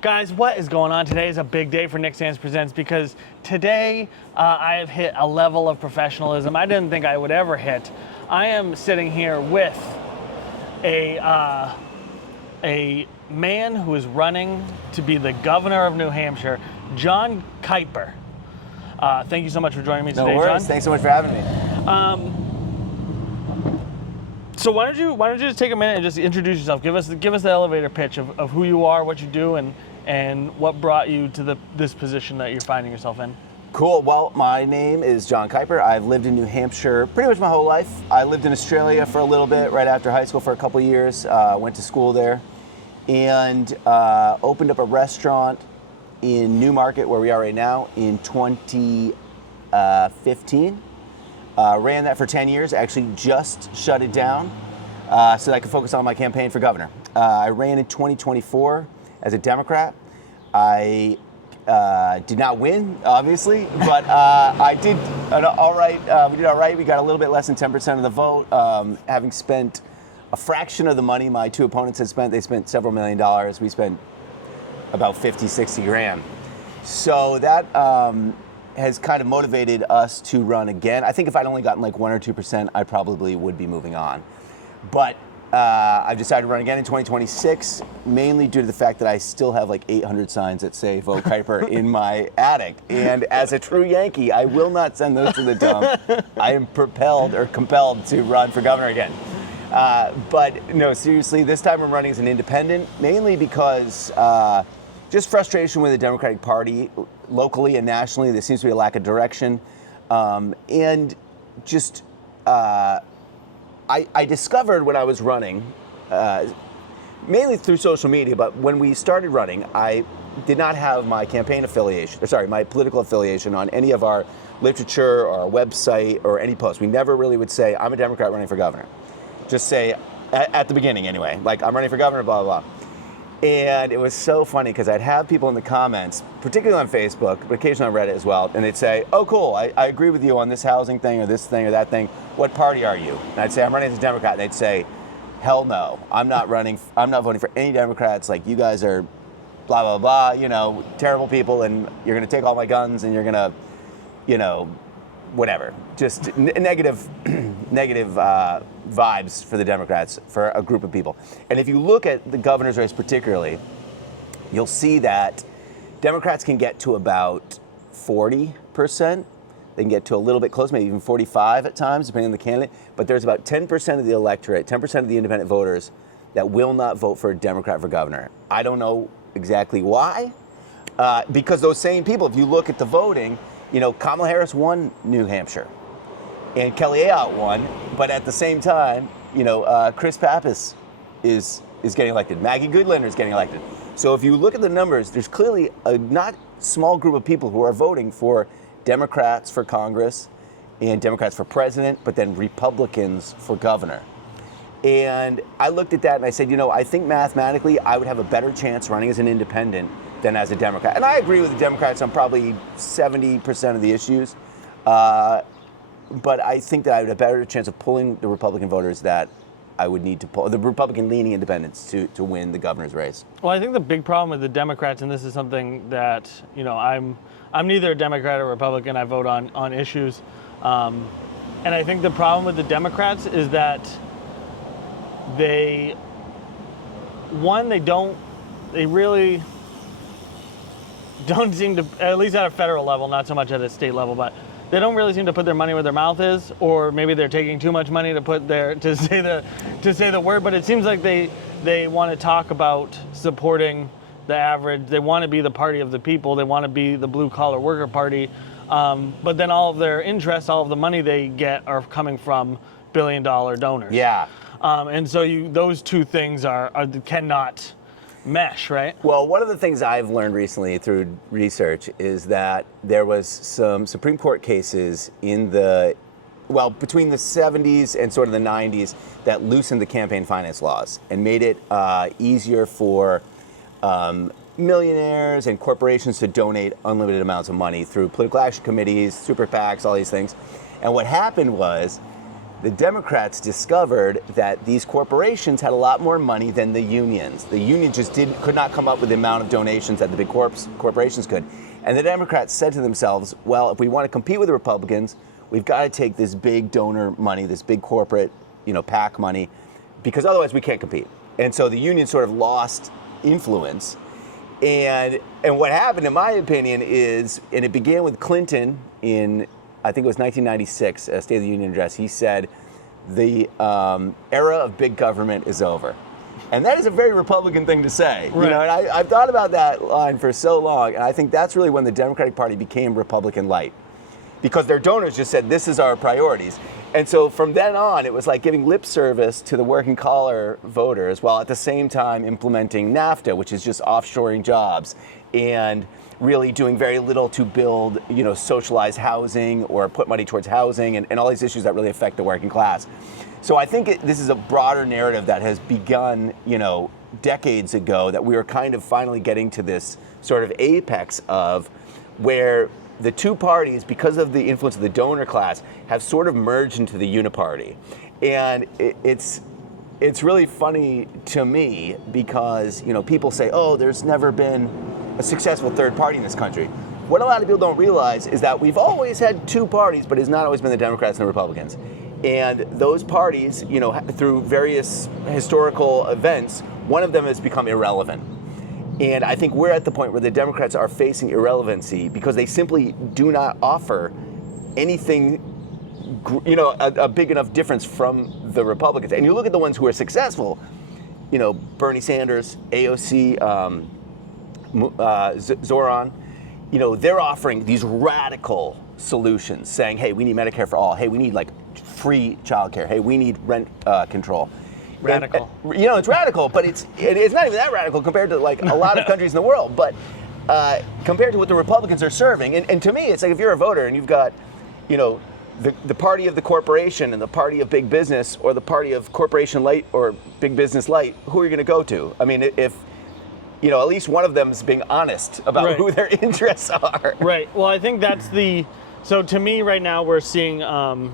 Guys, what is going on? Today is a big day for Nick Sands Presents because today I have hit a level of professionalism I didn't think I would ever hit. I am sitting here with a man who is running to be the governor of New Hampshire, Jon Kiper. Thank you so much for joining me today, No worries. Jon. Thanks so much for having me. So why don't you just take a minute and just introduce yourself? Give us the elevator pitch of who you are, what you do, and what brought you to this position that you're finding yourself in. Cool. Well, my name is Jon Kiper. I've lived in New Hampshire pretty much my whole life. I lived in Australia for a little bit right after high school for a couple years. Went to school there and opened up a restaurant in Newmarket, where we are right now, in 2015. Ran that for 10 years, actually just shut it down so that I could focus on my campaign for governor. I ran in 2024 as a Democrat. I did not win, obviously, but I did all right. We did all right. We got a little bit less than 10% of the vote, having spent a fraction of the money my two opponents had spent. They spent several $1 million. We spent about 50, 60 grand. So that has kind of motivated us to run again. I think if I'd only gotten like 1 or 2%, I probably would be moving on. But I've decided to run again in 2026, mainly due to the fact that I still have like 800 signs that say "Vote Kiper" in my attic. And as a true Yankee, I will not send those to the dump. I am compelled to run for governor again. But no, seriously, this time I'm running as an independent, mainly because just frustration with the Democratic Party locally and nationally. There seems to be a lack of direction. And just, I discovered when I was running, mainly through social media, but when we started running, I did not have my campaign affiliation, my political affiliation on any of our literature or our website or any post. We never really would say, I'm a Democrat running for governor. Just say, at the beginning anyway, like, I'm running for governor, blah, blah, blah. And it was so funny because I'd have people in the comments, particularly on Facebook, but occasionally on Reddit as well, and they'd say, oh, cool, I agree with you on this housing thing or this thing or that thing. What party are you? And I'd say, I'm running as a Democrat. And they'd say, hell no, I'm not voting for any Democrats. Like, you guys are blah, blah, blah, terrible people, and you're going to take all my guns, and you're going to, whatever. Just negative vibes for the Democrats, for a group of people. And if you look at the governor's race particularly, you'll see that Democrats can get to about 40%. They can get to a little bit close, maybe even 45 at times, depending on the candidate. But there's about 10% of the electorate, 10% of the independent voters that will not vote for a Democrat for governor. I don't know exactly why, because those same people, if you look at the voting, Kamala Harris won New Hampshire, and Kelly Ayotte won, but at the same time, Chris Pappas is getting elected. Maggie Goodlander is getting elected. So if you look at the numbers, there's clearly a not small group of people who are voting for Democrats for Congress and Democrats for president, but then Republicans for governor. And I looked at that and I said, I think mathematically I would have a better chance running as an independent than as a Democrat. And I agree with the Democrats on probably 70% of the issues. But I think that I would have a better chance of pulling the Republican voters that I would need to pull, the Republican-leaning independents, to win the governor's race. Well, I think the big problem with the Democrats, and this is something that, I'm neither a Democrat or Republican. I vote on issues. And I think the problem with the Democrats is that they really don't seem to, at least at a federal level, not so much at a state level, but they don't really seem to put their money where their mouth is, or maybe they're taking too much money to say the word. But it seems like they want to talk about supporting the average. They want to be the party of the people. They want to be the blue collar worker party. But then all of their interests, all of the money they get, are coming from billion-dollar donors. Yeah. And so those two things cannot mesh, right? Well, one of the things I've learned recently through research is that there was some Supreme Court cases between the 70s and sort of the 90s that loosened the campaign finance laws and made it easier for millionaires and corporations to donate unlimited amounts of money through political action committees, super PACs, all these things. And what happened was the Democrats discovered that these corporations had a lot more money than the unions. The union just could not come up with the amount of donations that the big corporations could. And the Democrats said to themselves, well, if we want to compete with the Republicans, we've got to take this big donor money, this big corporate, PAC money, because otherwise we can't compete. And so the union sort of lost influence. And what happened, in my opinion, is, and it began with Clinton in, I think it was 1996, a State of the Union address. He said, the era of big government is over. And that is a very Republican thing to say. Right. And I've thought about that line for so long, and I think that's really when the Democratic Party became Republican light. Because their donors just said, this is our priorities. And so from then on, it was like giving lip service to the working collar voters while at the same time implementing NAFTA, which is just offshoring jobs, and really doing very little to build, socialized housing or put money towards housing and all these issues that really affect the working class. So I think this is a broader narrative that has begun, decades ago, that we are kind of finally getting to this sort of apex of where the two parties, because of the influence of the donor class, have sort of merged into the uniparty. And it's really funny to me because, people say, oh, there's never been a successful third party in this country. What a lot of people don't realize is that we've always had two parties, but it's not always been the Democrats and the Republicans. And those parties, through various historical events, one of them has become irrelevant. And I think we're at the point where the Democrats are facing irrelevancy because they simply do not offer anything, a big enough difference from the Republicans. And you look at the ones who are successful, Bernie Sanders, AOC, Zoran, they're offering these radical solutions saying, hey, we need Medicare for all. Hey, we need free childcare. Hey, we need rent control. Radical. It's radical, but it's not even that radical compared to a lot of countries in the world. But compared to what the Republicans are serving, and to me, it's like if you're a voter and you've got, the party of the corporation and the party of big business, or the party of corporation light or big business light, who are you going to go to? I mean, if at least one of them is being honest about right. who their interests are. Right. Well, I think that's so to me right now we're seeing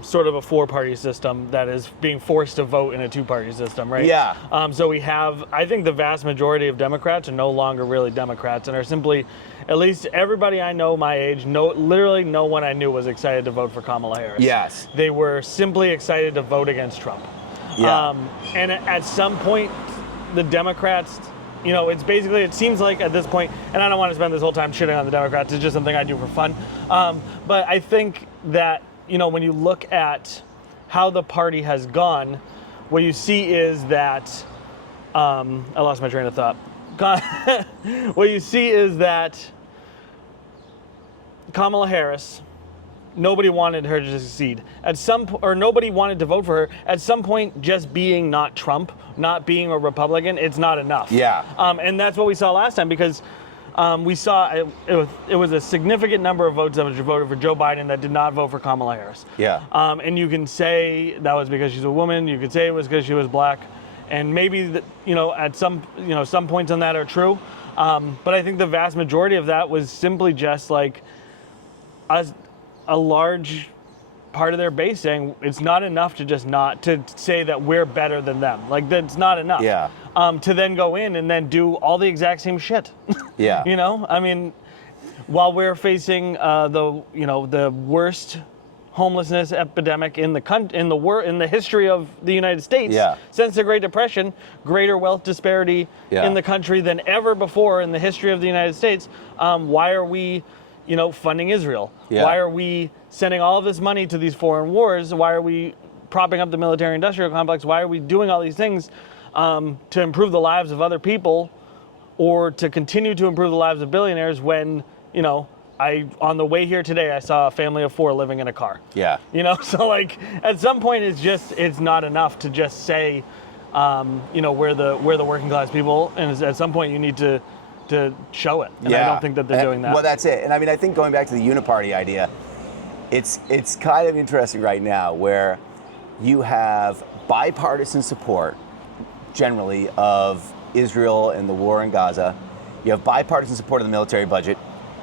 sort of a four-party system that is being forced to vote in a two-party system, right? Yeah. So we have, I think the vast majority of Democrats are no longer really Democrats and are simply, at least everybody I know my age, literally no one I knew was excited to vote for Kamala Harris. Yes. They were simply excited to vote against Trump. Yeah. And at some point, the Democrats, it seems like at this point, and I don't want to spend this whole time shitting on the Democrats, it's just something I do for fun. But I think that, when you look at how the party has gone, what you see is that, I lost my train of thought. What you see is that Kamala Harris, nobody wanted her to succeed. Nobody wanted to vote for her. At some point, just being not Trump, not being a Republican, it's not enough. Yeah. And that's what we saw last time because we saw it was a significant number of votes that voted for Joe Biden that did not vote for Kamala Harris. Yeah. And you can say that was because she's a woman. You could say it was because she was black, and maybe at some points on that are true. But I think the vast majority of that was simply just a large part of their base saying it's not enough to just not to say that we're better than them. That's not enough. Yeah. To then go in and then do all the exact same shit. Yeah. I mean, while we're facing the worst homelessness epidemic in the history of the United States yeah. since the Great Depression, greater wealth disparity yeah. in the country than ever before in the history of the United States. Why are we funding Israel? Yeah. Why are we sending all of this money to these foreign wars? Why are we propping up the military-industrial complex? Why are we doing all these things to improve the lives of other people or to continue to improve the lives of billionaires when, on the way here today, I saw a family of four living in a car. Yeah. So at some point it's not enough to just say, we're the working class people. And at some point you need to show it. And I don't think that they're doing that. Well, that's it. And I mean, I think going back to the uniparty idea, it's kind of interesting right now where you have bipartisan support generally of Israel and the war in Gaza. You have bipartisan support of the military budget.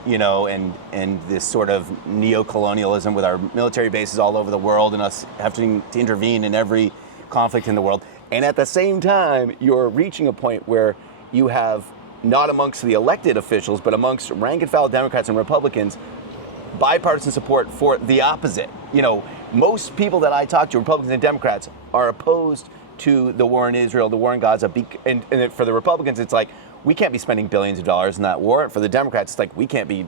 and this sort of neo-colonialism with our military bases all over the world and us having to intervene in every conflict in the world. And at the same time, you're reaching a point where you have, not amongst the elected officials, but amongst rank and file Democrats and Republicans, bipartisan support for the opposite. Most people that I talk to, Republicans and Democrats, are opposed to the war in Israel, the war in Gaza, and for the Republicans, it's like, we can't be spending billions of dollars in that war. For the Democrats, it's like, we can't be,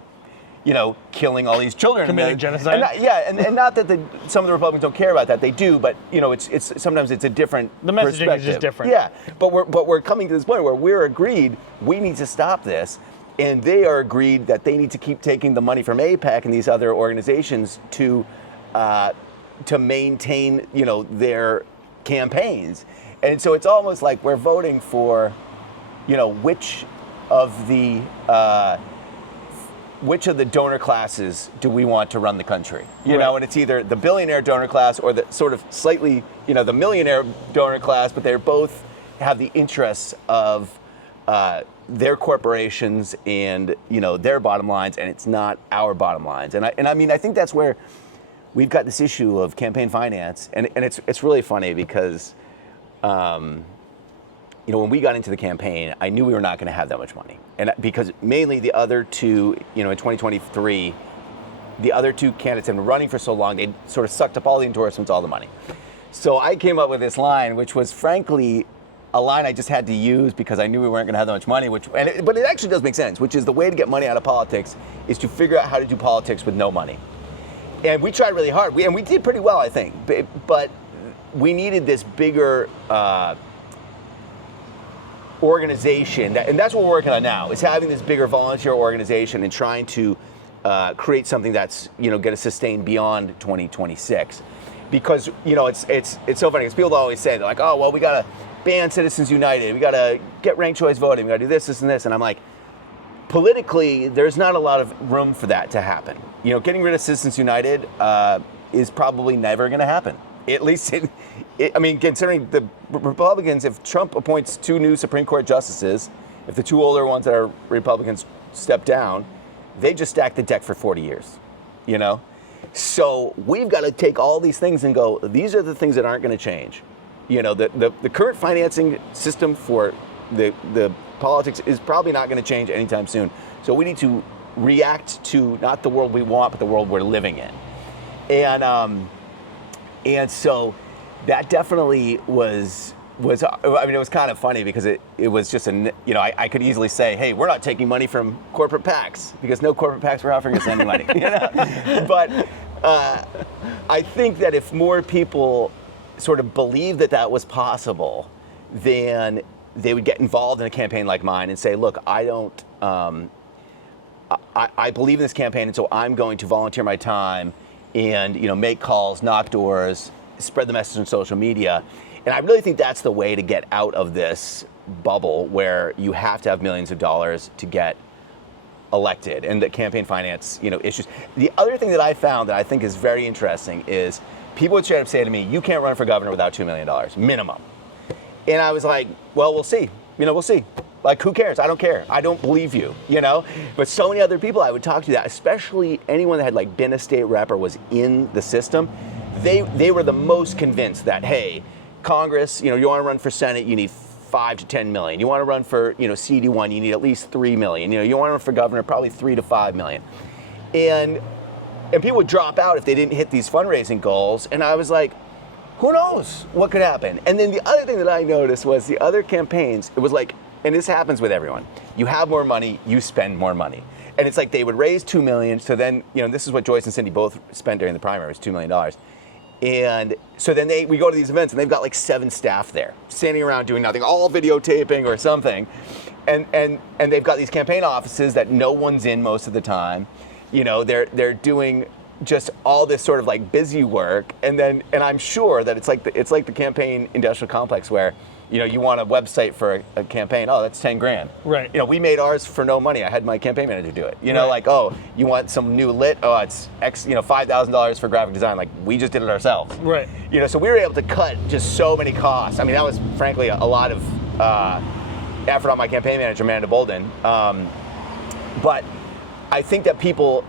killing all these children. Committing genocide. And not that some of the Republicans don't care about that. They do, but it's sometimes it's a different The messaging perspective. is just different. Yeah, but we're coming to this point where we're agreed we need to stop this, and they are agreed that they need to keep taking the money from AIPAC and these other organizations to maintain their campaigns. And so it's almost like we're voting for which of the donor classes do we want to run the country? Right. And it's either the billionaire donor class or the sort of slightly, the millionaire donor class, but they both have the interests of their corporations and their bottom lines, and it's not our bottom lines. And I mean, I think that's where we've got this issue of campaign finance, and it's really funny because when we got into the campaign, I knew we were not going to have that much money. And because mainly the other two, in 2023, the other two candidates had been running for so long, they sort of sucked up all the endorsements, all the money. So I came up with this line, which was frankly a line I just had to use because I knew we weren't going to have that much money, but it actually does make sense, which is the way to get money out of politics is to figure out how to do politics with no money. And we tried really hard, and we did pretty well, I think, but we needed this bigger organization, and that's what we're working on now, is having this bigger volunteer organization and trying to create something that's going to sustain beyond 2026. Because it's so funny because people always say, they're like, oh well, we got to ban Citizens United, we got to get ranked choice voting, we got to do this and this, and I'm like, politically, there's not a lot of room for that to happen. Getting rid of Citizens United is probably never going to happen. At least, considering the Republicans, if Trump appoints 2 new Supreme Court justices, if the 2 older ones that are Republicans step down, they just stack the deck for 40 years, So we've got to take all these things and go, these are the things that aren't going to change. The current financing system for the politics is probably not going to change anytime soon. So we need to react to not the world we want, but the world we're living in. And so that definitely was it was kind of funny because it was just I could easily say, hey, we're not taking money from corporate PACs because no corporate PACs were offering us any money. But I think that if more people sort of believed that was possible, then they would get involved in a campaign like mine and say, look, I don't, I believe in this campaign, and so I'm going to volunteer my time and make calls, knock doors, spread the message on social media. And I really think that's the way to get out of this bubble where you have to have millions of dollars to get elected, and the campaign finance issues. The other thing that I found that I think is very interesting is people would straight up say to me, you can't run for governor without $2 million minimum. And I was like, well, we'll see. We'll see. Like, who cares? I don't care. I don't believe you, But so many other people I would talk to that, especially anyone that had been a state rep or was in the system, they were the most convinced that, hey, Congress, you want to run for Senate, you need 5 to 10 million. You want to run for, CD1, you need at least 3 million. You want to run for governor, probably 3 to 5 million. And people would drop out if they didn't hit these fundraising goals. And I was like, who knows what could happen? And then the other thing that I noticed was the other campaigns, it was like, and this happens with everyone, you have more money, you spend more money. And it's like they would raise $2 million, so then, this is what Joyce and Cindy both spent during the primaries, $2 million. And so then we go to these events and they've got 7 staff there, standing around doing nothing, all videotaping or something. And they've got these campaign offices that no one's in most of the time. They're doing just all this sort of busy work, and I'm sure that it's like the campaign industrial complex where you want a website for a campaign. Oh, that's $10,000. Right. We made ours for no money. I had my campaign manager do it. Right. Oh, you want some new lit? Oh, it's X. $5,000 for graphic design. We just did it ourselves. Right. So we were able to cut just so many costs. That was frankly a lot of effort on my campaign manager, Amanda Bolden. But I think that people,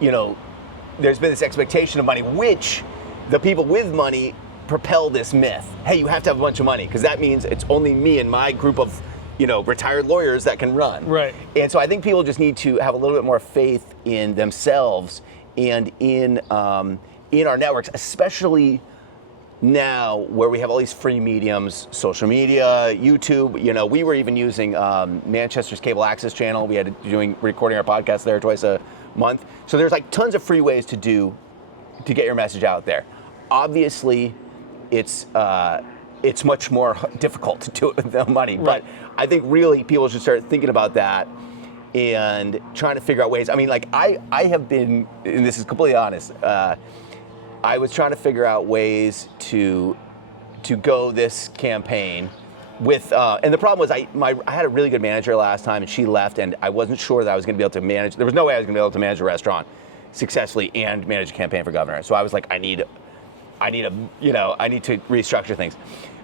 there's been this expectation of money, which the people with money propel this myth. Hey, you have to have a bunch of money because that means it's only me and my group of, retired lawyers that can run. Right. And so I think people just need to have a little bit more faith in themselves and in our networks, especially now where we have all these free mediums, social media, YouTube. We were even using Manchester's cable access channel. We had recording our podcast there twice a month. So there's like tons of free ways to get your message out there. Obviously, it's much more difficult to do it with no money. Right. But I think really people should start thinking about that and trying to figure out ways. I mean, like I have been, and this is completely honest, I was trying to figure out ways to go this campaign with, and the problem was I had a really good manager last time and she left and I wasn't sure that I was going to be able to manage, there was no way I was going to be able to manage a restaurant successfully and manage a campaign for governor. So I was like, I need to restructure things.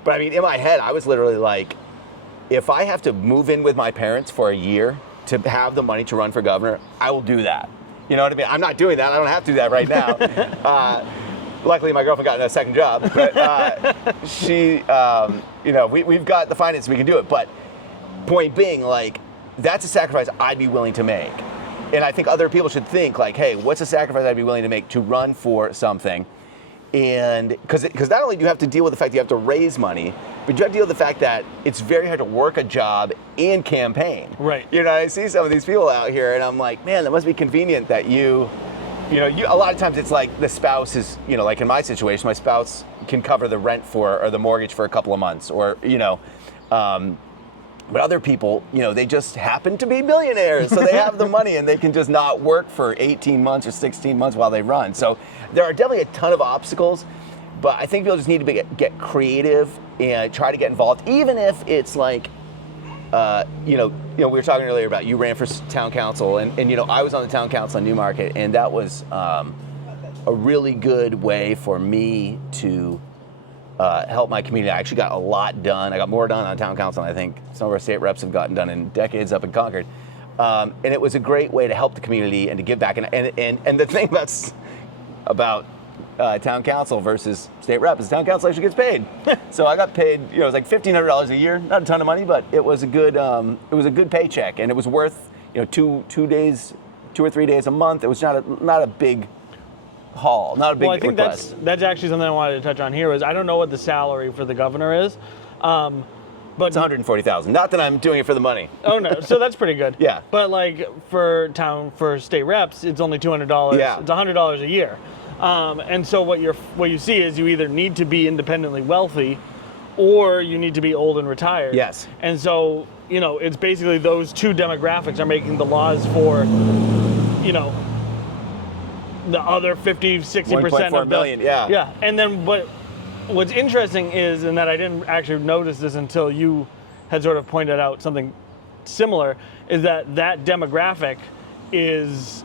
But I mean, in my head, I was literally like, if I have to move in with my parents for a year to have the money to run for governor, I will do that. You know what I mean? I'm not doing that. I don't have to do that right now. Luckily, my girlfriend got a second job, but she, we've got the finances, we can do it. But point being, like, that's a sacrifice I'd be willing to make. And I think other people should think, like, hey, what's a sacrifice I'd be willing to make to run for something? And because not only do you have to deal with the fact that you have to raise money, but you have to deal with the fact that it's very hard to work a job and campaign. Right. I see some of these people out here, and I'm like, man, that must be convenient that you a lot of times it's like the spouse is, like in my situation, my spouse can cover the rent or the mortgage for a couple of months, or but other people, they just happen to be millionaires, so they have the money and they can just not work for 18 months or 16 months while they run. So there are definitely a ton of obstacles, but I think people just need to get creative and try to get involved, even if it's like, we were talking earlier about you ran for town council, and I was on the town council in Newmarket, and that was a really good way for me to help my community. I actually got a lot done. I got more done on town council than I think some of our state reps have gotten done in decades up in Concord. And it was a great way to help the community and to give back. And the thing about town council versus state rep is town council actually gets paid. So I got paid, it was like $1,500 a year, not a ton of money, but it was a good paycheck, and it was worth 2 or 3 days a month. It was not a big haul, not a big request. Well, I think that's actually something I wanted to touch on here. Is I don't know what the salary for the governor is, but it's $140,000. Not that I'm doing it for the money. Oh no, so that's pretty good. Yeah. But like for state reps, it's only $200. Yeah. It's $100 a year. And so what you see is you either need to be independently wealthy, or you need to be old and retired. Yes. And so it's basically those two demographics are making the laws for the other 50, 60% of million, yeah. Yeah. And then what's interesting is, and that I didn't actually notice this until you had sort of pointed out something similar, is that demographic is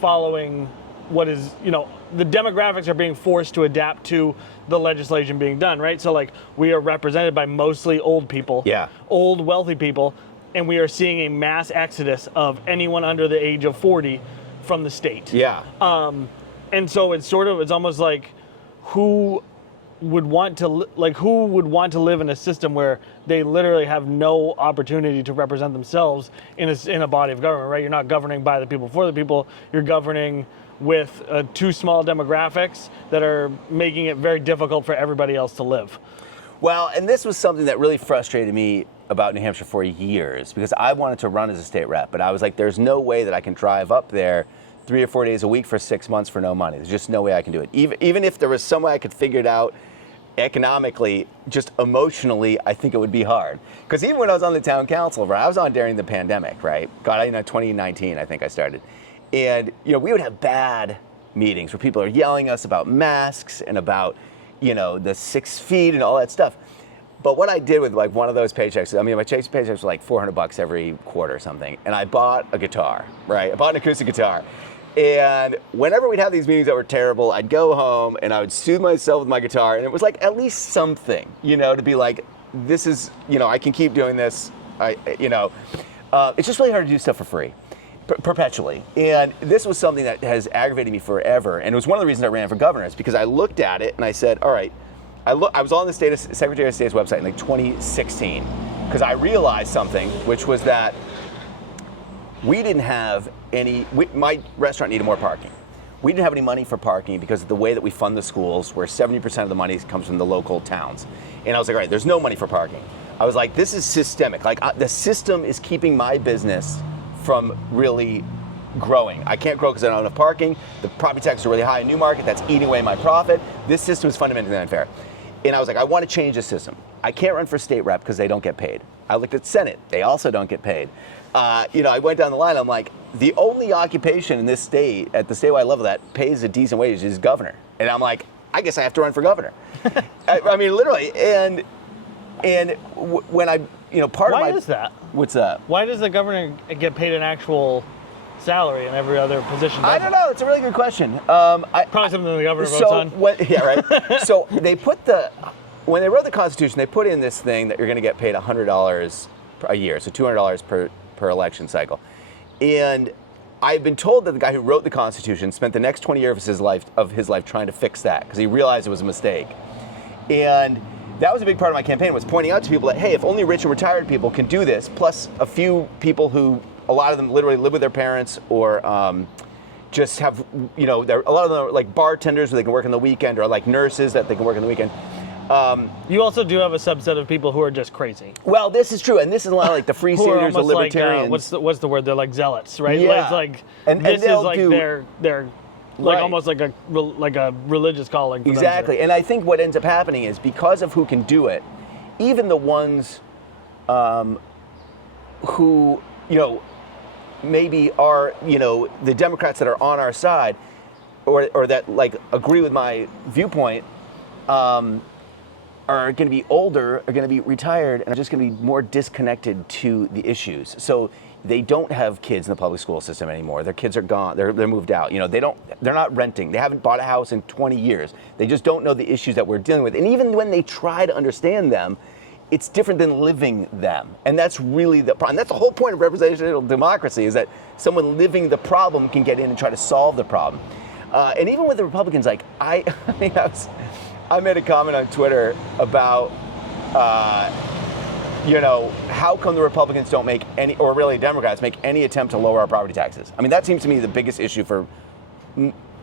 following what is, the demographics are being forced to adapt to the legislation being done, right? So like we are represented by mostly old people, old wealthy people, and we are seeing a mass exodus of anyone under the age of 40 from the state. Yeah. And so it's almost like who would want to live in a system where they literally have no opportunity to represent themselves in a body of government, right? You're not governing by the people for the people. You're governing with two small demographics that are making it very difficult for everybody else to live. Well, and this was something that really frustrated me about New Hampshire for years, because I wanted to run as a state rep, but I was like, there's no way that I can drive up there 3 or 4 days a week for 6 months for no money. There's just no way I can do it. Even if there was some way I could figure it out economically, just emotionally, I think it would be hard. Because even when I was on the town council, right, I was on during the pandemic, right? 2019, I think I started. And, we would have bad meetings where people are yelling at us about masks and about, the 6 feet and all that stuff. But what I did with like one of those paychecks, my paychecks were like $400 every quarter or something, and I bought a guitar, right? I bought an acoustic guitar. And whenever we'd have these meetings that were terrible, I'd go home and I would soothe myself with my guitar, and it was like at least something, to be like, this is, I can keep doing this. It's just really hard to do stuff for free. Perpetually. And this was something that has aggravated me forever. And it was one of the reasons I ran for governor, is because I looked at it and I said, all right, I was on the Secretary of State's website in like 2016 because I realized something, which was that we didn't have my restaurant needed more parking. We didn't have any money for parking because of the way that we fund the schools, where 70% of the money comes from the local towns. And I was like, all right, there's no money for parking. I was like, this is systemic. Like the system is keeping my business from really growing. I can't grow because I don't have enough parking. The property taxes are really high in Newmarket. That's eating away my profit. This system is fundamentally unfair. And I was like, I want to change the system. I can't run for state rep because they don't get paid. I looked at Senate. They also don't get paid. I went down the line. I'm like, the only occupation in this state at the statewide level that pays a decent wage is governor. And I'm like, I guess I have to run for governor. I mean, literally. And when I, part of my... Why is that? What's that? Why does the governor get paid an actual salary and every other position doesn't? I don't know. It's a really good question. Probably something the governor votes on. Yeah, right. So when they wrote the Constitution, they put in this thing that you're going to get paid $100 a year, so $200 per election cycle. And I've been told that the guy who wrote the Constitution spent the next 20 years of his life trying to fix that because he realized it was a mistake. And that was a big part of my campaign, was pointing out to people that, hey, if only rich and retired people can do this, plus a few people who, a lot of them literally live with their parents or just have, a lot of them are like bartenders where they can work on the weekend, or like nurses that they can work on the weekend. You also do have a subset of people who are just crazy. Well, this is true, and this is a lot like the free thinkers, the libertarians. Like, what's the word? They're like zealots, right? Yeah. It's like, and this is like they're like right. almost like a religious calling. For exactly, and I think what ends up happening is because of who can do it, even the ones who maybe are the Democrats that are on our side, or that like agree with my viewpoint. Are going to be older, are going to be retired, and are just going to be more disconnected to the issues. So they don't have kids in the public school system anymore. Their kids are gone. They're moved out. They're not renting. They haven't bought a house in 20 years. They just don't know the issues that we're dealing with. And even when they try to understand them, it's different than living them. And that's really the problem. That's the whole point of representational democracy, is that someone living the problem can get in and try to solve the problem. And even with the Republicans, like I made a comment on Twitter about, how come the Republicans don't make any, or really Democrats make any attempt to lower our property taxes? I mean, that seems to me the biggest issue for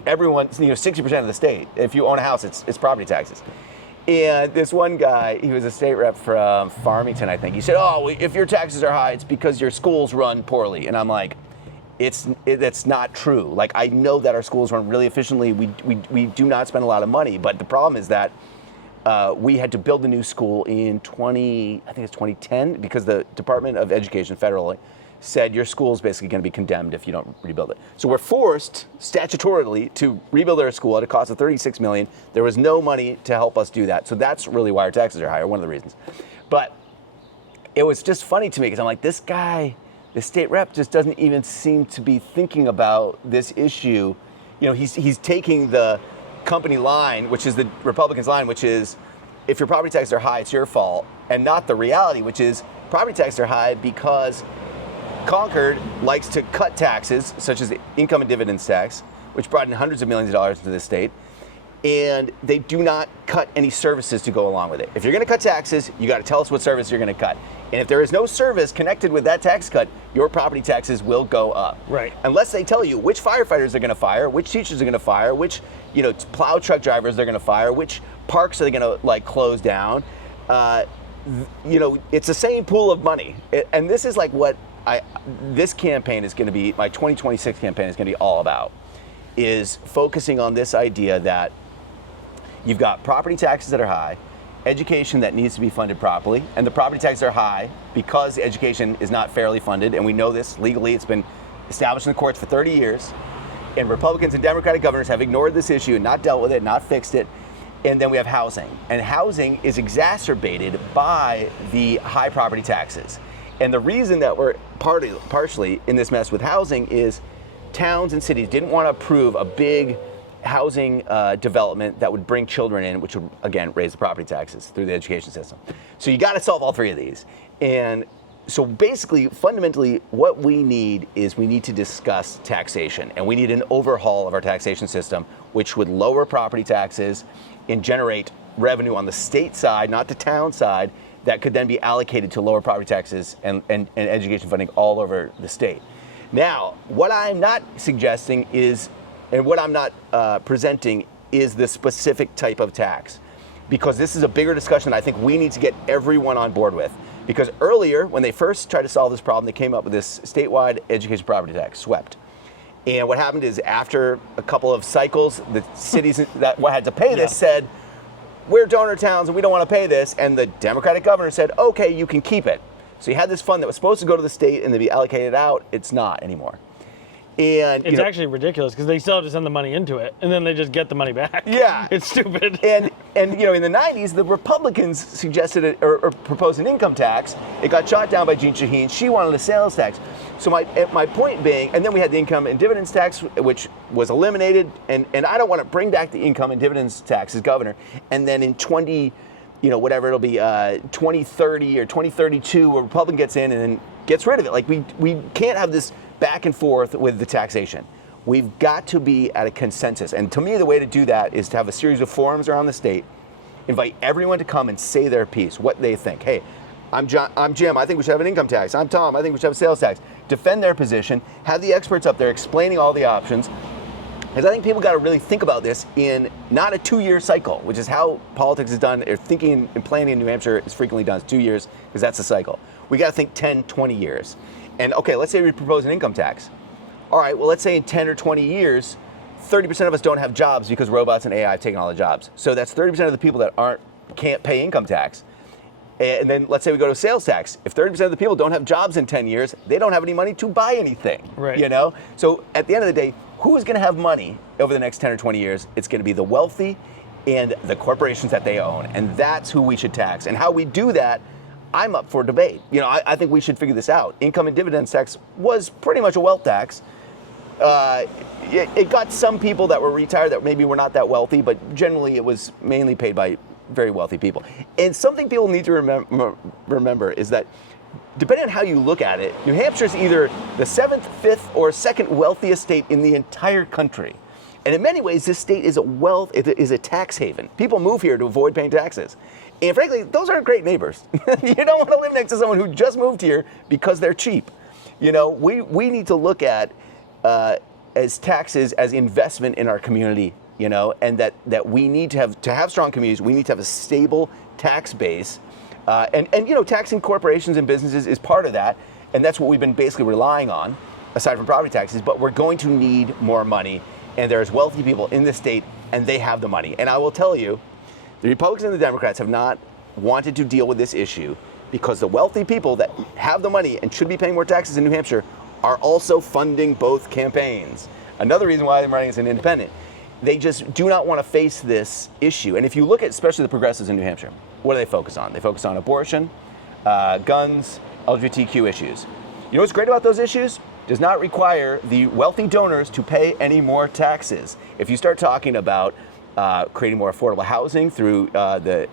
everyone. 60% of the state, if you own a house, it's property taxes. And this one guy, he was a state rep from Farmington, I think. He said, "Oh, if your taxes are high, it's because your schools run poorly." And I'm like, that's not true. Like, I know that our schools run really efficiently. We do not spend a lot of money, but the problem is that we had to build a new school in 2010, because the Department of Education federally said your school is basically going to be condemned if you don't rebuild it. So we're forced statutorily to rebuild our school at a cost of $36 million. There was no money to help us do that. So that's really why our taxes are higher, one of the reasons. But it was just funny to me because I'm like, this guy, the state rep, just doesn't even seem to be thinking about this issue. He's taking the company line, which is the Republicans' line, which is, if your property taxes are high, it's your fault, and not the reality, which is property taxes are high because Concord likes to cut taxes, such as the income and dividends tax, which brought in hundreds of millions of dollars into the state, and they do not cut any services to go along with it. If you're going to cut taxes, you got to tell us what service you're going to cut. And if there is no service connected with that tax cut, your property taxes will go up. Right. Unless they tell you which firefighters they're going to fire, which teachers they're going to fire, which plow truck drivers they're going to fire, which parks are they going to close down. It's the same pool of money. And this is like what this campaign is going to be, my 2026 campaign is going to be all about, is focusing on this idea that you've got property taxes that are high, education that needs to be funded properly, and the property taxes are high because the education is not fairly funded, and we know this legally. It's been established in the courts for 30 years, and Republicans and Democratic governors have ignored this issue and not dealt with it, not fixed it. And then we have housing, and housing is exacerbated by the high property taxes. And the reason that we're partially in this mess with housing is towns and cities didn't want to approve a big housing development that would bring children in, which would, again, raise the property taxes through the education system. So you got to solve all three of these. And So basically, fundamentally, what we need is we need to discuss taxation, and we need an overhaul of our taxation system, which would lower property taxes and generate revenue on the state side, not the town side, that could then be allocated to lower property taxes and education funding all over the state. Now, what I'm not suggesting is, and what I'm not presenting is the specific type of tax, because this is a bigger discussion I think we need to get everyone on board with. Because earlier, when they first tried to solve this problem, they came up with this statewide education property tax, SWEPT. And what happened is after a couple of cycles, the cities that had to pay this said, we're donor towns and we don't want to pay this. And the Democratic governor said, okay, you can keep it. So you had this fund that was supposed to go to the state and then be allocated out. It's not anymore. And it's actually ridiculous because they still have to send the money into it and then they just get the money back. Yeah. It's stupid. And in the 90s, the Republicans suggested or proposed an income tax. It got shot down by Jeanne Shaheen. She wanted a sales tax. So my point being, and then we had the income and dividends tax, which was eliminated. And I don't want to bring back the income and dividends tax as governor. And then in 2030 or 2032, a Republican gets in and then gets rid of it. Like we can't have this back and forth with the taxation. We've got to be at a consensus. And to me, the way to do that is to have a series of forums around the state, invite everyone to come and say their piece, what they think. Hey, I'm Jim, I think we should have an income tax. I'm Tom, I think we should have a sales tax. Defend their position, have the experts up there explaining all the options. Because I think people got to really think about this in not a 2-year cycle, which is how politics is done, or thinking and planning in New Hampshire is frequently done. It's 2 years, because that's the cycle. We got to think 10, 20 years. And okay, let's say we propose an income tax. All right, well, let's say in 10 or 20 years, 30% of us don't have jobs because robots and AI have taken all the jobs. So that's 30% of the people that can't pay income tax. And then let's say we go to sales tax. If 30% of the people don't have jobs in 10 years, they don't have any money to buy anything. Right. So at the end of the day, who is going to have money over the next 10 or 20 years? It's going to be the wealthy and the corporations that they own. And that's who we should tax. And how we do that, I'm up for debate. I think we should figure this out. Income and dividends tax was pretty much a wealth tax. It got some people that were retired that maybe were not that wealthy, but generally it was mainly paid by very wealthy people. And something people need to remember is that depending on how you look at it, New Hampshire is either the 7th, 5th, or 2nd wealthiest state in the entire country. And in many ways, this state is a tax haven. People move here to avoid paying taxes. And frankly, those aren't great neighbors. You don't want to live next to someone who just moved here because they're cheap. We need to look at as taxes as investment in our community, and that we need to have strong communities. We need to have a stable tax base, and taxing corporations and businesses is part of that, and that's what we've been basically relying on, aside from property taxes. But we're going to need more money, and there's wealthy people in this state, and they have the money. And I will tell you, the Republicans and the Democrats have not wanted to deal with this issue because the wealthy people that have the money and should be paying more taxes in New Hampshire are also funding both campaigns. Another reason why I'm running as an independent. They just do not want to face this issue. And if you look at especially the progressives in New Hampshire, what do they focus on? They focus on abortion, guns, LGBTQ issues. You know what's great about those issues? Does not require the wealthy donors to pay any more taxes. If you start talking about creating more affordable housing through the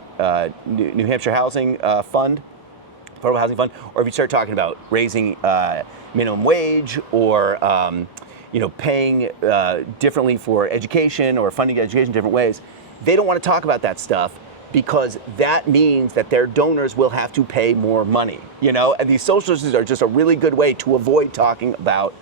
New Hampshire Housing Fund, Affordable Housing Fund, or if you start talking about raising minimum wage or paying differently for education or funding education different ways, they don't want to talk about that stuff because that means that their donors will have to pay more money. And these socialists are just a really good way to avoid talking about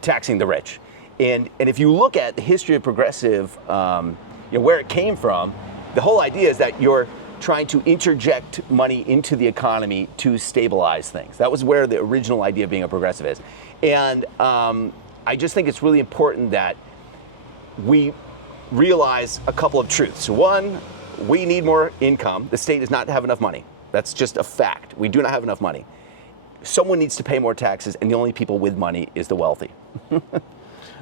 taxing the rich. And if you look at the history of progressive, where it came from, the whole idea is that you're trying to interject money into the economy to stabilize things. That was where the original idea of being a progressive is. And I just think it's really important that we realize a couple of truths. One, we need more income. The state does not have enough money. That's just a fact. We do not have enough money. Someone needs to pay more taxes, and the only people with money is the wealthy.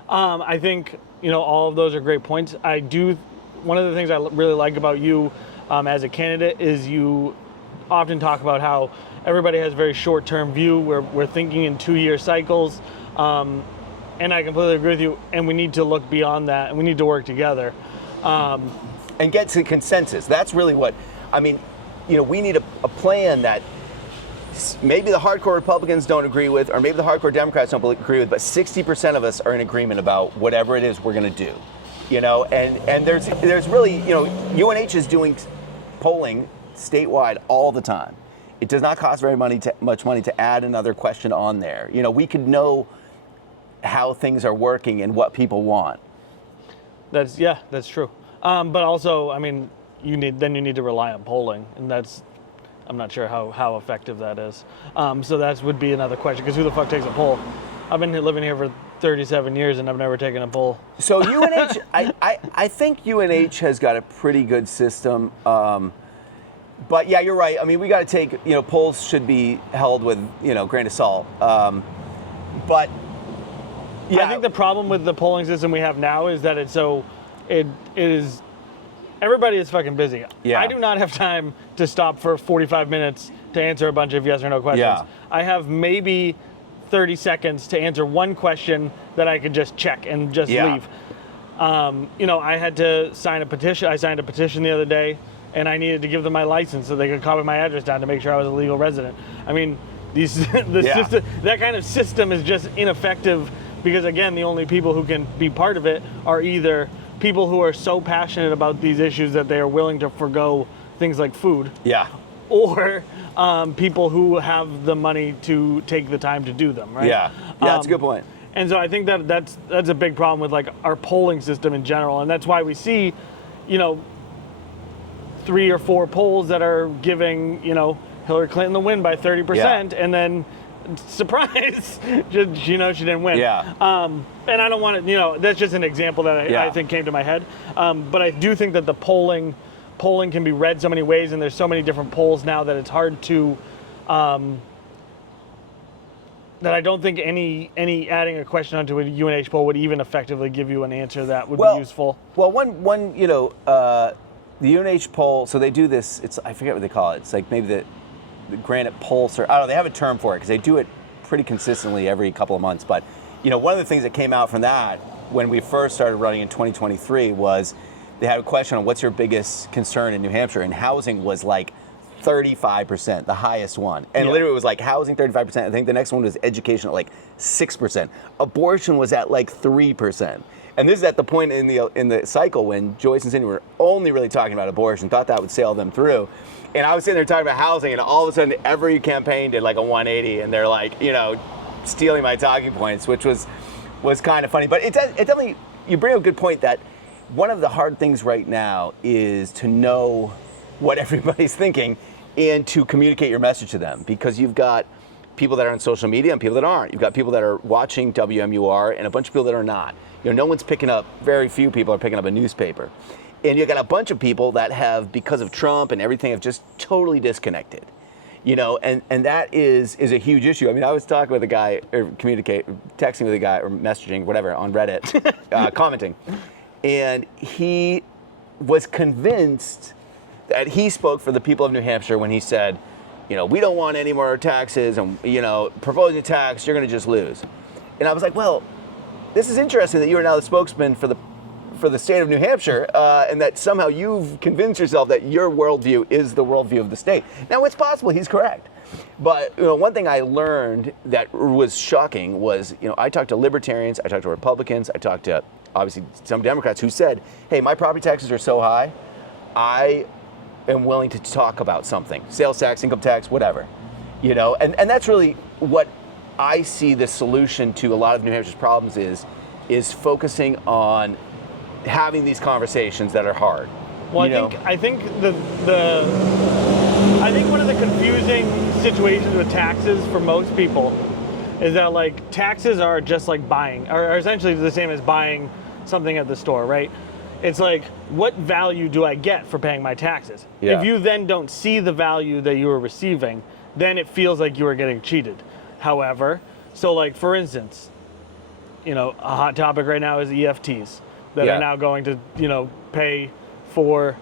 I think, all of those are great points. One of the things I really like about you as a candidate is you often talk about how everybody has a very short-term view. We're thinking in 2-year cycles, and I completely agree with you, and we need to look beyond that, and we need to work together. And get to consensus. That's really what, we need a plan that maybe the hardcore Republicans don't agree with, or maybe the hardcore Democrats don't agree with, but 60% of us are in agreement about whatever it is we're going to do. And there's really, UNH is doing polling statewide all the time. It does not cost very much money to add another question on there. We could know how things are working and what people want. That's true. But also, I mean, you need to rely on polling, and I'm not sure how effective that is. So that would be another question, because who the fuck takes a poll? I've been living here for 37 years and I've never taken a poll. So UNH, I think UNH has got a pretty good system. But yeah, you're right. I mean, we got to take, polls should be held with, grain of salt. But yeah. I think the problem with the polling system we have now is that everybody is fucking busy. Yeah. I do not have time to stop for 45 minutes to answer a bunch of yes or no questions. Yeah. I have maybe 30 seconds to answer one question that I could just check and just leave. I had to sign a petition. I signed a petition the other day, and I needed to give them my license so they could copy my address down to make sure I was a legal resident. I mean, system, that kind of system is just ineffective because, again, the only people who can be part of it are either people who are so passionate about these issues that they are willing to forgo things like food. Yeah. Or people who have the money to take the time to do them, right? Yeah, that's a good point. And so I think that's a big problem with like our polling system in general, and that's why we see, 3 or 4 polls that are giving, Hillary Clinton the win by 30%, and then surprise, she didn't win. Yeah. And I don't want to, that's just an example that I think came to my head. But I do think that the polling can be read so many ways, and there's so many different polls now that it's hard to, that I don't think any adding a question onto a UNH poll would even effectively give you an answer that would be useful. Well, one the UNH poll, so they do this, I forget what they call it. It's like maybe the Granite Pulse, or I don't know, they have a term for it because they do it pretty consistently every couple of months. But, one of the things that came out from that when we first started running in 2023 was they had a question on what's your biggest concern in New Hampshire, and housing was like 35%, the highest one. And literally it was like housing 35%. I think the next one was education at like 6%. Abortion was at like 3%. And this is at the point in the cycle when Joyce and Cindy were only really talking about abortion, thought that would sail them through. And I was sitting there talking about housing, and all of a sudden every campaign did like a 180, and they're like, stealing my talking points, which was kind of funny. But it definitely, you bring up a good point that one of the hard things right now is to know what everybody's thinking and to communicate your message to them, because you've got people that are on social media and people that aren't. You've got people that are watching WMUR and a bunch of people that are not. No one's picking up, very few people are picking up a newspaper. And you've got a bunch of people that have, because of Trump and everything, have just totally disconnected. And that is a huge issue. I mean, I was talking with a guy, or texting with a guy, or messaging, whatever, on Reddit, commenting. And he was convinced that he spoke for the people of New Hampshire when he said, we don't want any more taxes, and, proposing a tax, you're going to just lose. And I was like, well, this is interesting that you are now the spokesman for the state of New Hampshire, and that somehow you've convinced yourself that your worldview is the worldview of the state. Now, it's possible he's correct. But one thing I learned that was shocking was, I talked to libertarians, I talked to Republicans, I talked to, obviously, some Democrats who said, hey, my property taxes are so high, I am willing to talk about something. Sales tax, income tax, whatever. And that's really what I see the solution to a lot of New Hampshire's problems is focusing on having these conversations that are hard. Well, I think one of the confusing situations with taxes for most people is that like taxes are just like buying, are essentially the same as buying something at the store, right? It's like, what value do I get for paying my taxes? Yeah. If you then don't see the value that you are receiving, then it feels like you are getting cheated. However, so like for instance, a hot topic right now is EFTs that are now going to, pay for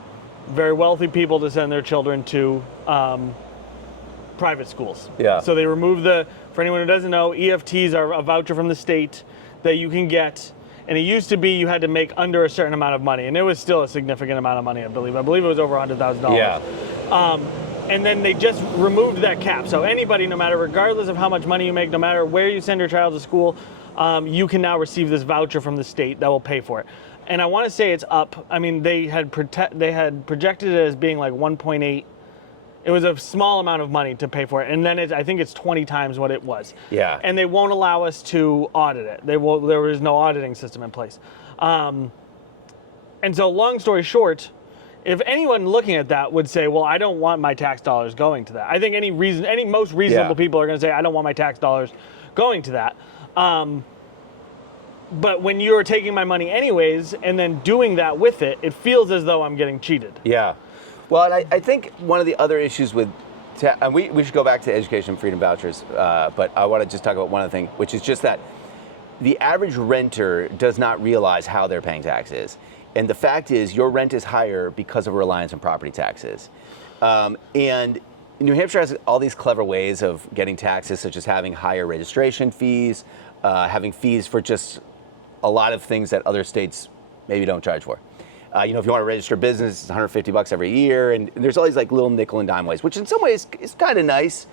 very wealthy people to send their children to private schools. Yeah. So they remove for anyone who doesn't know, EFTs are a voucher from the state that you can get. And it used to be you had to make under a certain amount of money, and it was still a significant amount of money, I believe. I believe it was over $100,000. Yeah. and then they just removed that cap. So anybody, no matter, regardless of how much money you make, no matter where you send your child to school, you can now receive this voucher from the state that will pay for it. And I want to say it's up. I mean, they had projected it as being like 1.8. It was a small amount of money to pay for it, and then I think it's 20 times what it was. Yeah. And they won't allow us to audit it. There is no auditing system in place. And so, long story short, if anyone looking at that would say, "Well, I don't want my tax dollars going to that," I think any most reasonable people are going to say, "I don't want my tax dollars going to that." But when you're taking my money anyways, and then doing that with it, it feels as though I'm getting cheated. Yeah. Well, and I think one of the other issues with, and we should go back to education freedom vouchers, but I want to just talk about one other thing, which is just that the average renter does not realize how they're paying taxes. And the fact is, your rent is higher because of a reliance on property taxes. And New Hampshire has all these clever ways of getting taxes, such as having higher registration fees, having fees for just a lot of things that other states maybe don't charge for. If you want to register a business, it's $150 every year, and there's all these like little nickel and dime ways, which in some ways is kind of nice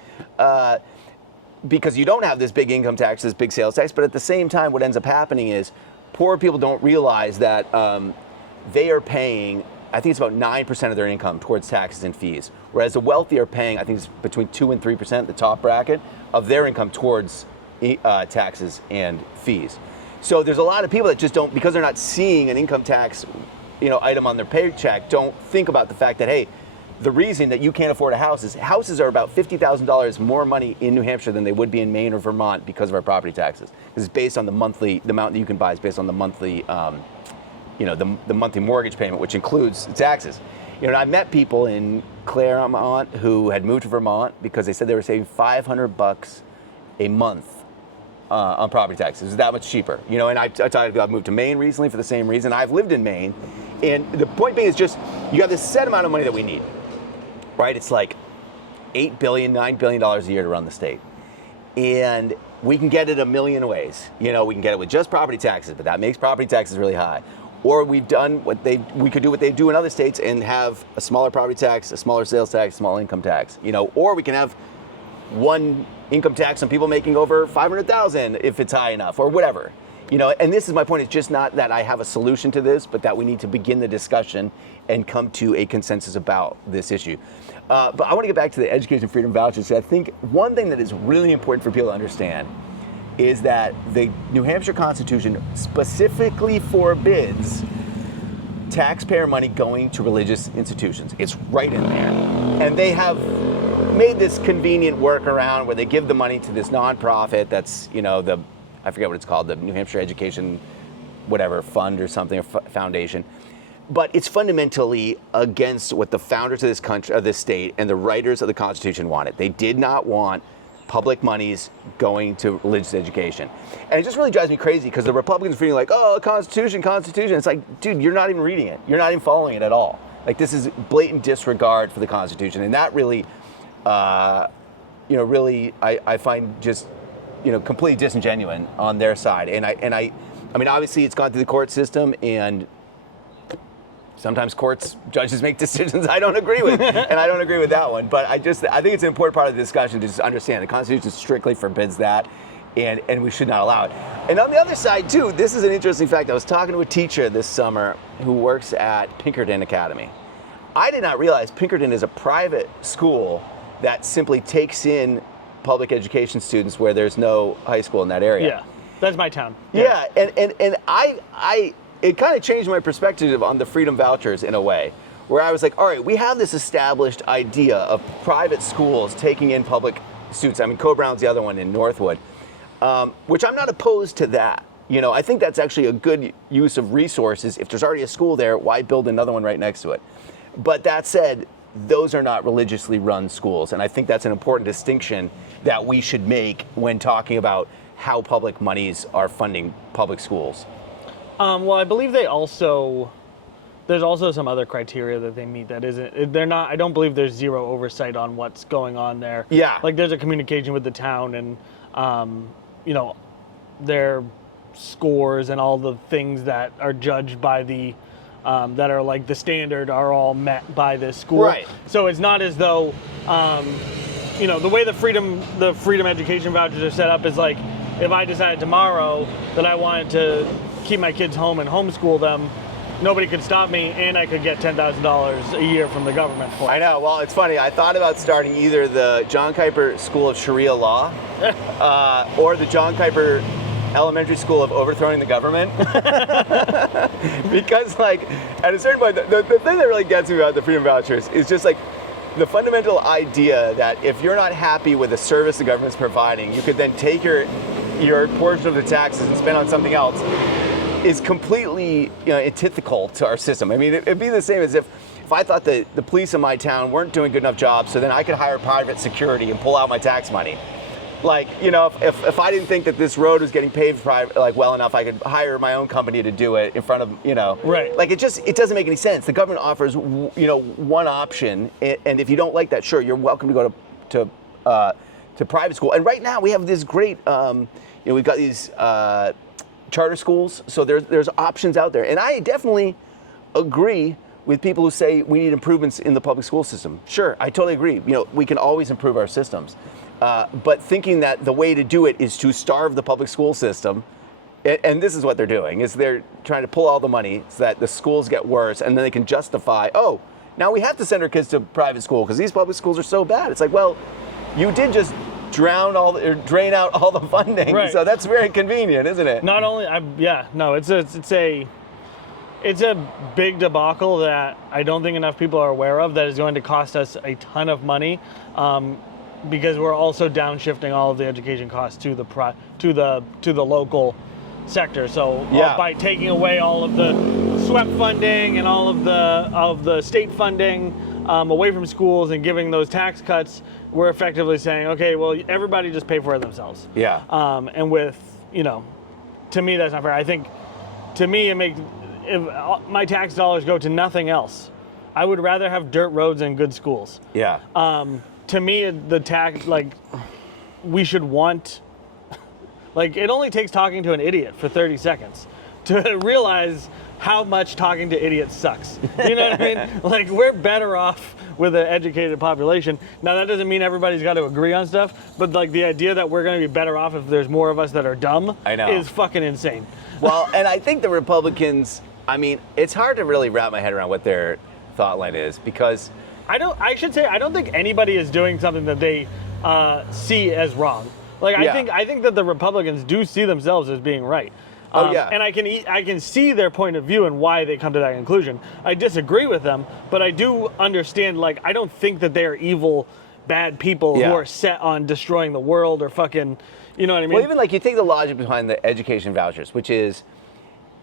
because you don't have this big income tax, this big sales tax. But at the same time, what ends up happening is poor people don't realize that they are paying, I think it's about 9% of their income towards taxes and fees, whereas the wealthy are paying, I think it's between 2 and 3%, the top bracket of their income towards taxes and fees. So there's a lot of people that just don't, because they're not seeing an income tax item on their paycheck, don't think about the fact that, hey, the reason that you can't afford a house is houses are about $50,000 more money in New Hampshire than they would be in Maine or Vermont because of our property taxes. This is based on the amount that you can buy is based on the monthly, the monthly mortgage payment, which includes taxes. I met people in Claremont who had moved to Vermont because they said they were saving $500 a month on property taxes. It's that much cheaper. And I talked about moved to Maine recently for the same reason. I've lived in Maine. And the point being is just, you have this set amount of money that we need, right? It's like $8 billion, $9 billion a year to run the state. And we can get it a million ways. We can get it with just property taxes, but that makes property taxes really high. Or we could do what they do in other states and have a smaller property tax, a smaller sales tax, small income tax, or we can have one income tax on people making over $500,000 if it's high enough, or whatever. And this is my point. It's just not that I have a solution to this, but that we need to begin the discussion and come to a consensus about this issue. But I want to get back to the education freedom vouchers. I think one thing that is really important for people to understand is that the New Hampshire Constitution specifically forbids taxpayer money going to religious institutions. It's right in there. And they have made this convenient workaround where they give the money to this nonprofit that's, I forget what it's called, the New Hampshire Education, whatever, fund or something, or foundation. But it's fundamentally against what the founders of this country, of this state, and the writers of the Constitution wanted. They did not want public monies going to religious education. And it just really drives me crazy because the Republicans are feeling like, oh, Constitution. It's like, dude, you're not even reading it. You're not even following it at all. Like, this is blatant disregard for the Constitution. And that really, I find just, completely disingenuous on their side. And I mean, obviously it's gone through the court system, and sometimes judges make decisions I don't agree with, and I don't agree with that one. But I think it's an important part of the discussion to just understand the Constitution strictly forbids that, and we should not allow it. And on the other side too, this is an interesting fact. I was talking to a teacher this summer who works at Pinkerton Academy. I did not realize Pinkerton is a private school that simply takes in public education students where there's no high school in that area. Yeah, that's my town. Yeah, and I it kind of changed my perspective on the freedom vouchers in a way, where I was like, all right, we have this established idea of private schools taking in public students. I mean, Co-Brown's the other one in Northwood, which I'm not opposed to that. I think that's actually a good use of resources. If there's already a school there, why build another one right next to it? But that said, those are not religiously run schools. And I think that's an important distinction that we should make when talking about how public monies are funding public schools. Well, I believe there's also some other criteria that they meet that I don't believe there's zero oversight on what's going on there. Yeah. Like, there's a communication with the town and, their scores and all the things that are judged by the that are like the standard are all met by this school. Right. So it's not as though, the way the freedom education vouchers are set up is like, if I decided tomorrow that I wanted to keep my kids home and homeschool them, nobody could stop me, and I could get $10,000 a year from the government for it. I know. Well, it's funny. I thought about starting either the Jon Kiper School of Sharia Law or the Jon Kiper Elementary School of Overthrowing the Government. Because, like, at a certain point, the thing that really gets me about the freedom vouchers is just, like, the fundamental idea that if you're not happy with the service the government's providing, you could then take your portion of the taxes and spend on something else is completely antithetical to our system. I mean, it'd be the same as if I thought that the police in my town weren't doing a good enough job, so then I could hire private security and pull out my tax money. Like, if I didn't think that this road was getting paved well enough, I could hire my own company to do it in front of, Right. Like, it doesn't make any sense. The government offers, one option, and if you don't like that, sure, you're welcome to go to private school. And right now we have this great, we've got these charter schools, so there's options out there. And I definitely agree with people who say we need improvements in the public school system. Sure, I totally agree. We can always improve our systems. But thinking that the way to do it is to starve the public school system, and this is what they're doing, is they're trying to pull all the money so that the schools get worse, and then they can justify, now we have to send our kids to private school because these public schools are so bad. It's like, well, you did just drain out all the funding, right. So that's very convenient, isn't it? Not only, it's a big debacle that I don't think enough people are aware of, that is going to cost us a ton of money, because we're also downshifting all of the education costs to the local sector. So by taking away all of the SWEP funding and all of the state funding away from schools and giving those tax cuts, we're effectively saying, okay, well, everybody just pay for it themselves. Yeah. And with, to me, that's not fair. I think, to me, if my tax dollars go to nothing else, I would rather have dirt roads and good schools. Yeah. To me, the tax, we should want, it only takes talking to an idiot for 30 seconds to realize how much talking to idiots sucks. You know what I mean? We're better off with an educated population. Now, that doesn't mean everybody's got to agree on stuff, but the idea that we're going to be better off if there's more of us that are dumb is fucking insane. Well, and I think the Republicans, it's hard to really wrap my head around what their thought line is, because I don't think anybody is doing something that they see as wrong. I think that the Republicans do see themselves as being right. And I can see their point of view and why they come to that conclusion. I disagree with them, but I do understand, I don't think that they are evil, bad people who are set on destroying the world or fucking, you know what I mean? Well, even you take the logic behind the education vouchers, which is,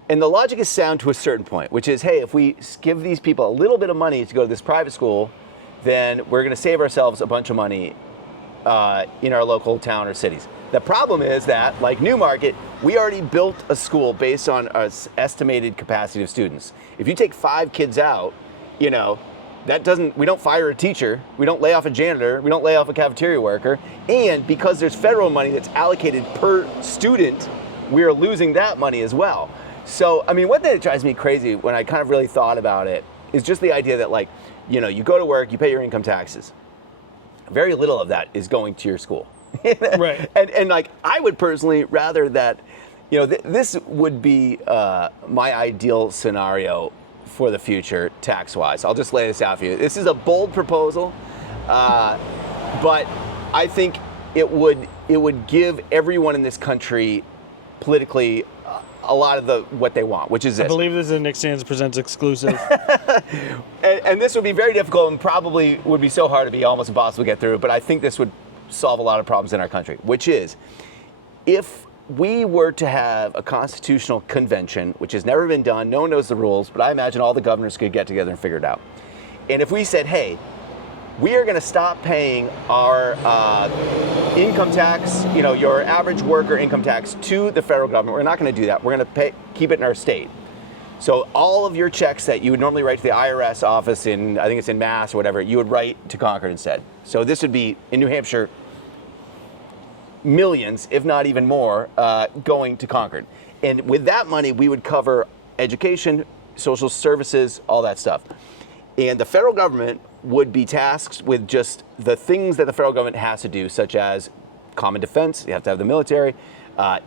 and the logic is sound to a certain point, which is, hey, if we give these people a little bit of money to go to this private school, then we're going to save ourselves a bunch of money in our local town or cities. The problem is that, like Newmarket, we already built a school based on our estimated capacity of students. If you take 5 kids out, we don't fire a teacher, we don't lay off a janitor, we don't lay off a cafeteria worker, and because there's federal money that's allocated per student, we're losing that money as well. So, one thing that drives me crazy when I kind of really thought about it is just the idea that, you go to work, you pay your income taxes. Very little of that is going to your school. Right. And I would personally rather that, this would be my ideal scenario for the future tax-wise. I'll just lay this out for you. This is a bold proposal, but I think it would give everyone in this country politically a lot of what they want, which is this. I believe this is a Nick Sands Presents exclusive. and this would be very difficult and probably would be so hard to be almost impossible to get through, but I think this would solve a lot of problems in our country, which is, if we were to have a constitutional convention, which has never been done, no one knows the rules, but I imagine all the governors could get together and figure it out. And if we said, hey, we are going to stop paying our income tax, your average worker income tax to the federal government. We're not going to do that. We're going to keep it in our state. So all of your checks that you would normally write to the IRS office I think it's in Mass or whatever, you would write to Concord instead. So this would be, in New Hampshire, millions, if not even more, going to Concord. And with that money, we would cover education, social services, all that stuff. And the federal government would be tasked with just the things that the federal government has to do, such as common defense, you have to have the military,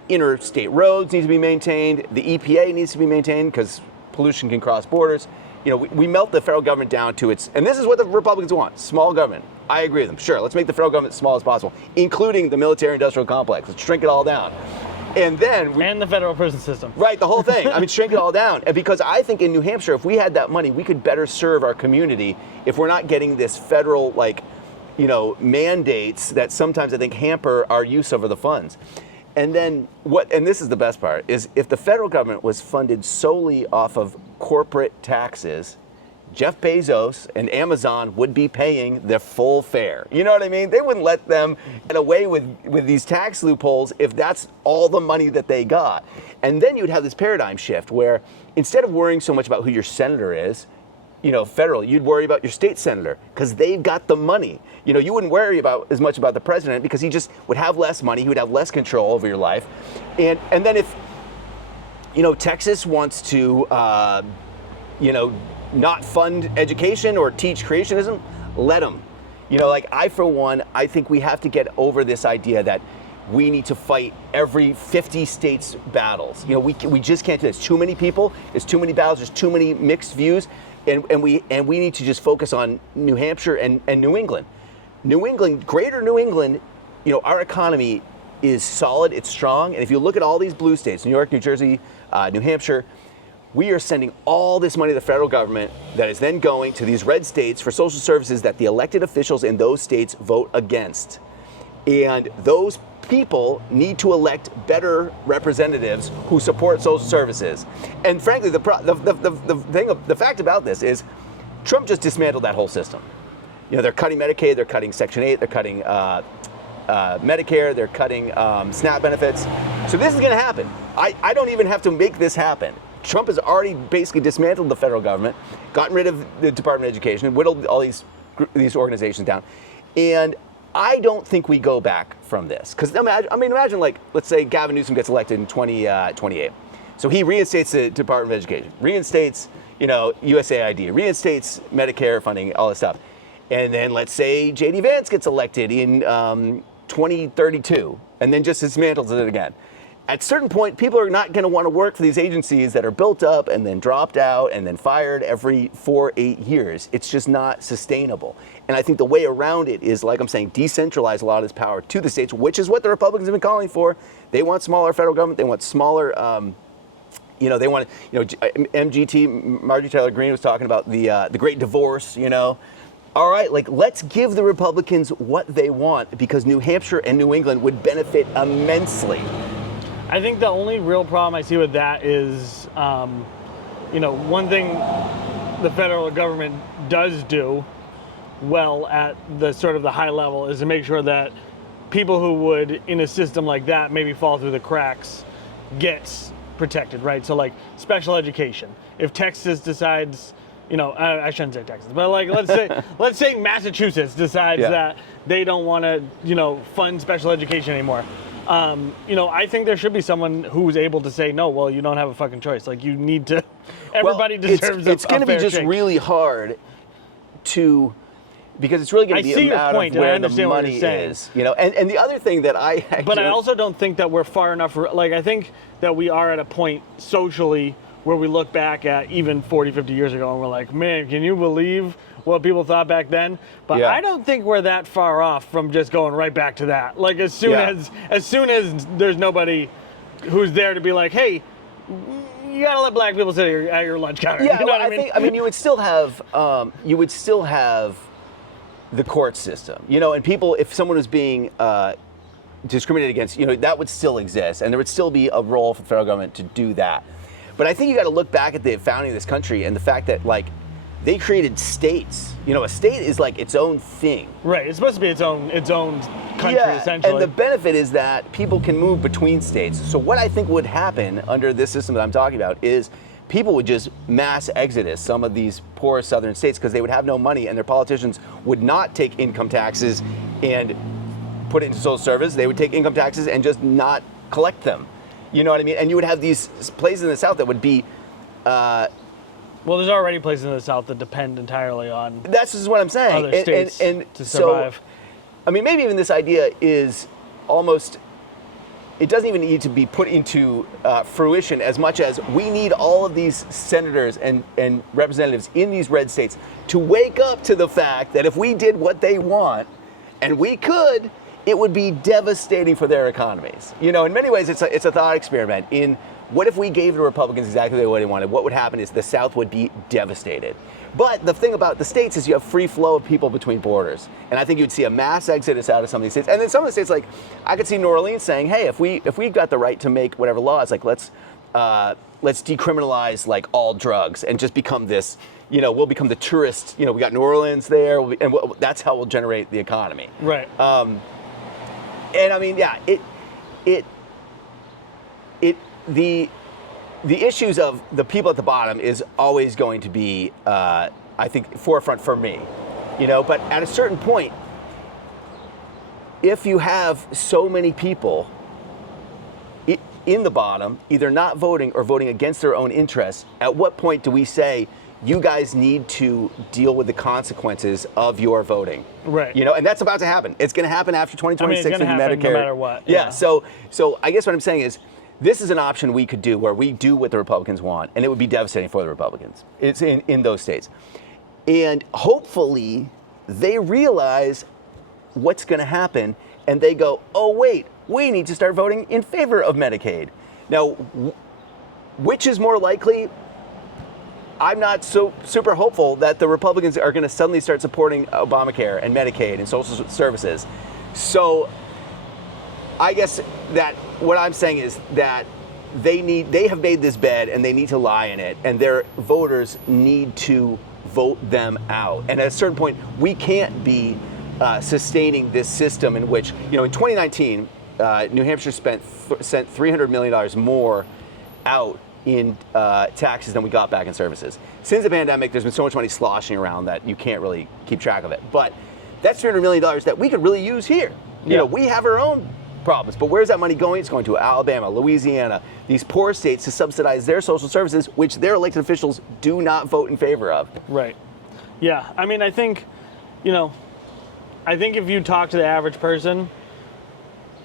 interstate roads need to be maintained, the EPA needs to be maintained because pollution can cross borders. We melt the federal government down to its, and this is what the Republicans want, small government. I agree with them. Sure, let's make the federal government as small as possible, including the military-industrial complex. Let's shrink it all down. And then and the federal prison system. Right, the whole thing. I mean, shrink it all down. And because I think in New Hampshire, if we had that money, we could better serve our community if we're not getting this federal, mandates that sometimes I think hamper our use of the funds. And then and this is the best part, is if the federal government was funded solely off of corporate taxes, Jeff Bezos and Amazon would be paying their full fare. You know what I mean? They wouldn't let them get away with these tax loopholes if that's all the money that they got. And then you'd have this paradigm shift where instead of worrying so much about who your senator is, federal, you'd worry about your state senator because they've got the money. You wouldn't worry as much about the president because he just would have less money, he would have less control over your life. And then if, Texas wants to, not fund education or teach creationism, let them. I, for one, I think we have to get over this idea that we need to fight every 50 states' battles. We just can't do this. Too many people, there's too many battles, there's too many mixed views, and we need to just focus on New Hampshire and New England. Greater New England, our economy is solid, it's strong, and if you look at all these blue states, New York, New Jersey, New Hampshire, we are sending all this money to the federal government that is then going to these red states for social services that the elected officials in those states vote against. And those people need to elect better representatives who support social services. And frankly, the fact about this is Trump just dismantled that whole system. They're cutting Medicaid, they're cutting Section 8, they're cutting Medicare, they're cutting SNAP benefits. So this is going to happen. I don't even have to make this happen. Trump has already basically dismantled the federal government, gotten rid of the Department of Education, whittled all these organizations down. And I don't think we go back from this. Because imagine let's say Gavin Newsom gets elected in 2028. So he reinstates the Department of Education, reinstates, USAID, reinstates Medicare funding, all this stuff. And then let's say J.D. Vance gets elected in 2032 and then just dismantles it again. At a certain point, people are not going to want to work for these agencies that are built up and then dropped out and then fired every 4-8 years. It's just not sustainable. And I think the way around it is, like I'm saying, decentralize a lot of this power to the states, which is what the Republicans have been calling for. They want smaller federal government. They want smaller, they want, MGT, Marjorie Taylor Greene was talking about the great divorce, All right, let's give the Republicans what they want because New Hampshire and New England would benefit immensely. I think the only real problem I see with that is, one thing the federal government does do well at the sort of the high level is to make sure that people who would, in a system like that, maybe fall through the cracks, gets protected, right? So special education. If Texas decides, I shouldn't say Texas, but let's say Massachusetts decides that they don't want to, fund special education anymore. I think there should be someone who's able to say, no, well, you don't have a fucking choice. You need to, everybody deserves it's going to be just shake. really hard because it's really going to be a matter of where the money is. And the other thing that But I also don't think that we're far enough, I think that we are at a point socially where we look back at even 40, 50 years ago and we're like, man, can you believe what people thought back then? But I don't think we're that far off from just going right back to that. As soon as there's nobody who's there to be like, hey, you gotta let black people sit at your lunch counter. Yeah, you know what I mean? You would still have the court system, and people, if someone was being discriminated against, that would still exist, and there would still be a role for the federal government to do that. But I think you got to look back at the founding of this country and the fact that they created states. A state is its own thing. Right. It's supposed to be its own country, essentially. And the benefit is that people can move between states. So what I think would happen under this system that I'm talking about is people would just mass exodus some of these poor southern states because they would have no money and their politicians would not take income taxes and put it into social service. They would take income taxes and just not collect them. You know what I mean? And you would have these places in the South that would be Well, there's already places in the South that depend entirely on That's just what I'm saying. other states and to survive. So, I mean, maybe even this idea is almost, it doesn't even need to be put into fruition as much as we need all of these senators and representatives in these red states to wake up to the fact that if we did what they want, and we could, it would be devastating for their economies. You know, in many ways, it's a thought experiment. In what if we gave the Republicans exactly what they wanted? What would happen is the South would be devastated. But the thing about the states is you have free flow of people between borders. And I think you'd see a mass exodus out of some of these states. And then some of the states, like, I could see New Orleans saying, hey, if we got the right to make whatever laws, like let's decriminalize like all drugs and just become this, you know, we'll become the tourist, you know, we got New Orleans there, and that's how we'll generate the economy. Right. And I mean, yeah, the issues of the people at the bottom is always going to be, I think, forefront for me, you know. But at a certain point, if you have so many people in the bottom, either not voting or voting against their own interests, at what point do we say, you guys need to deal with the consequences of your voting? Right. You know, and that's about to happen. It's going to happen after 2026 with Medicare. No matter what. Yeah. So I guess what I'm saying is, this is an option we could do where we do what the Republicans want, and it would be devastating for the Republicans. It's in those states. And hopefully they realize what's going to happen, and they go, oh, wait, we need to start voting in favor of Medicaid. Now, which is more likely? I'm not so super hopeful that the Republicans are going to suddenly start supporting Obamacare and Medicaid and social services. So I guess that what I'm saying is that they have made this bed and they need to lie in it, and their voters need to vote them out. And at a certain point, we can't be sustaining this system in which, you know, in 2019, New Hampshire sent $300 million more out in taxes than we got back in services. Since the pandemic, there's been so much money sloshing around that you can't really keep track of it. But that's $300 million that we could really use here. You know, we have our own problems, but where's that money going? It's going to Alabama, Louisiana, these poor states to subsidize their social services, which their elected officials do not vote in favor of. Right. Yeah. I mean, I think if you talk to the average person,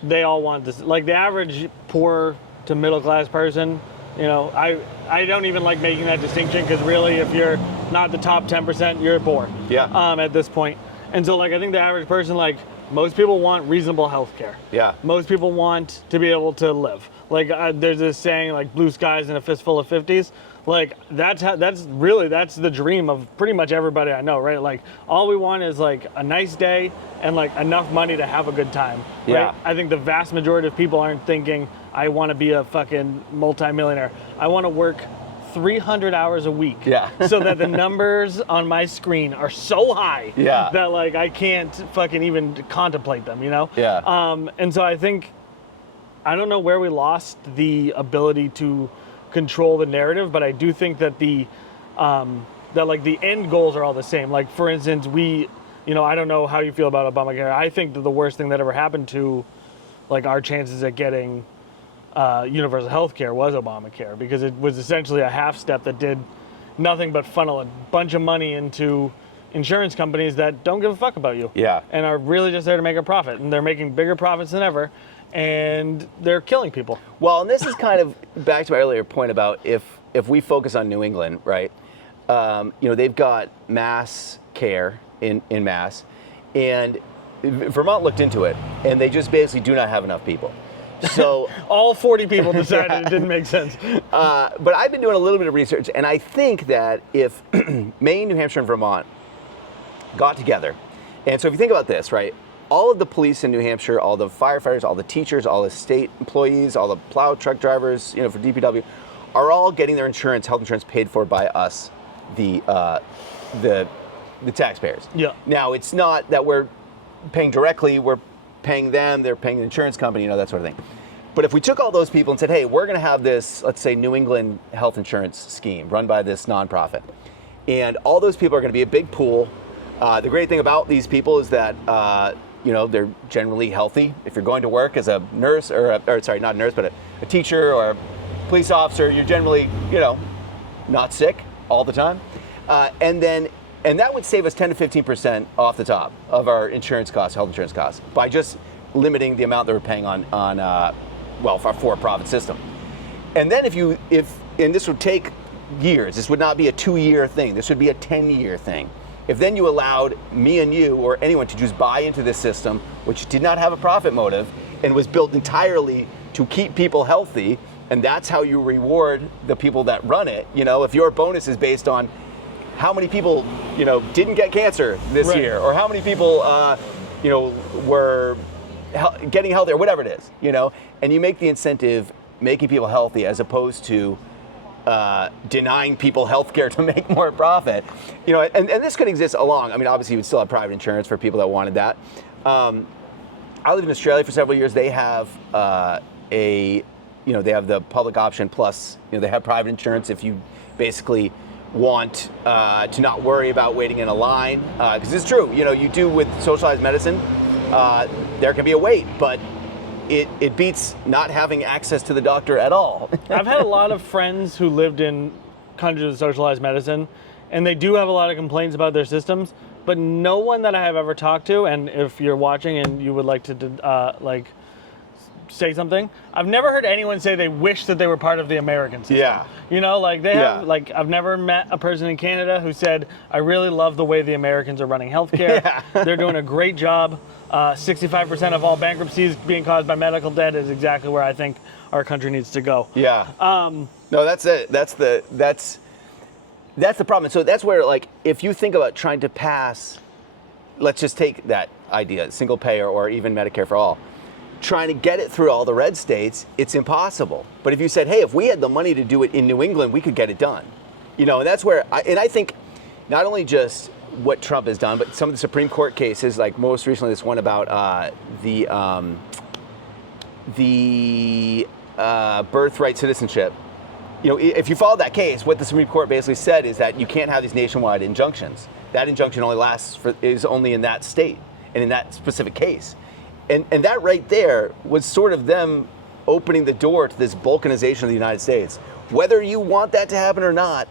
they all want this. Like the average poor to middle class person, you know, I don't even like making that distinction, because really, if you're not the top 10%, you're poor. Yeah. At this point. And so, like, I think the average person, like, most people want reasonable health care. Yeah. Most people want to be able to live. Like, there's this saying, like, blue skies and a fistful of 50s. Like, that's the dream of pretty much everybody I know, right? Like, all we want is, like, a nice day and, like, enough money to have a good time. Right? Yeah. I think the vast majority of people aren't thinking, I want to be a fucking multimillionaire. I want to work 300 hours a week, so that the numbers on my screen are so high that, like, I can't fucking even contemplate them, you know? And so I think, I don't know where we lost the ability to control the narrative, but I do think that like the end goals are all the same. Like, for instance, you know, I don't know how you feel about Obamacare. I think that the worst thing that ever happened to, like, our chances at getting universal health care was Obamacare, because it was essentially a half step that did nothing but funnel a bunch of money into insurance companies that don't give a fuck about you. And are really just there to make a profit. And they're making bigger profits than ever. And they're killing people. Well, and this is kind of back to my earlier point about if we focus on New England, right? You know, they've got mass care in Mass. And Vermont looked into it. And they just basically do not have enough people. So all 40 people decided it didn't make sense. But I've been doing a little bit of research, and I think that if Maine, New Hampshire, and Vermont got together, and so if you think about this, right, all of the police in New Hampshire, all the firefighters, all the teachers, all the state employees, all the plow truck drivers, you know, for DPW, are all getting their insurance, health insurance, paid for by us, the taxpayers. Now, it's not that we're paying directly, we're paying them, they're paying the insurance company, you know, that sort of thing. But if we took all those people and said, hey, we're going to have this, let's say, New England health insurance scheme run by this nonprofit, and all those people are going to be a big pool. The great thing about these people is that, you know, they're generally healthy. If you're going to work as a nurse, or sorry, not a nurse, but a teacher or a police officer, you're generally, you know, not sick. all the time. And that would save us 10 to 15% off the top of our insurance costs, health insurance costs, by just limiting the amount that we're paying on for our for-profit system. And then and this would take years. This would not be a 2-year thing. This would be a 10-year thing. If then you allowed me and you or anyone to just buy into this system, which did not have a profit motive and was built entirely to keep people healthy, and that's how you reward the people that run it. If your bonus is based on how many people, didn't get cancer this year, or how many people, were getting healthier, whatever it is, and you make the incentive making people healthy as opposed to denying people health care to make more profit, and this could exist along. I mean, obviously you would still have private insurance for people that wanted that. I lived in Australia for several years. They have they have the public option plus, they have private insurance if you basically want to not worry about waiting in a line. Because it's true, you do with socialized medicine, there can be a wait, but it beats not having access to the doctor at all. I've had a lot of friends who lived in countries with socialized medicine, and they do have a lot of complaints about their systems, but no one that I have ever talked to, and if you're watching and you would like to say something, I've never heard anyone say they wish that they were part of the American system. Yeah. I've never met a person in Canada who said, I really love the way the Americans are running healthcare. Yeah. They're doing a great job. 65% of all bankruptcies being caused by medical debt is exactly where I think our country needs to go. Yeah. No, that's it. That's the problem. So that's where, if you think about trying to pass, let's just take that idea, single payer or even Medicare for all, trying to get it through all the red states, it's impossible. But if you said, hey, if we had the money to do it in New England, we could get it done. And that's where, I think not only just what Trump has done, but some of the Supreme Court cases, like most recently this one about the birthright citizenship. If you follow that case, what the Supreme Court basically said is that you can't have these nationwide injunctions. That injunction only is only in that state and in that specific case. And that right there was sort of them opening the door to this balkanization of the United States. Whether you want that to happen or not,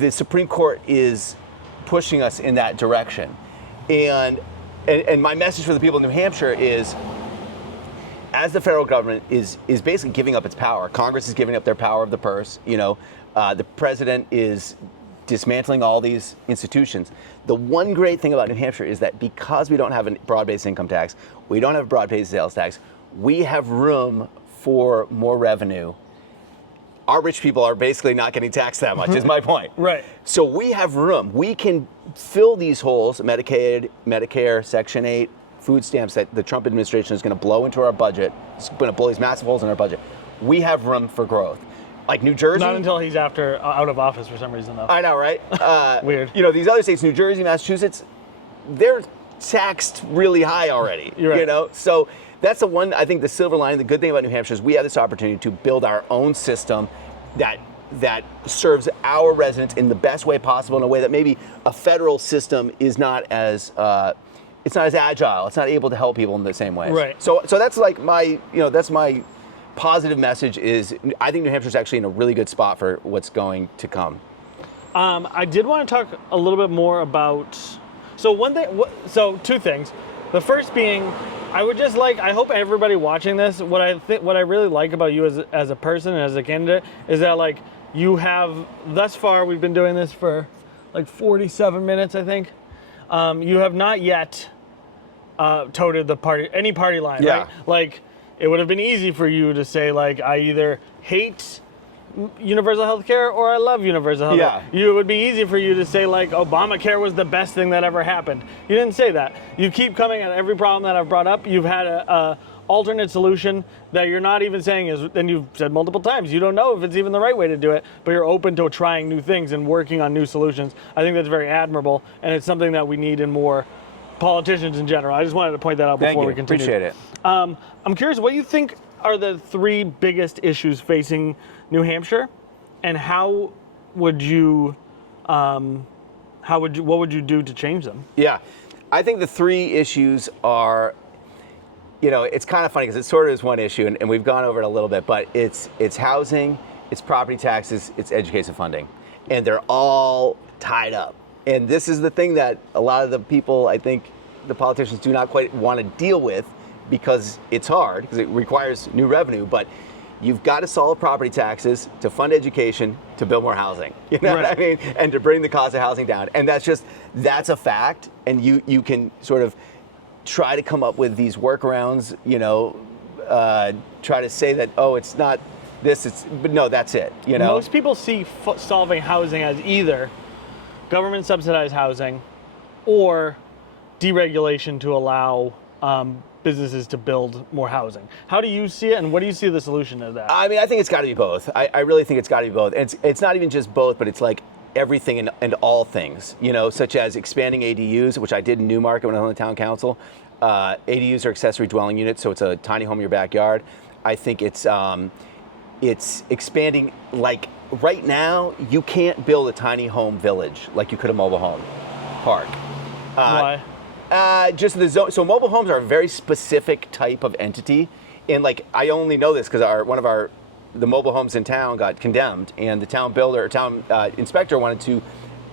the Supreme Court is pushing us in that direction. And my message for the people in New Hampshire is, as the federal government is basically giving up its power, Congress is giving up their power of the purse, the president is dismantling all these institutions. The one great thing about New Hampshire is that because we don't have a broad-based income tax, we don't have a broad-based sales tax, we have room for more revenue. Our rich people are basically not getting taxed that much, is my point. Right. So we have room. We can fill these holes, Medicaid, Medicare, Section 8, food stamps that the Trump administration is going to blow into our budget. It's going to blow these massive holes in our budget. We have room for growth. Like New Jersey. Not until he's out of office for some reason, though. I know, right? Weird. These other states, New Jersey, Massachusetts, they're taxed really high already. You're right. So that's the one, I think the silver lining, the good thing about New Hampshire is we have this opportunity to build our own system that serves our residents in the best way possible, in a way that maybe a federal system is not as it's not as agile. It's not able to help people in the same way. Right. So that's like that's my positive message is I think New Hampshire's actually in a really good spot for what's going to come. I did want to talk a little bit more about. So two things. The first being, I hope everybody watching this, what I really like about you as a person and as a candidate is that you have, thus far, we've been doing this for 47 minutes, I think. You have not yet toted any party line, yeah. Right? It would have been easy for you to say, I either hate universal health care or I love universal health care. Yeah. It would be easy for you to say, Obamacare was the best thing that ever happened. You didn't say that. You keep coming at every problem that I've brought up. You've had a alternate solution that you're not even saying is, and you've said multiple times, you don't know if it's even the right way to do it, but you're open to trying new things and working on new solutions. I think that's very admirable, and it's something that we need in more politicians in general. I just wanted to point that out before we continue. Appreciate it. I'm curious, what do you think are the three biggest issues facing New Hampshire, and what would you do to change them? Yeah, I think the three issues are, it's kind of funny because it sort of is one issue, and we've gone over it a little bit, but it's housing, it's property taxes, it's education funding. and they're all tied up. And this is the thing that a lot of the people, I think, the politicians do not quite want to deal with because it's hard, because it requires new revenue, but you've got to solve property taxes to fund education, to build more housing. You know what I mean? And to bring the cost of housing down. And that's a fact. And you can sort of try to come up with these workarounds, try to say that, oh, it's not this, but no, that's it. Most people see solving housing as either government subsidized housing or deregulation to allow businesses to build more housing. How do you see it, and what do you see the solution to that? I mean, I think it's got to be both. I really think it's got to be both. It's not even just both, but it's like everything and all things, such as expanding ADUs, which I did in Newmarket when I was on the town council. ADUs are accessory dwelling units, so it's a tiny home in your backyard. I think it's expanding. Like right now, you can't build a tiny home village like you could a mobile home park. Why? Just the zone. So mobile homes are a very specific type of entity, and like I only know this because the mobile homes in town got condemned, and the town inspector wanted to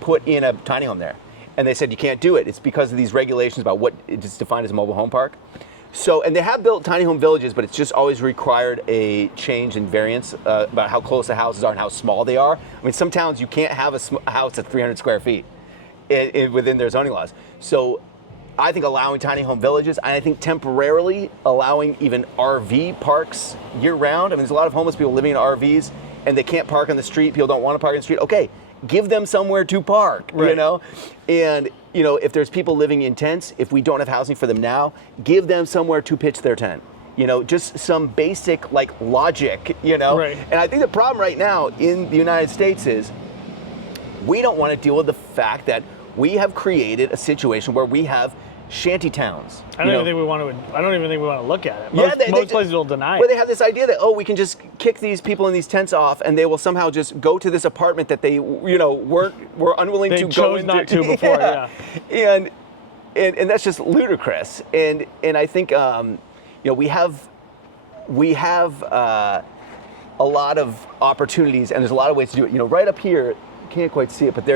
put in a tiny home there, and they said you can't do it. It's because of these regulations about what is defined as a mobile home park. So, and they have built tiny home villages, but it's just always required a change in variance about how close the houses are and how small they are. I mean, some towns you can't have a house at 300 square feet within their zoning laws. So I think allowing tiny home villages, and I think temporarily allowing even RV parks year round. I mean, there's a lot of homeless people living in RVs and they can't park on the street. People don't want to park on the street. Okay, give them somewhere to park, And, if there's people living in tents, if we don't have housing for them now, give them somewhere to pitch their tent. Just some basic logic, Right. And I think the problem right now in the United States is we don't want to deal with the fact that we have created a situation where we have shanty towns. I don't even think we want to look at it. Most places will deny it. Where they have this idea that, we can just kick these people in these tents off and they will somehow just go to this apartment that they, were unwilling to go into. They chose not to before, yeah. And that's just ludicrous. And I think, we have a lot of opportunities, and there's a lot of ways to do it. Right up here, you can't quite see it, but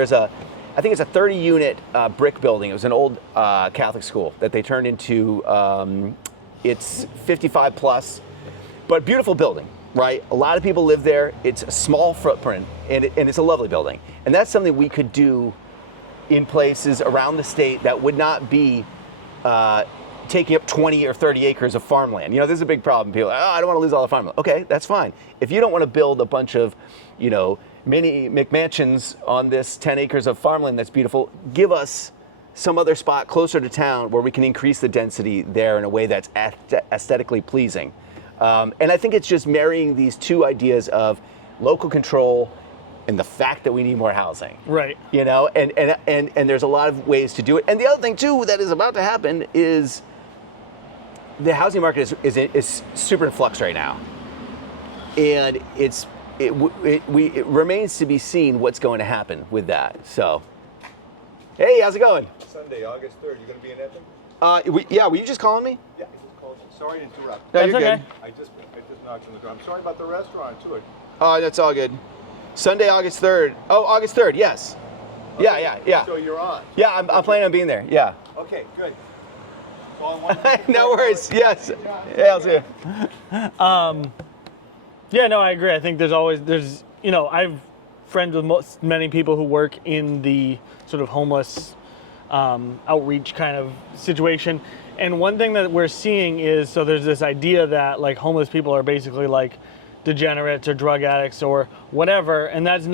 I think it's a 30-unit brick building. It was an old Catholic school that they turned into, it's 55 plus, but beautiful building, right? A lot of people live there. It's a small footprint, and it's a lovely building. And that's something we could do in places around the state that would not be taking up 20 or 30 acres of farmland. This is a big problem. People are like, I don't want to lose all the farmland. Okay, that's fine. If you don't want to build a bunch of, mini McMansions on this 10 acres of farmland that's beautiful, give us some other spot closer to town where we can increase the density there in a way that's aesthetically pleasing. And I think it's just marrying these two ideas of local control and the fact that we need more housing. Right. And there's a lot of ways to do it. And the other thing too that is about to happen is the housing market is super in flux right now. And it remains to be seen what's going to happen with that. So, hey, how's it going? Sunday, August 3rd. You going to be in Epping? Were you just calling me? Yeah, I just called you. Sorry to interrupt. No, you're okay. good. I just knocked on the door. I'm sorry about the restaurant, too. Oh, that's all good. Sunday, August 3rd. Oh, August 3rd, yes. Okay. Yeah. So you're on? Yeah, I'm planning on being there, yeah. Okay, good. So I want No worries, yes. Yeah, I'll see you. Yeah, no, I agree. I think I've friends with many people who work in the sort of homeless outreach kind of situation. And one thing that we're seeing is, so there's this idea that homeless people are basically degenerates or drug addicts or whatever, and that's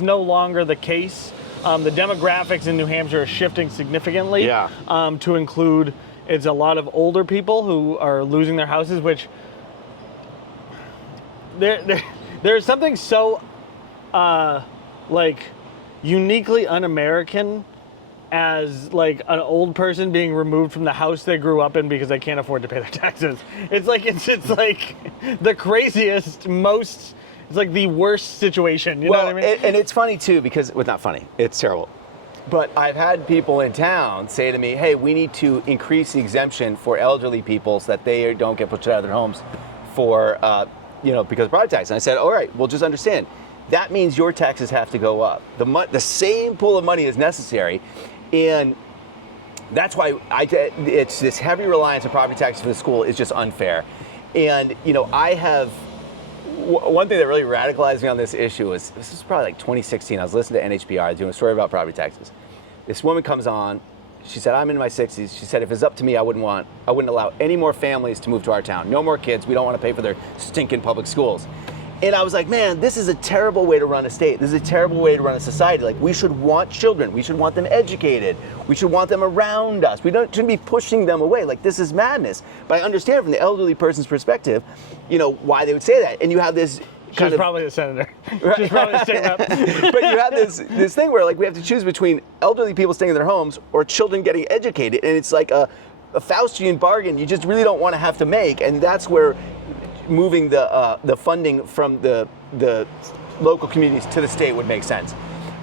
no longer the case. The demographics in New Hampshire are shifting significantly to include, it's a lot of older people who are losing their houses, which there's something so uniquely un-American as an old person being removed from the house they grew up in because they can't afford to pay their taxes. It's the craziest, it's the worst situation. You know what I mean? And it's funny too because, well, not funny, it's terrible. But I've had people in town say to me, hey, we need to increase the exemption for elderly people so that they don't get pushed out of their homes for, because of property tax. And I said, all right, well, just understand, that means your taxes have to go up. The same pool of money is necessary, and that's why it's this heavy reliance on property taxes for the school is just unfair. And I have one thing that really radicalized me on this issue was, this was probably like 2016. I was listening to NHPR doing a story about property taxes. This woman comes on. She said, I'm in my 60s. She said, if it's up to me, I wouldn't allow any more families to move to our town. No more kids. We don't want to pay for their stinking public schools. And I was like, man, this is a terrible way to run a state. This is a terrible way to run a society. Like, we should want children. We should want them educated. We should want them around us. We shouldn't be pushing them away. Like, this is madness. But I understand from the elderly person's perspective, why they would say that. And you have this She's probably a senator. Right. She's probably a state rep. But you have this thing where, like, we have to choose between elderly people staying in their homes or children getting educated. And it's like a Faustian bargain you just really don't want to have to make. And that's where moving the funding from the local communities to the state would make sense.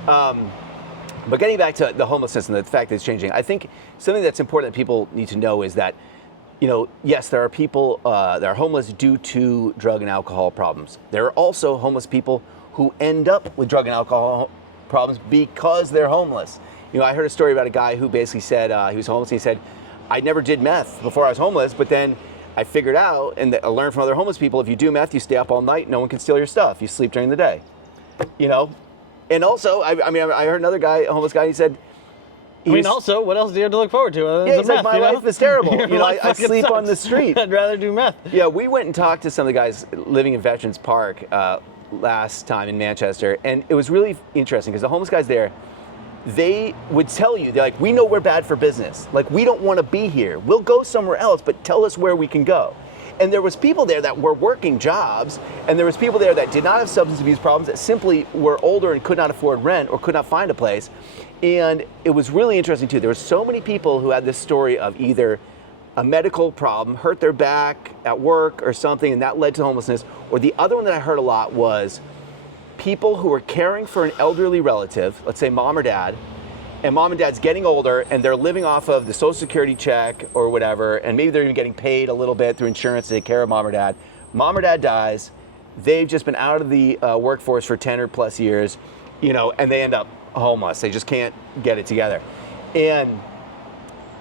But getting back to the homelessness and the fact that it's changing, I think something that's important that people need to know is that, yes, there are people that are homeless due to drug and alcohol problems. There are also homeless people who end up with drug and alcohol problems because they're homeless. I heard a story about a guy who basically said he was homeless. And he said, I never did meth before I was homeless, but then I figured out and I learned from other homeless people, if you do meth, you stay up all night, no one can steal your stuff. You sleep during the day, And also, I heard another guy, a homeless guy, he said, also, what else do you have to look forward to other than he's meth, like, my life is terrible. I sleep on the street. I'd rather do meth. Yeah, we went and talked to some of the guys living in Veterans Park last time in Manchester, and it was really interesting because the homeless guys there, they would tell you, they're like, we know we're bad for business. Like, we don't want to be here. We'll go somewhere else, but tell us where we can go. And there was people there that were working jobs, and there was people there that did not have substance abuse problems, that simply were older and could not afford rent or could not find a place. And it was really interesting too. There were so many people who had this story of either a medical problem, hurt their back at work or something, and that led to homelessness. Or the other one that I heard a lot was people who were caring for an elderly relative, let's say mom or dad, and mom and dad's getting older and they're living off of the Social Security check or whatever, and maybe they're even getting paid a little bit through insurance to take care of mom or dad. Mom or dad dies, they've just been out of the workforce for 10 or plus years, and they end up homeless. They just can't get it together. And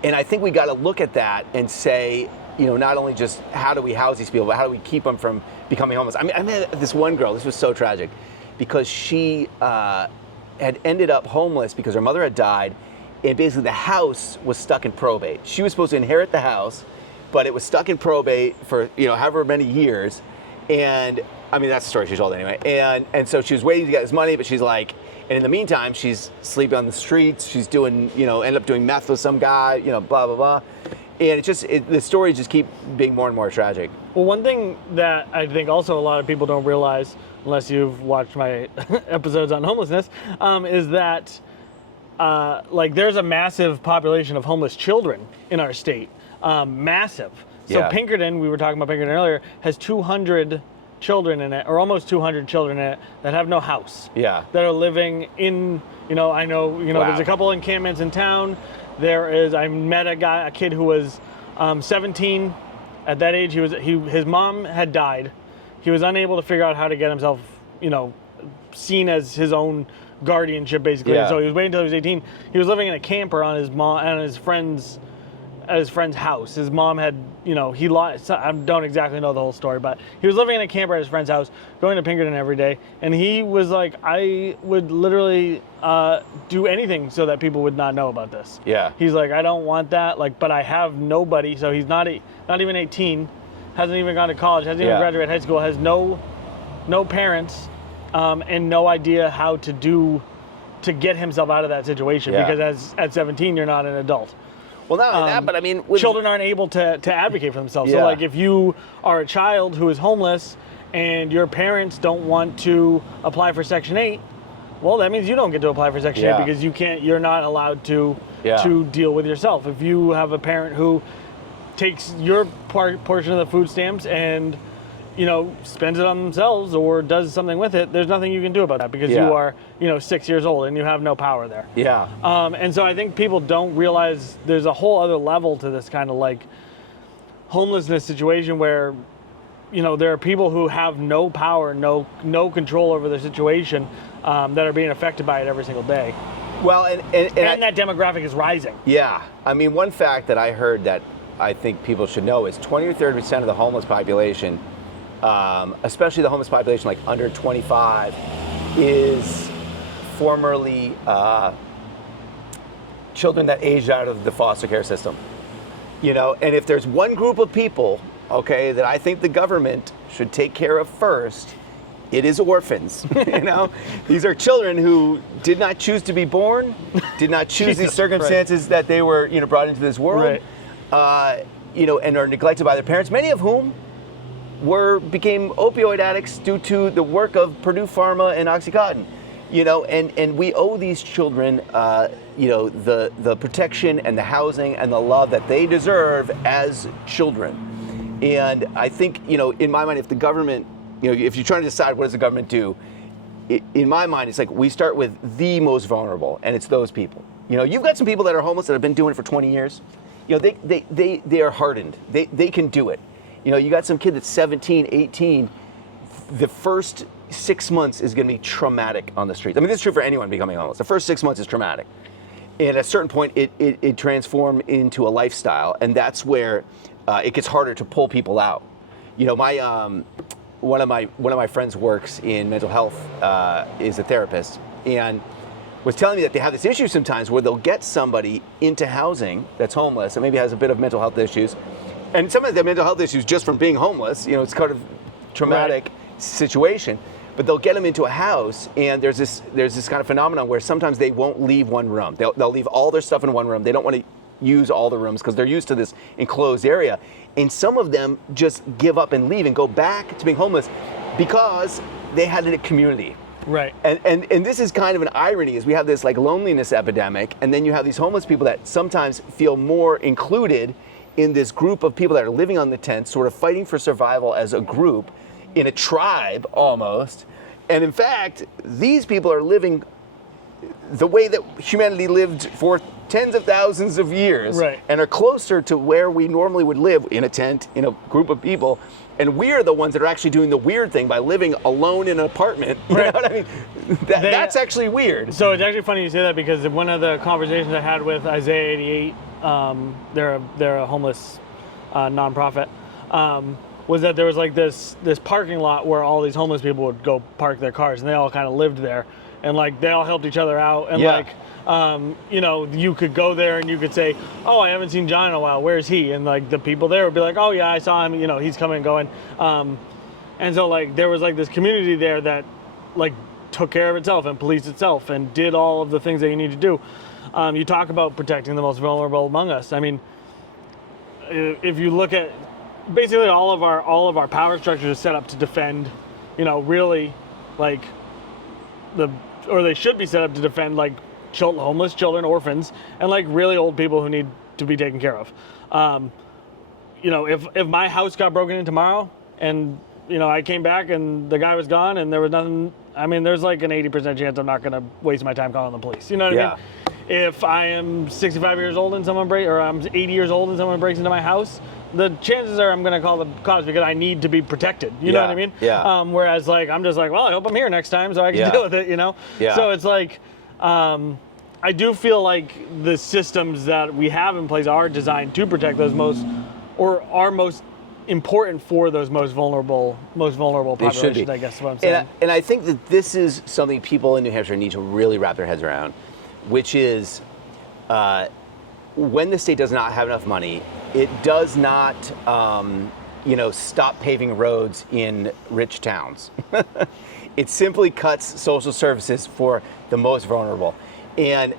I think we got to look at that and say, not only just how do we house these people, but how do we keep them from becoming homeless? I met this one girl, this was so tragic, because she had ended up homeless because her mother had died, and basically the house was stuck in probate. She was supposed to inherit the house, but it was stuck in probate for however many years. And that's the story she told anyway. And so she was waiting to get this money, but she's like, and in the meantime, she's sleeping on the streets. She's doing, ended up doing meth with some guy, blah, blah, blah. And the stories just keep being more and more tragic. Well, one thing that I think also a lot of people don't realize, unless you've watched my episodes on homelessness, is that there's a massive population of homeless children in our state. Massive. So Yeah. Pinkerton, we were talking about Pinkerton earlier, has 200 children in it, or almost 200 children in it, that have no house. Yeah. That are living in, I know, Wow. there's a couple encampments in town. I met a kid who was 17. At that age, his mom had died. He was unable to figure out how to get himself, seen as his own guardianship, basically. Yeah. So he was waiting until he was 18. He was living in a camper on his friend's house. His mom had, he lost, I don't exactly know the whole story, but he was living in a camper at his friend's house, going to Pinkerton every day. And he was like, I would literally do anything so that people would not know about this. Yeah. He's like, I don't want that, but I have nobody. So he's not even 18, hasn't even gone to college, hasn't even graduated high school, has no parents, and no idea how to get himself out of that situation. Yeah. Because at 17, you're not an adult. Well, not only that, but children aren't able to advocate for themselves. Yeah. So if you are a child who is homeless and your parents don't want to apply for Section 8, well, that means you don't get to apply for Section 8 because you're not allowed to deal with yourself. If you have a parent who takes your portion of the food stamps and spends it on themselves or does something with it, there's nothing you can do about that because you are 6 years old and you have no power there. Yeah. And so I think people don't realize there's a whole other level to this kind of homelessness situation where there are people who have no power, no control over their situation that are being affected by it every single day. Well, and that demographic is rising. Yeah. I mean, one fact that I heard that I think people should know is 20 or 30% of the homeless population, especially the homeless population like under 25, is formerly children that aged out of the foster care system. And if there's one group of people, okay, that I think the government should take care of first, it is orphans. These are children who did not choose to be born, did not choose these circumstances that they were, brought into this world, and are neglected by their parents, many of whom became opioid addicts due to the work of Purdue Pharma and OxyContin. And we owe these children, the protection and the housing and the love that they deserve as children. And I think, in my mind, if the government, if you're trying to decide what does the government do, in my mind, it's like we start with the most vulnerable, and it's those people. You've got some people that are homeless that have been doing it for 20 years. They are hardened. They can do it. You got some kid that's 17, 18. The first 6 months is going to be traumatic on the streets. I mean, this is true for anyone becoming homeless. The first 6 months is traumatic. And at a certain point, it transforms into a lifestyle, and that's where it gets harder to pull people out. One of my friends works in mental health, is a therapist, and was telling me that they have this issue sometimes where they'll get somebody into housing that's homeless and maybe has a bit of mental health issues, and some of the mental health issues just from being homeless. It's kind of traumatic situation, but they'll get them into a house, and there's this kind of phenomenon where sometimes they won't leave one room. They'll leave all their stuff in one room. They don't want to use all the rooms because they're used to this enclosed area. And some of them just give up and leave and go back to being homeless because they had a community. Right. And this is kind of an irony, is we have this like loneliness epidemic, and then you have these homeless people that sometimes feel more included in this group of people that are living on the tents, sort of fighting for survival as a group, in a tribe almost. And in fact, these people are living the way that humanity lived for tens of thousands of years, and are closer to where we normally would live, in a tent, in a group of people. And we are the ones that are actually doing the weird thing by living alone in an apartment. You know what I mean? That's actually weird. So it's actually funny you say that, because one of the conversations I had with Isaiah 88, they're a homeless nonprofit, was that there was like this parking lot where all these homeless people would go park their cars, and they all kind of lived there, and like they all helped each other out, and you could go there and you could say, oh, I haven't seen John in a while, where's he? And like the people there would be like, oh yeah, I saw him, he's coming and going. And so like there was like this community there that like took care of itself and policed itself and did all of the things that you need to do. You talk about protecting the most vulnerable among us. I mean, if you look at basically all of our power structures are set up to defend, really like or they should be set up to defend like homeless children, orphans, and like really old people who need to be taken care of. If my house got broken in tomorrow and I came back and the guy was gone and there was nothing, I mean, there's like an 80% chance I'm not going to waste my time calling the police. You know what I mean? If I am 65 years old and I'm 80 years old and someone breaks into my house, the chances are I'm going to call the cops because I need to be protected. You know what I mean? Yeah. Whereas like I'm just like, well, I hope I'm here next time so I can deal with it. Yeah. So it's like, I do feel like the systems that we have in place are designed to protect those are most important for those most vulnerable populations, I guess is what I'm saying. And I think that this is something people in New Hampshire need to really wrap their heads around, which is when the state does not have enough money, it does not stop paving roads in rich towns. It simply cuts social services for the most vulnerable. And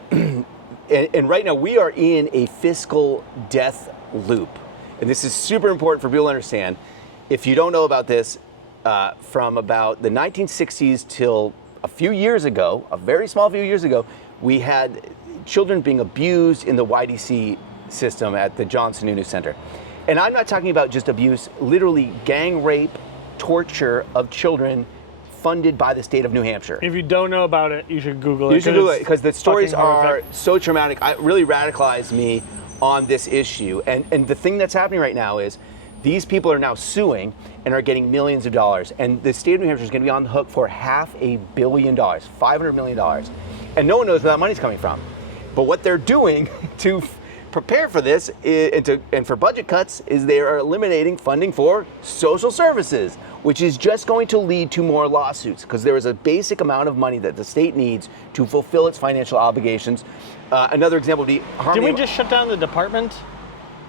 right now we are in a fiscal death loop. And this is super important for people to understand. If you don't know about this, from about the 1960s till a few years ago, a very small few years ago, we had children being abused in the YDC system at the John Sununu Center. And I'm not talking about just abuse, literally gang rape, torture of children funded by the state of New Hampshire. If you don't know about it, you should Google it. You should Google it because the stories are so traumatic. It really radicalized me on this issue. And the thing that's happening right now is These people are now suing and are getting millions of dollars. And the state of New Hampshire is going to be on the hook for $500 million, $500 million. And no one knows where that money's coming from. But what they're doing to prepare for this and for budget cuts is they are eliminating funding for social services, which is just going to lead to more lawsuits because there is a basic amount of money that the state needs to fulfill its financial obligations. Another example would be Did we just shut down the department?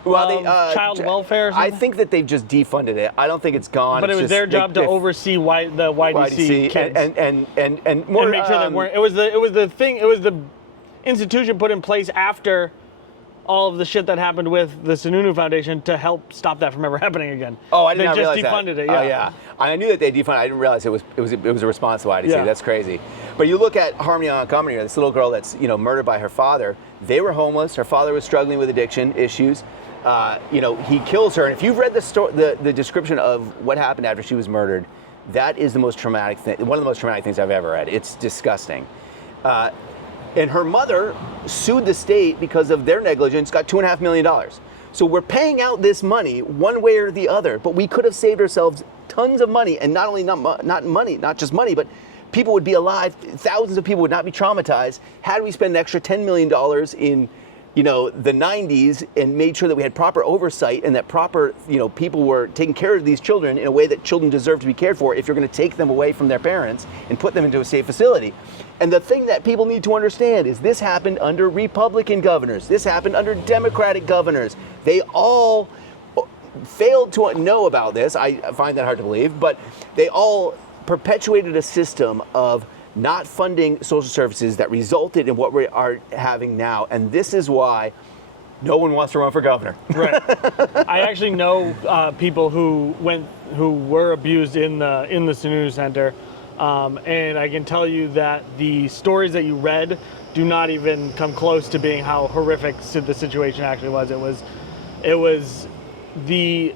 Well, child welfare or I something? think that they've just defunded it. I don't think it's gone. But it was their job to oversee the YDC kids and more, and make sure they weren't. It was the institution put in place after all of the shit that happened with the Sununu Foundation to help stop that from ever happening again. Oh, I did not realize that. They just defunded it. Oh, yeah. I knew that they defunded. I didn't realize it was a response to YDC. Yeah. That's crazy. But you look at Harmony Montgomery, this little girl that's murdered by her father. They were homeless. Her father was struggling with addiction issues. He kills her. And if you've read the description of what happened after she was murdered, that is the most traumatic thing. One of the most traumatic things I've ever read. It's disgusting. And her mother sued the state because of their negligence, got $2.5 million. So we're paying out this money one way or the other, but we could have saved ourselves tons of money, and not only not just money, but people would be alive. Thousands of people would not be traumatized had we spent an extra $10 million in the 90s and made sure that we had proper oversight and that proper, people were taking care of these children in a way that children deserve to be cared for if you're going to take them away from their parents and put them into a safe facility. And the thing that people need to understand is this happened under Republican governors. This happened under Democratic governors. They all failed to know about this. I find that hard to believe, but they all perpetuated a system of not funding social services that resulted in what we are having now. And this is why no one wants to run for governor. Right. I actually know people who were abused in the Sununu Center. And I can tell you that the stories that you read do not even come close to being how horrific the situation actually was. It was the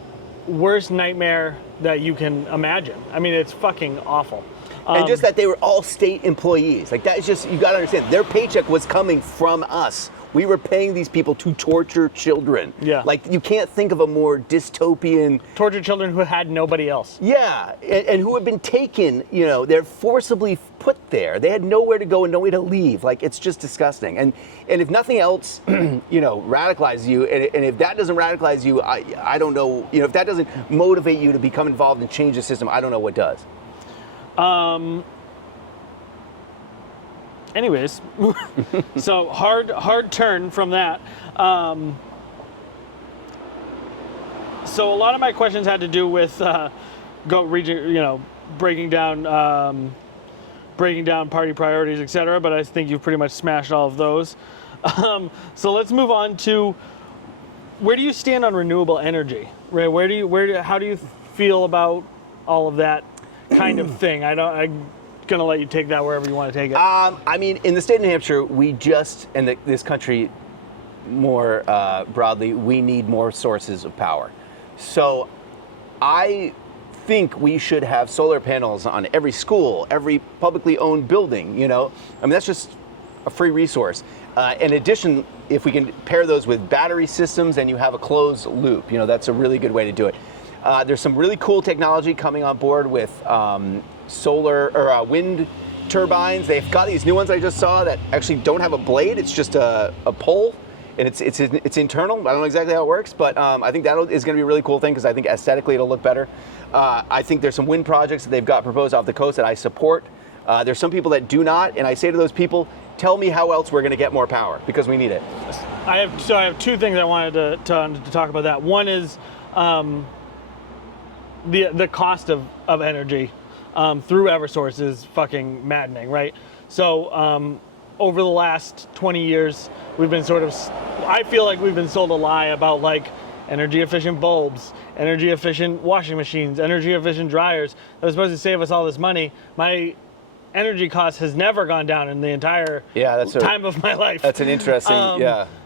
worst nightmare that you can imagine. I mean, it's fucking awful. And just that they were all state employees. Like, that is just, you got to understand, their paycheck was coming from us. We were paying these people to torture children. Yeah. Like, you can't think of a more dystopian... Torture children who had nobody else. Yeah, and who had been taken, they're forcibly put there. They had nowhere to go and nowhere to leave. Like, it's just disgusting. And if nothing else, radicalizes you, and if that doesn't radicalize you, I don't know, if that doesn't motivate you to become involved and change the system, I don't know what does. Anyways, so hard turn from that. So a lot of my questions had to do with breaking down party priorities, etc. But I think you've pretty much smashed all of those. So let's move on to, where do you stand on renewable energy? Right? How do you feel about all of that kind of thing? I'm gonna let you take that wherever you want to take it. In the state of New Hampshire, we just, and this country more broadly, we need more sources of power. So I think we should have solar panels on every school, every publicly owned building, that's just a free resource. In addition, if we can pair those with battery systems and you have a closed loop, that's a really good way to do it. There's some really cool technology coming on board with solar or wind turbines. They've got these new ones I just saw that actually don't have a blade. It's just a pole, and it's internal. I don't know exactly how it works, but I think that is going to be a really cool thing because I think aesthetically it'll look better. I think there's some wind projects that they've got proposed off the coast that I support. There's some people that do not, and I say to those people, tell me how else we're going to get more power because we need it. I have two things I wanted to talk about. That one is the cost of energy through Eversource is fucking maddening, right? So over the last 20 years, we've been I feel like we've been sold a lie about like energy efficient bulbs, energy efficient washing machines, energy efficient dryers that was supposed to save us all this money. My energy cost has never gone down in the entire time of my life. That's an interesting,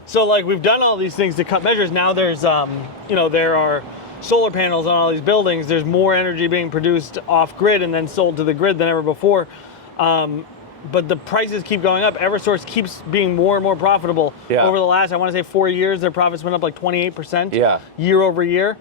So like we've done all these things to cut measures. Now there's, there are solar panels on all these buildings. There's more energy being produced off grid and then sold to the grid than ever before. But the prices keep going up. Eversource keeps being more and more profitable. Over the last, I want to say 4 years, their profits went up like 28% year over year.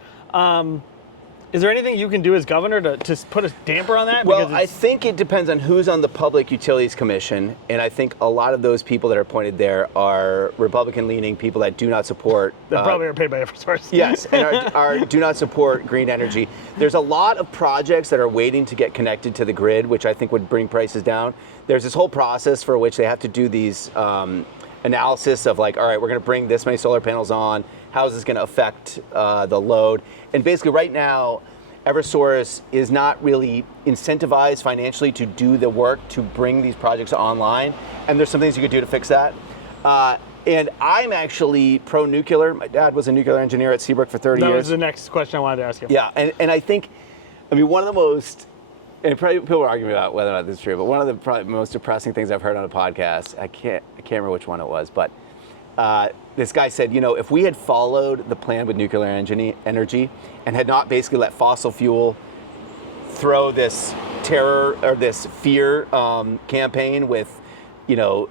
Is there anything you can do as governor to put a damper on that? Well, Because I think it depends on who's on the Public Utilities Commission, and I think a lot of those people that are appointed there are Republican-leaning people that do not support. they probably are paid by Eversource. Yes, and do not support green energy. There's a lot of projects that are waiting to get connected to the grid, which I think would bring prices down. There's this whole process for which they have to do these analysis of like, all right, we're going to bring this many solar panels on. How is this going to affect the load? And basically right now, Eversource is not really incentivized financially to do the work to bring these projects online. And there's some things you could do to fix that. And I'm actually pro-nuclear. My dad was a nuclear engineer at Seabrook for 30 years. That was the next question I wanted to ask you. Yeah, and I think, I mean, one of the most, and probably people are arguing about whether or not this is true, but one of the probably most depressing things I've heard on a podcast, I can't remember which one it was, but this guy said, you know, if we had followed the plan with nuclear energy and had not basically let fossil fuel throw this terror or this fear campaign with, you know,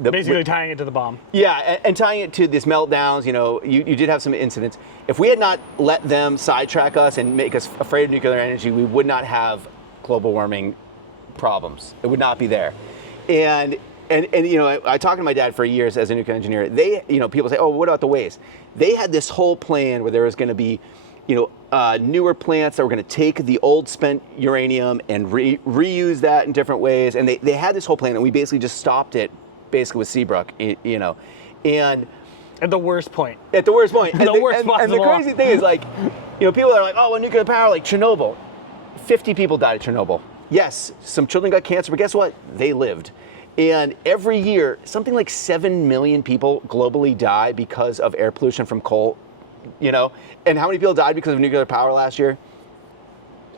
Basically tying it to the bomb. yeah, and tying it to these meltdowns, you know, you did have some incidents. If we had not let them sidetrack us and make us afraid of nuclear energy, we would not have global warming problems. It would not be there. And you know, I talked to my dad for years as a nuclear engineer. They, you know, people say, oh, what about the waste? They had this whole plan where there was going to be, you know, newer plants that were going to take the old spent uranium and reuse that in different ways. And they had this whole plan, and we basically just stopped it, basically with Seabrook, you know, and At the worst point. at the worst point. The and worst and the possible. crazy thing is, like, you know, people are like, oh, well, nuclear power, like Chernobyl. 50 people died at Chernobyl. Yes, some children got cancer, but guess what? They lived. And every year, something like 7 million people globally die because of air pollution from coal, you know? And how many people died because of nuclear power last year?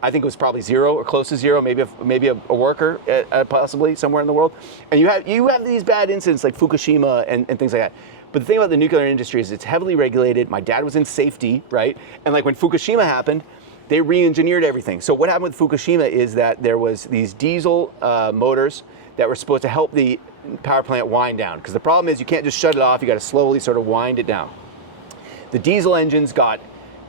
I think it was probably zero or close to zero, maybe a worker possibly somewhere in the world. And you have these bad incidents like Fukushima and things like that. But the thing about the nuclear industry is it's heavily regulated. My dad was in safety, right? And like when Fukushima happened, they re-engineered everything. So what happened with Fukushima is that there was these diesel motors that were supposed to help the power plant wind down. Because the problem is you can't just shut it off, you gotta slowly sort of wind it down. The diesel engines got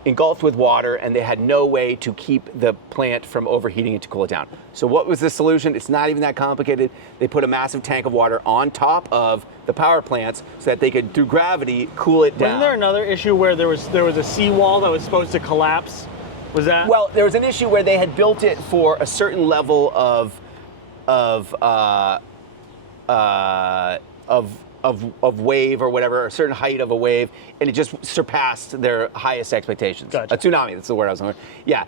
engulfed with water, and they had no way to keep the plant from overheating and to cool it down. So what was the solution? It's not even that complicated. They put a massive tank of water on top of the power plants so that they could, through gravity, cool it down. Wasn't there another issue where there was a seawall that was supposed to collapse? Was that? Well, there was an issue where they had built it for a certain level of wave or whatever, a certain height of a wave, and it just surpassed their highest expectations. Gotcha. A tsunami, that's the word I was looking for. Yeah.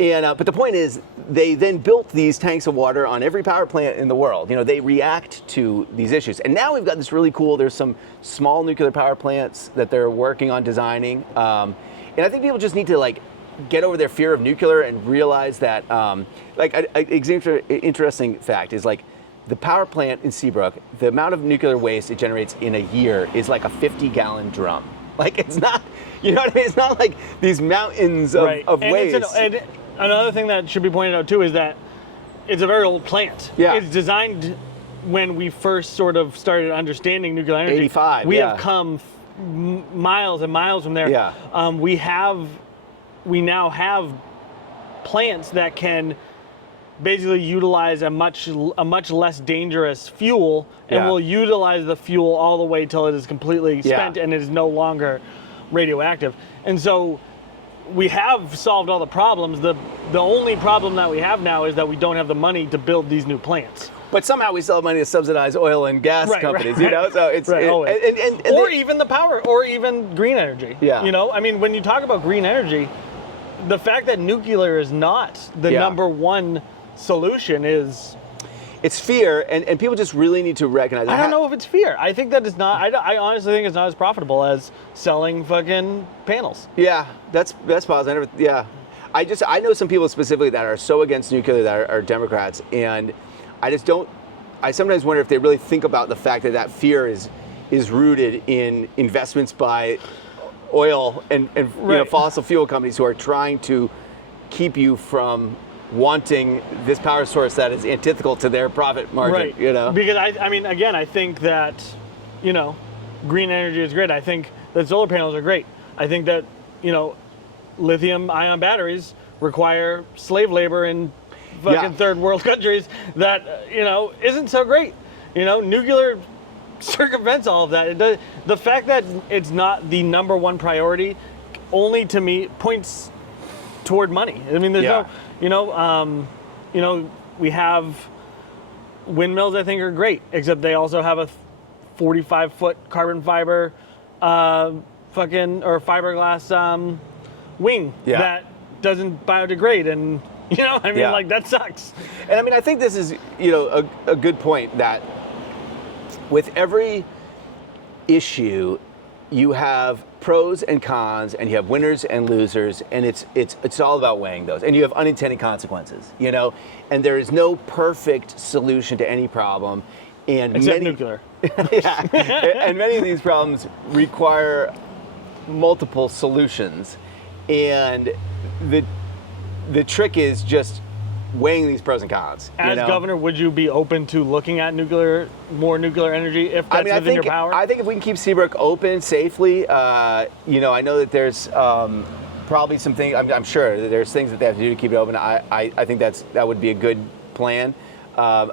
And but the point is, they then built these tanks of water on every power plant in the world. You know, they react to these issues. And now we've got this really cool, there's some small nuclear power plants that they're working on designing. And I think people just need to like get over their fear of nuclear and realize that, interesting fact is like, the power plant in Seabrook, the amount of nuclear waste it generates in a year is like a 50-gallon drum. Like, it's not, you know what I mean? It's not like these mountains of, right. of and waste. And another thing that should be pointed out too is that it's a very old plant. Yeah. It's designed when we first sort of started understanding nuclear energy. 85, We yeah. have come miles and miles from there. Yeah. We now have plants that can basically utilize a much less dangerous fuel, and Yeah. will utilize the fuel all the way till it is completely spent and it is no longer radioactive. And so we have solved all the problems. The only problem that we have now is that we don't have the money to build these new plants. But somehow we still have money to subsidize oil and gas companies, you know? So it's right, always. And or even the power, or even green energy. Yeah. You know, I mean, when you talk about green energy, the fact that nuclear is not the number one solution is... It's fear, and people just really need to recognize. I don't know if it's fear. I think that it's not. I honestly think it's not as profitable as selling fucking panels. Yeah, that's positive. Yeah, I know some people specifically that are so against nuclear that are Democrats, and I just don't. I sometimes wonder if they really think about the fact that fear is rooted in investments by oil and you know, fossil fuel companies who are trying to keep you from wanting this power source that is antithetical to their profit margin, Right. you know? Because I mean, again, I think that, you know, green energy is great. I think that solar panels are great. I think that, you know, lithium-ion batteries require slave labor in fucking third world countries that isn't so great. Nuclear circumvents all of that. The fact that it's not the number one priority only to me points toward money. I mean, there's we have windmills. I think are great, except they also have a 45-foot carbon fiber, or fiberglass wing that doesn't biodegrade, and like that sucks. And I mean, I think this is a good point that with every issue, you have pros and cons, and you have winners and losers, and it's all about weighing those. And you have unintended consequences, and there is no perfect solution to any problem. And except nuclear. And many of these problems require multiple solutions, and the trick is just weighing these pros and cons. As governor, would you be open to looking at more nuclear energy if that's within your power? I think if we can keep Seabrook open safely, I know that there's probably some things. I'm sure that there's things that they have to do to keep it open. I think that would be a good plan,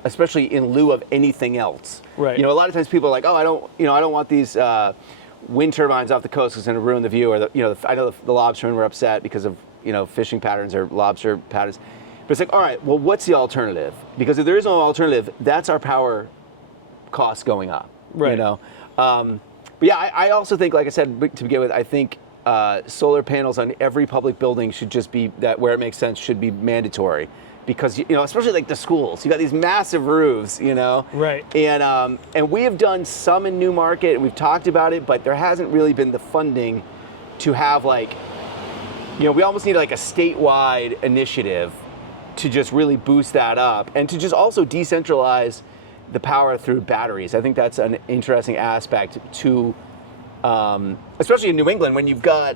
especially in lieu of anything else. Right. A lot of times people are like, oh, I don't want these wind turbines off the coast because it's going to ruin the view. Or I know the lobstermen were upset because of fishing patterns or lobster patterns. But it's like, all right, well, what's the alternative? Because if there is no alternative, that's our power costs going up. Right. But yeah, I also think, like I said to begin with, I think solar panels on every public building should just be that where it makes sense should be mandatory, because especially like the schools, you got these massive roofs, Right. And we have done some in Newmarket, and we've talked about it, but there hasn't really been the funding to have we almost need like a statewide initiative to just really boost that up, and to just also decentralize the power through batteries. I think that's an interesting aspect to, especially in New England, when you've got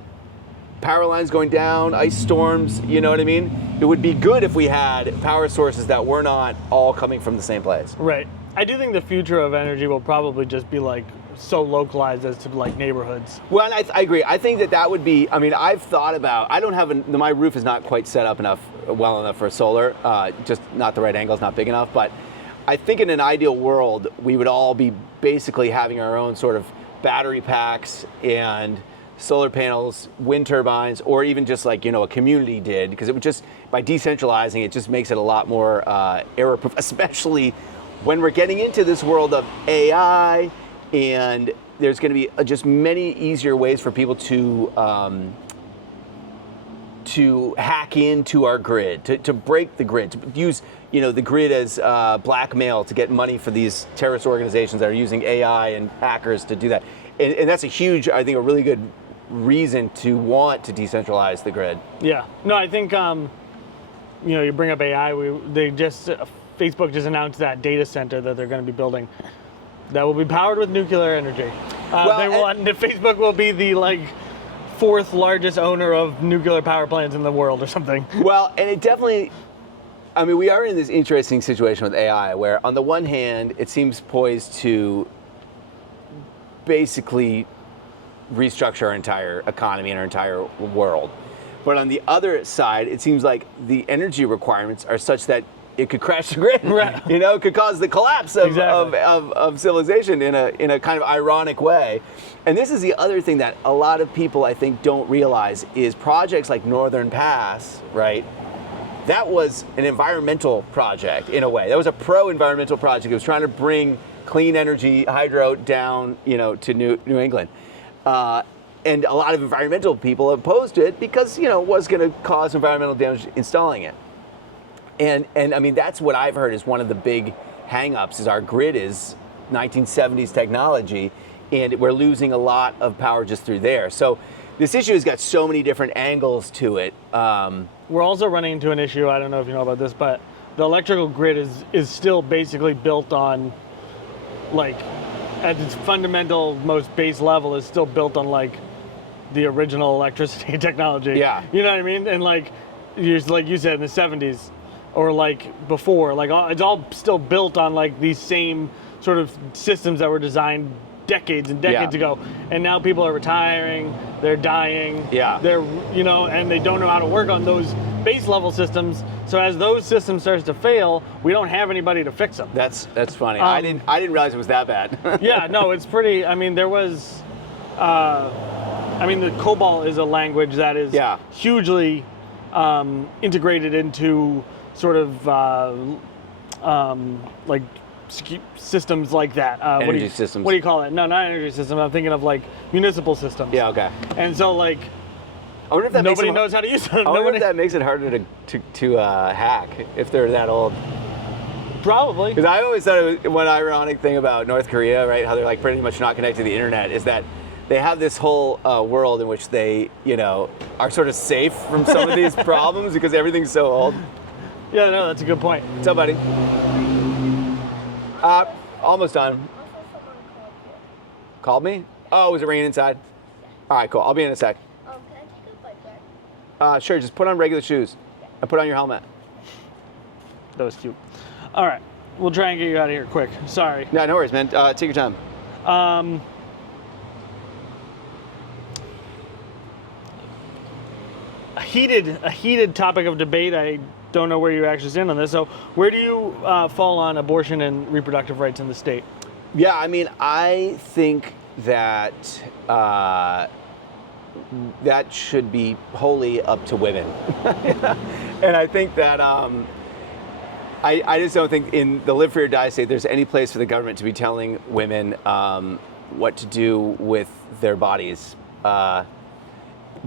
power lines going down, ice storms, you know what I mean? It would be good if we had power sources that were not all coming from the same place. Right. I do think the future of energy will probably just be so localized as to neighborhoods. Well, and I agree. I think that would be, I've thought about, I don't have, my roof is not quite set up well enough for solar, just not the right angle, it's not big enough, but I think in an ideal world, we would all be basically having our own sort of battery packs and solar panels, wind turbines, or even just a community did, because it would just, by decentralizing, it just makes it a lot more error-proof, especially when we're getting into this world of AI, and there's going to be just many easier ways for people to hack into our grid, to break the grid, to use the grid as blackmail to get money for these terrorist organizations that are using AI and hackers to do that. And that's a really good reason to want to decentralize the grid. Yeah. No, I think you bring up AI. Facebook just announced that data center that they're going to be building that will be powered with nuclear energy. Facebook will be the fourth largest owner of nuclear power plants in the world or something. Well, and it definitely, we are in this interesting situation with AI where on the one hand, it seems poised to basically restructure our entire economy and our entire world. But on the other side, it seems like the energy requirements are such that it could crash the grid. Right. It could cause the collapse of, exactly. of civilization in a kind of ironic way. And this is the other thing that a lot of people, I think, don't realize is projects like Northern Pass, right? That was an environmental project in a way. That was a pro-environmental project. It was trying to bring clean energy, hydro down, to New England. And a lot of environmental people opposed it because, it was going to cause environmental damage installing it. And that's what I've heard is one of the big hang-ups is our grid is 1970s technology, and we're losing a lot of power just through there. So this issue has got so many different angles to it. We're also running into an issue, I don't know if you know about this, but the electrical grid is still basically built on, at its fundamental, most base level, is still built on, the original electricity technology. Yeah. You know what I mean? And, like you said, in the 70s, or before, it's all still built on these same sort of systems that were designed decades and decades ago. And now people are retiring, they're dying. Yeah. They're, and they don't know how to work on those base level systems. So as those systems starts to fail, we don't have anybody to fix them. That's funny. I didn't realize it was that bad. Yeah, no, it's pretty. I mean, there was. The COBOL is a language that is hugely integrated into sort of like systems like that. Energy systems. What do you call it? No, not energy systems. I'm thinking of like municipal systems. Yeah, okay. And so like I wonder if that nobody knows how to use them. I wonder if that makes it harder to hack if they're that old. Probably. Because I always thought it was one ironic thing about North Korea, right? How they're like pretty much not connected to the internet is that they have this whole world in which they, are sort of safe from some of these problems because everything's so old. Yeah, no, that's a good point. What's up, buddy? Almost done. Called me? Oh, was it raining inside? All right, cool. I'll be in a sec. Can I take a bike ride? Sure, just put on regular shoes and put on your helmet. That was cute. All right, we'll try and get you out of here quick. Sorry. No, no worries, man. Take your time. A heated topic of debate. I don't know where you actually stand on this. So, where do you fall on abortion and reproductive rights in the state? Yeah, I mean, I think that that should be wholly up to women, and I think that I just don't think in the live free or die state there's any place for the government to be telling women what to do with their bodies.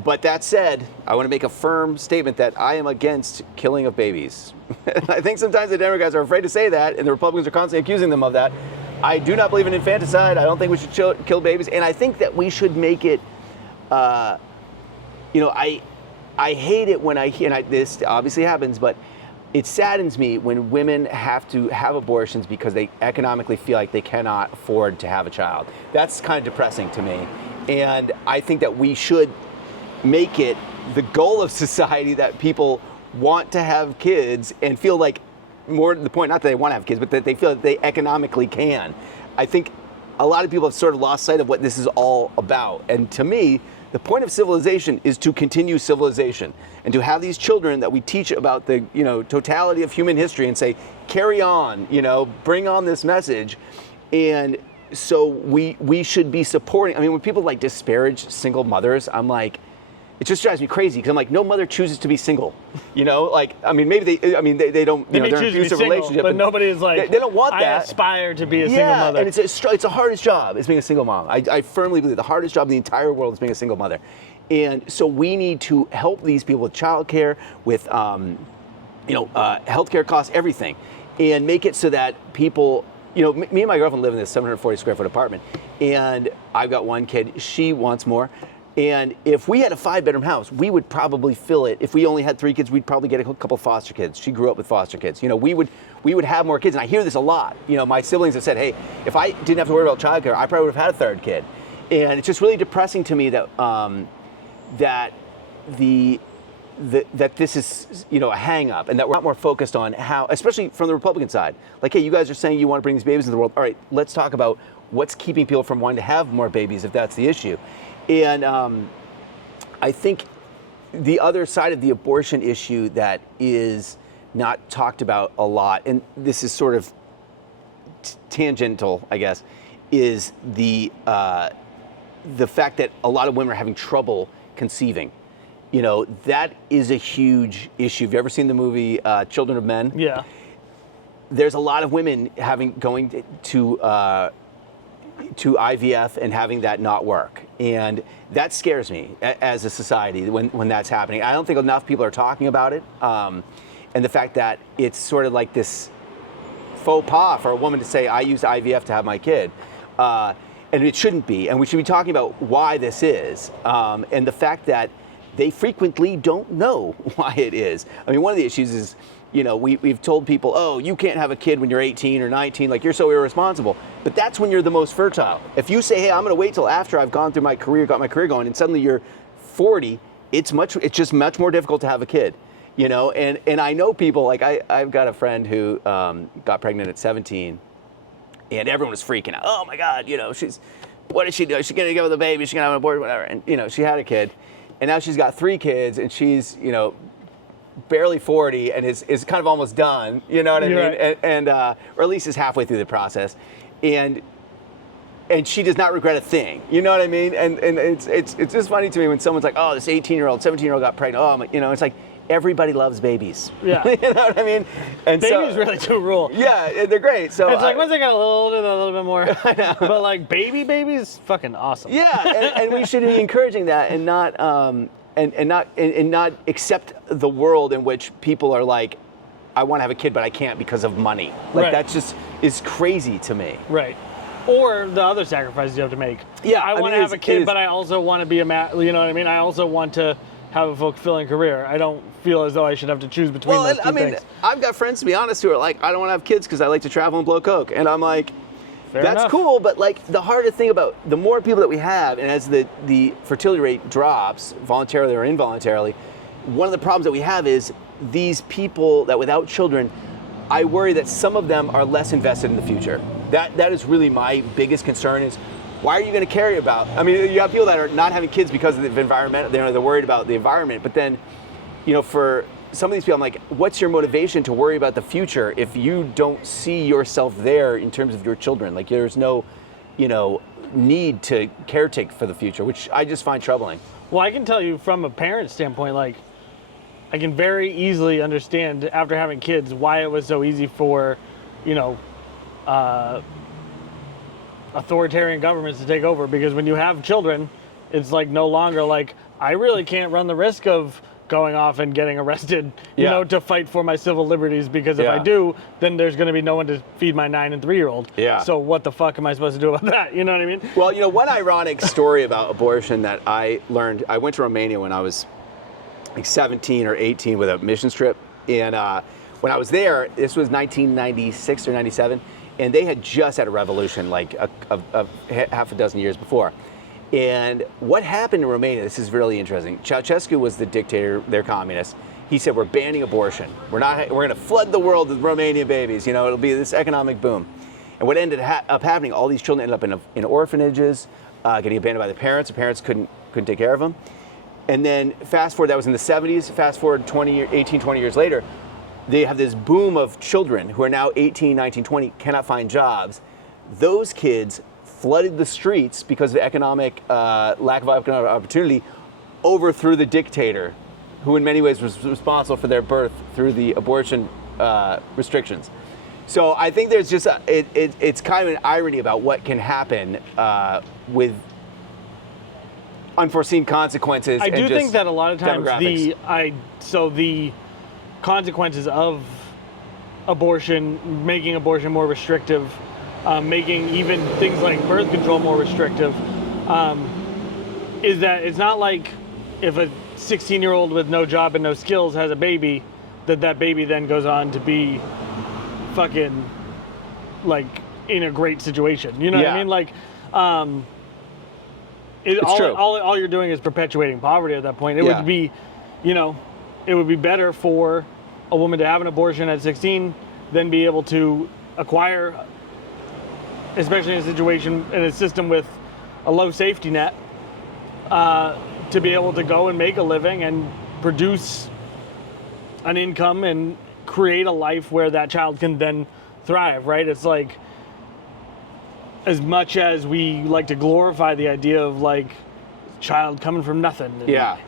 But that said, I want to make a firm statement that I am against killing of babies. I think sometimes the Democrats are afraid to say that, and the Republicans are constantly accusing them of that. I do not believe in infanticide. I don't think we should kill babies, and I think that we should make it. I hate it when this obviously happens, but it saddens me when women have to have abortions because they economically feel like they cannot afford to have a child. That's kind of depressing to me, and I think that we should make it the goal of society that people want to have kids and feel like, more to the point, not that they want to have kids, but that they feel that they economically can. I think a lot of people have sort of lost sight of what this is all about. And to me, the point of civilization is to continue civilization and to have these children that we teach about the totality of human history and say, carry on, bring on this message. And so we should be supporting. I mean, when people like disparage single mothers, I'm like, it just drives me crazy because I'm like, no mother chooses to be single, maybe they don't, They may they're in choose to be an abusive single, relationship, but nobody is like, they don't want that. I aspire to be a single mother. And it's the hardest job is being a single mom. I firmly believe the hardest job in the entire world is being a single mother. And so we need to help these people with childcare, with healthcare costs, everything, and make it so that people, me and my girlfriend live in this 740 square foot apartment, and I've got one kid. She wants more. And if we had a 5-bedroom house, we would probably fill it. If we only had 3 kids, we'd probably get a couple foster kids. She grew up with foster kids. We would have more kids. And I hear this a lot. My siblings have said, hey, if I didn't have to worry about childcare, I probably would have had a 3rd kid. And it's just really depressing to me that that this is a hang up and that we're not more focused on how, especially from the Republican side. Like, hey, you guys are saying you want to bring these babies into the world. All right, let's talk about what's keeping people from wanting to have more babies if that's the issue. And I think the other side of the abortion issue that is not talked about a lot, and this is sort of tangential, I guess, is the fact that a lot of women are having trouble conceiving. That is a huge issue. Have you ever seen the movie Children of Men? Yeah. There's a lot of women going to IVF and having that not work. And that scares me as a society when that's happening. I don't think enough people are talking about it. And the fact that it's sort of like this faux pas for a woman to say, I used IVF to have my kid. And it shouldn't be. And we should be talking about why this is. And the fact that they frequently don't know why it is. I mean, one of the issues is, we've told people, oh, you can't have a kid when you're 18 or 19, like you're so irresponsible. But that's when you're the most fertile. If you say, hey, I'm going to wait till after I've gone through my career, got my career going, and suddenly you're 40, it's just much more difficult to have a kid. And I know people, like I've got a friend who got pregnant at 17, and everyone was freaking out. Oh my God, she's what is she doing? She's gonna go with a baby. She's gonna have an abortion, whatever. And you know, she had a kid, and now she's got 3 kids, and she's barely 40 and is kind of almost done. You know what I mean? Right. And or at least is halfway through the process, and she does not regret a thing. You know what I mean? And it's just funny to me when someone's like, oh, this 18-year-old, 17-year-old got pregnant. Oh, it's like everybody loves babies. Yeah. You know what I mean? And Babies really do rule. Yeah, they're great. So It's like once they got a little older, they're a little bit more. I know. But like babies, fucking awesome. Yeah, and we should be encouraging that and not not accept the world in which people are like, I want to have a kid, but I can't because of money. Like Right. that just is crazy to me. Right. Or the other sacrifices you have to make. Yeah, I want to have a kid, but I also want to be you know what I mean? I also want to have a fulfilling career. I don't feel as though I should have to choose between those two things. I've got friends, to be honest, who are like, I don't want to have kids because I like to travel and blow coke. And I'm like, Fair that's enough. cool, but like the harder thing about the more people that we have, and as the fertility rate drops, voluntarily or involuntarily, one of the problems that we have is these people that without children, I worry that some of them are less invested in the future. That is really my biggest concern is, why are you going to care about? I mean, you have people that are not having kids because of the environment. They're worried about the environment. But then, for some of these people, I'm like, what's your motivation to worry about the future if you don't see yourself there in terms of your children? Like, there's no, need to caretake for the future, which I just find troubling. Well, I can tell you from a parent standpoint, like, I can very easily understand after having kids why it was so easy for, authoritarian governments to take over, because when you have children, it's like no longer like, I really can't run the risk of going off and getting arrested, to fight for my civil liberties, because if I do, then there's going to be no one to feed my 9 and 3-year-old. Yeah. So what the fuck am I supposed to do about that? You know what I mean? Well, one ironic story about abortion that I learned, I went to Romania when I was like 17 or 18 with a missions trip. And when I was there, this was 1996 or 97, and they had just had a revolution like a half a dozen years before. And what happened in Romania, this is really interesting. Ceausescu was the dictator, they're communists. He said, we're banning abortion. We're going to flood the world with Romanian babies. It'll be this economic boom. And what ended up happening, all these children ended up in orphanages, getting abandoned by the parents. The parents couldn't take care of them. And then fast forward, that was in the 70s, fast forward 18, 20 years later, they have this boom of children who are now 18, 19, 20, cannot find jobs. Those kids flooded the streets because of the economic lack of economic opportunity, overthrew the dictator, who in many ways was responsible for their birth through the abortion restrictions. So I think there's just it's kind of an irony about what can happen with unforeseen consequences. I do think that a lot of times the the consequences of abortion, making abortion more restrictive, making even things like birth control more restrictive, is that it's not like if a 16-year-old with no job and no skills has a baby, that baby then goes on to be fucking like in a great situation. You know what I mean? Like, all you're doing is perpetuating poverty at that point. It would be, it would be better for a woman to have an abortion at 16 than be able to acquire, especially in a system with a low safety net, to be able to go and make a living and produce an income and create a life where that child can then thrive, right? It's like, as much as we like to glorify the idea of like child coming from nothing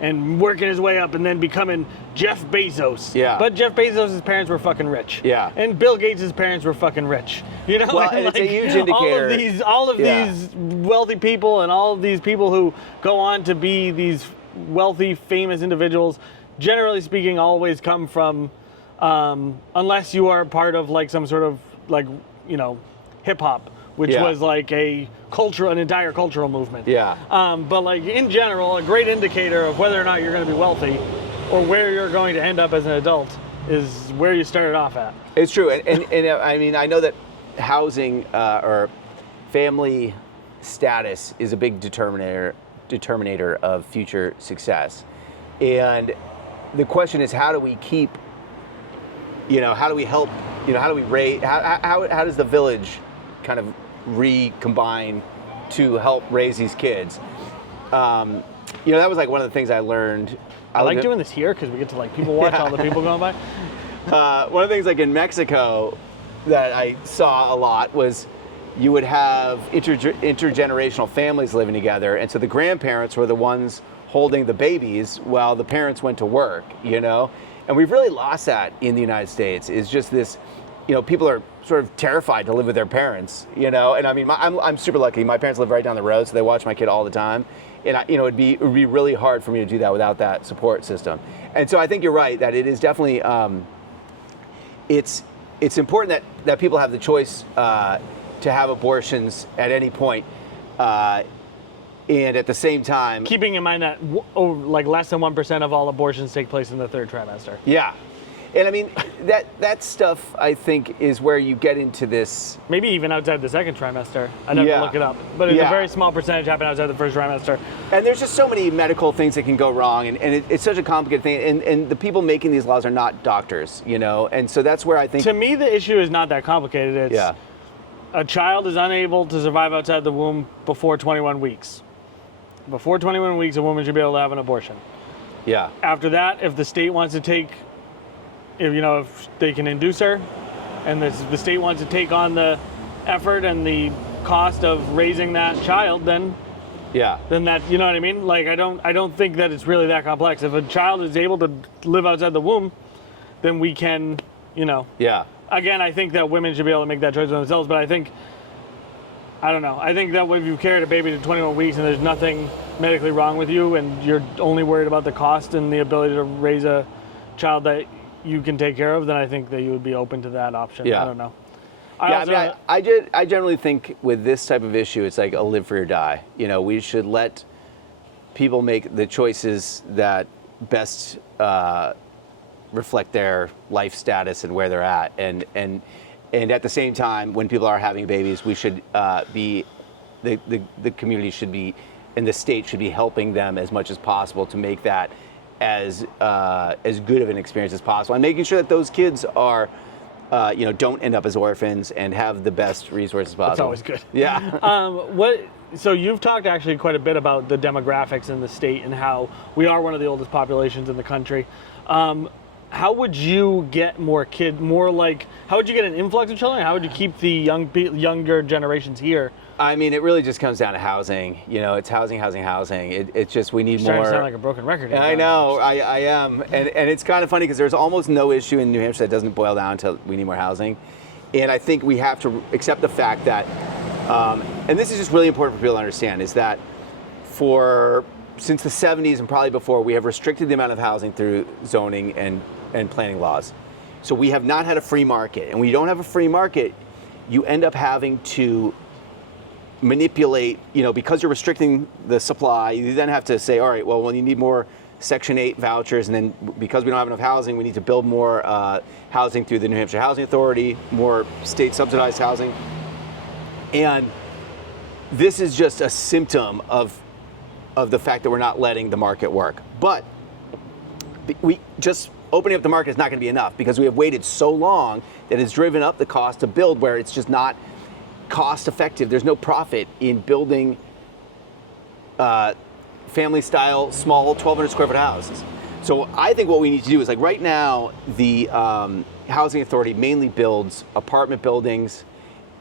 and working his way up and then becoming Jeff Bezos. Yeah. But Jeff Bezos' parents were fucking rich. Yeah. And Bill Gates' parents were fucking rich. Well, and it's a huge indicator. All of these wealthy people and all of these people who go on to be these wealthy, famous individuals, generally speaking, always come from, unless you are part of like some sort of like, hip hop, which was like an entire cultural movement. Yeah. But like in general, a great indicator of whether or not you're going to be wealthy or where you're going to end up as an adult is where you started off at. It's true. And I mean, I know that housing or family status is a big determinator of future success. And the question is, how do we keep, how do we help, how do we raise, how does the village kind of recombine to help raise these kids. That was like one of the things I learned. I like doing this here because we get to like people watch all the people going by. One of the things like in Mexico that I saw a lot was you would have intergenerational families living together, and so the grandparents were the ones holding the babies while the parents went to work, And we've really lost that in the United States. Is just this, people are sort of terrified to live with their parents, And I mean, I'm super lucky. My parents live right down the road, so they watch my kid all the time. And it would be really hard for me to do that without that support system. And so I think you're right that it is definitely it's important that people have the choice to have abortions at any point, and at the same time, keeping in mind that like less than 1% of all abortions take place in the third trimester. Yeah. And I mean, that stuff, I think, is where you get into this. Maybe even outside the second trimester. I'd have to look it up. But it's a very small percentage happen outside the first trimester. And there's just so many medical things that can go wrong. And it's such a complicated thing. And the people making these laws are not doctors, And so that's where I think. To me, the issue is not that complicated. It's a child is unable to survive outside the womb before 21 weeks. Before 21 weeks, a woman should be able to have an abortion. Yeah. After that, if the state wants to take, if they can induce her, and the state wants to take on the effort and the cost of raising that child, then that, you know what I mean? Like, I don't think that it's really that complex. If a child is able to live outside the womb, then we can, Yeah. Again, I think that women should be able to make that choice for themselves, but I think that if you carried a baby to 21 weeks and there's nothing medically wrong with you and you're only worried about the cost and the ability to raise a child that you can take care of, then I think that you would be open to that option. Yeah. I don't know. I generally think with this type of issue, it's like a live free or die. We should let people make the choices that best reflect their life status and where they're at. And at the same time, when people are having babies, we should the community should be, and the state should be helping them as much as possible to make that as good of an experience as possible, and making sure that those kids are, don't end up as orphans and have the best resources possible. That's always good. Yeah. So you've talked actually quite a bit about the demographics in the state and how we are one of the oldest populations in the country. How would you get how would you get an influx of children? How would you keep the younger generations here? I mean, it really just comes down to housing. It's housing. It's just, we need more. Starting to sound like a broken record. I know, I am. And it's kind of funny because there's almost no issue in New Hampshire that doesn't boil down to we need more housing. And I think we have to accept the fact that, and this is just really important for people to understand, is that since the 70s and probably before, we have restricted the amount of housing through zoning and planning laws. So we have not had a free market. And when you don't have a free market, you end up having to manipulate, because you're restricting the supply, you then have to say, all right, well, you need more Section 8 vouchers, and then because we don't have enough housing, we need to build more housing through the New Hampshire Housing Authority, more state subsidized housing. And this is just a symptom of the fact that we're not letting the market work. But we just opening up the market is not going to be enough, because we have waited so long that it's driven up the cost to build, where it's just not cost effective. There's no profit in building family style, small 1,200 square foot houses. So I think what we need to do is, like, right now, the Housing Authority mainly builds apartment buildings,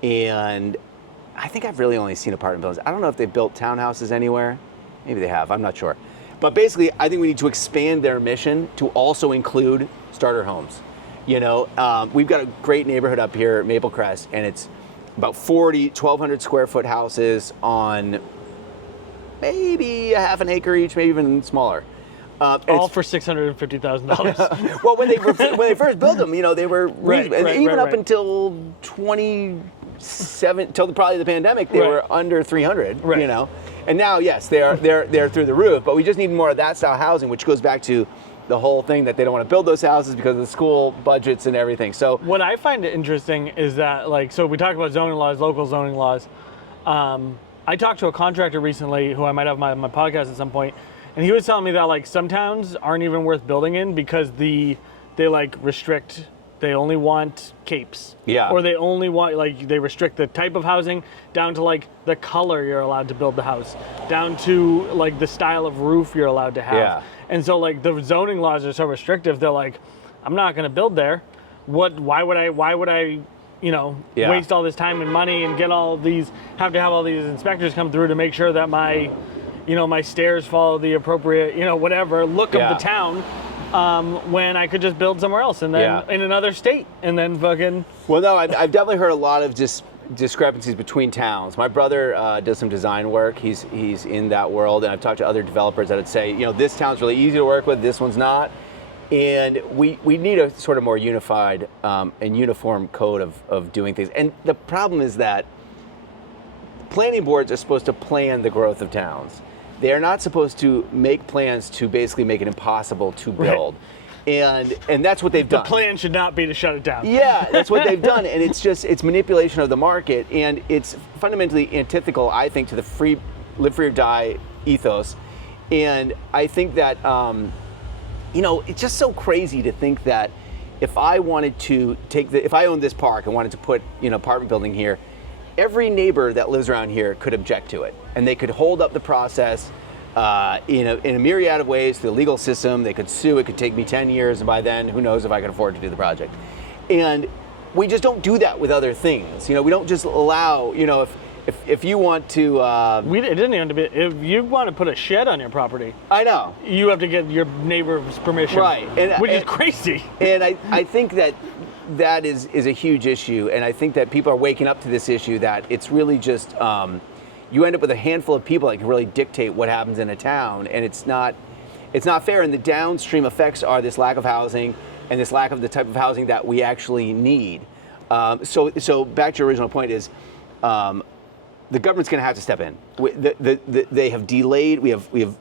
and I think I've really only seen apartment buildings. I don't know if they've built townhouses anywhere. Maybe they have, I'm not sure. But basically, I think we need to expand their mission to also include starter homes. We've got a great neighborhood up here, Maple Crest, and it's about 1,200 square foot houses on maybe a half an acre each, maybe even smaller. All for $650,000. Well, when they first built them, they were up until 27, till probably the pandemic, they were under 300. And now, yes, they're through the roof. But we just need more of that style housing, which goes back to the whole thing that they don't want to build those houses because of the school budgets and everything. So what I find interesting is that, so we talk about zoning laws, local zoning laws. I talked to a contractor recently who I might have on my podcast at some point, and he was telling me that some towns aren't even worth building in because they restrict they only want capes. Yeah. Or they only want, like, they restrict the type of housing down to, like, the color you're allowed to build the house, down to, like, the style of roof you're allowed to have. Yeah. And so, like, the zoning laws are so restrictive, they're like, I'm not going to build there. Why would I, you know, Yeah. waste all this time and money and have to have all these inspectors come through to make sure that my stairs follow the appropriate, whatever look Yeah. of the town, when I could just build somewhere else and then Yeah. in another state and then fucking. Well, no, I've definitely heard a lot of discrepancies between towns. My brother does some design work. He's in that world, and I've talked to other developers that would say, this town's really easy to work with, this one's not. And we need a sort of more unified and uniform code of doing things. And the problem is that planning boards are supposed to plan the growth of towns. They are not supposed to make plans to basically make it impossible to build. Right. And that's what they've done. The plan should not be to shut it down. Yeah, that's what they've done. And it's manipulation of the market. And it's fundamentally antithetical, I think, to the live free or die ethos. And I think that, it's just so crazy to think that if I wanted to if I owned this park and wanted to put, apartment building here, every neighbor that lives around here could object to it, and they could hold up the process in a myriad of ways through the legal system. They could sue. It could take me 10 years, and by then, who knows if I can afford to do the project. And we just don't do that with other things. We don't just allow. If you want to, It didn't even have to be. If you want to put a shed on your property, I know you have to get your neighbor's permission, right? Which is crazy. And I think that is a huge issue, and I think that people are waking up to this issue, that it's really just you end up with a handful of people that can really dictate what happens in a town, and it's not fair. And the downstream effects are this lack of housing and this lack of the type of housing that we actually need. So back to your original point is, the government's going to have to step in. They have delayed. We have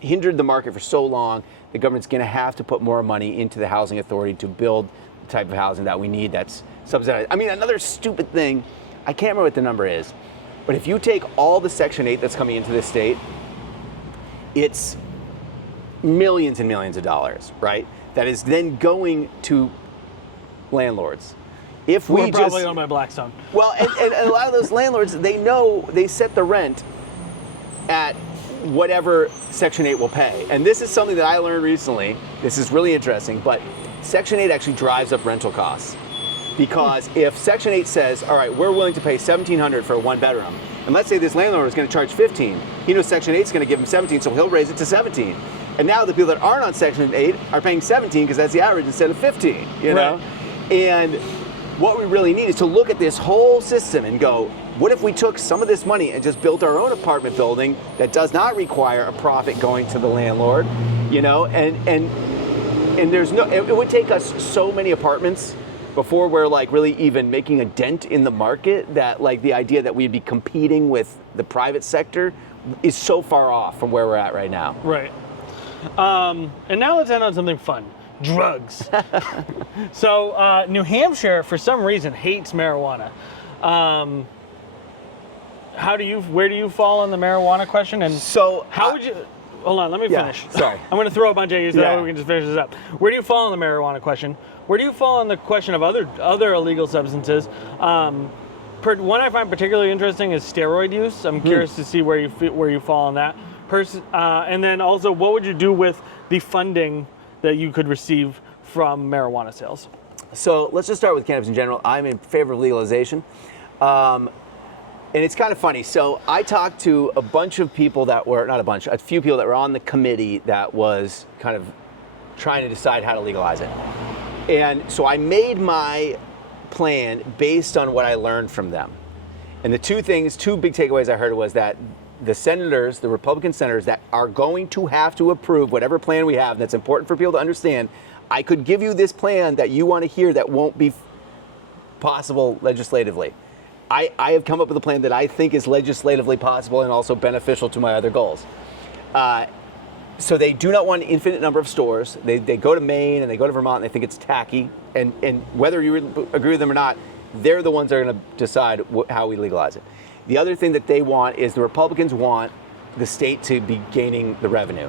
hindered the market for so long. The government's going to have to put more money into the housing authority to build the type of housing that we need that's subsidized. I mean, another stupid thing, I can't remember what the number is, but if you take all the Section 8 that's coming into this state, it's millions and millions of dollars, right? That is then going to landlords. If we We're just probably owned by Blackstone. well, and a lot of those landlords, they set the rent at whatever Section 8 will pay. And this is something that I learned recently. This is really interesting, but Section 8 actually drives up rental costs. Because if Section 8 says, all right, we're willing to pay $1,700 for a one bedroom, and let's say this landlord is going to charge $15, he knows Section 8 is going to give him $17, so he'll raise it to $17. And now the people that aren't on Section 8 are paying $17 because that's the average instead of $15, you know? Right. And what we really need is to look at this whole system and go, what if we took some of this money and just built our own apartment building that does not require a profit going to the landlord, you know? And there's no, it would take us so many apartments before we're like really even making a dent in the market, that like the idea that we'd be competing with the private sector is so far off from where we're at right now. Right. And now let's end on something fun. Drugs. So New Hampshire, for some reason, hates marijuana. Where do you fall on the marijuana question? And So how would you? Hold on, let me Yeah, finish. sorry. I'm going to throw a bunch of issues Yeah. out. We can just finish this up. Where do you fall on the marijuana question? Where do you fall on the question of other illegal substances? One I find particularly interesting is steroid use. I'm curious to see where you fall on that. And then also, what would you do with the funding that you could receive from marijuana sales? So let's just start with cannabis in general. I'm in favor of legalization. And it's kind of funny. So I talked to a bunch of people a few people that were on the committee that was kind of trying to decide how to legalize it. And so I made my plan based on what I learned from them. And the two big takeaways I heard was that the Republican senators that are going to have to approve whatever plan we have, that's important for people to understand, I could give you this plan that you want to hear that won't be possible legislatively. I have come up with a plan that I think is legislatively possible and also beneficial to my other goals. So they do not want an infinite number of stores. They go to Maine and they go to Vermont and they think it's tacky. And whether you agree with them or not, they're the ones that are going to decide how we legalize it. The other thing that they want is the Republicans want the state to be gaining the revenue.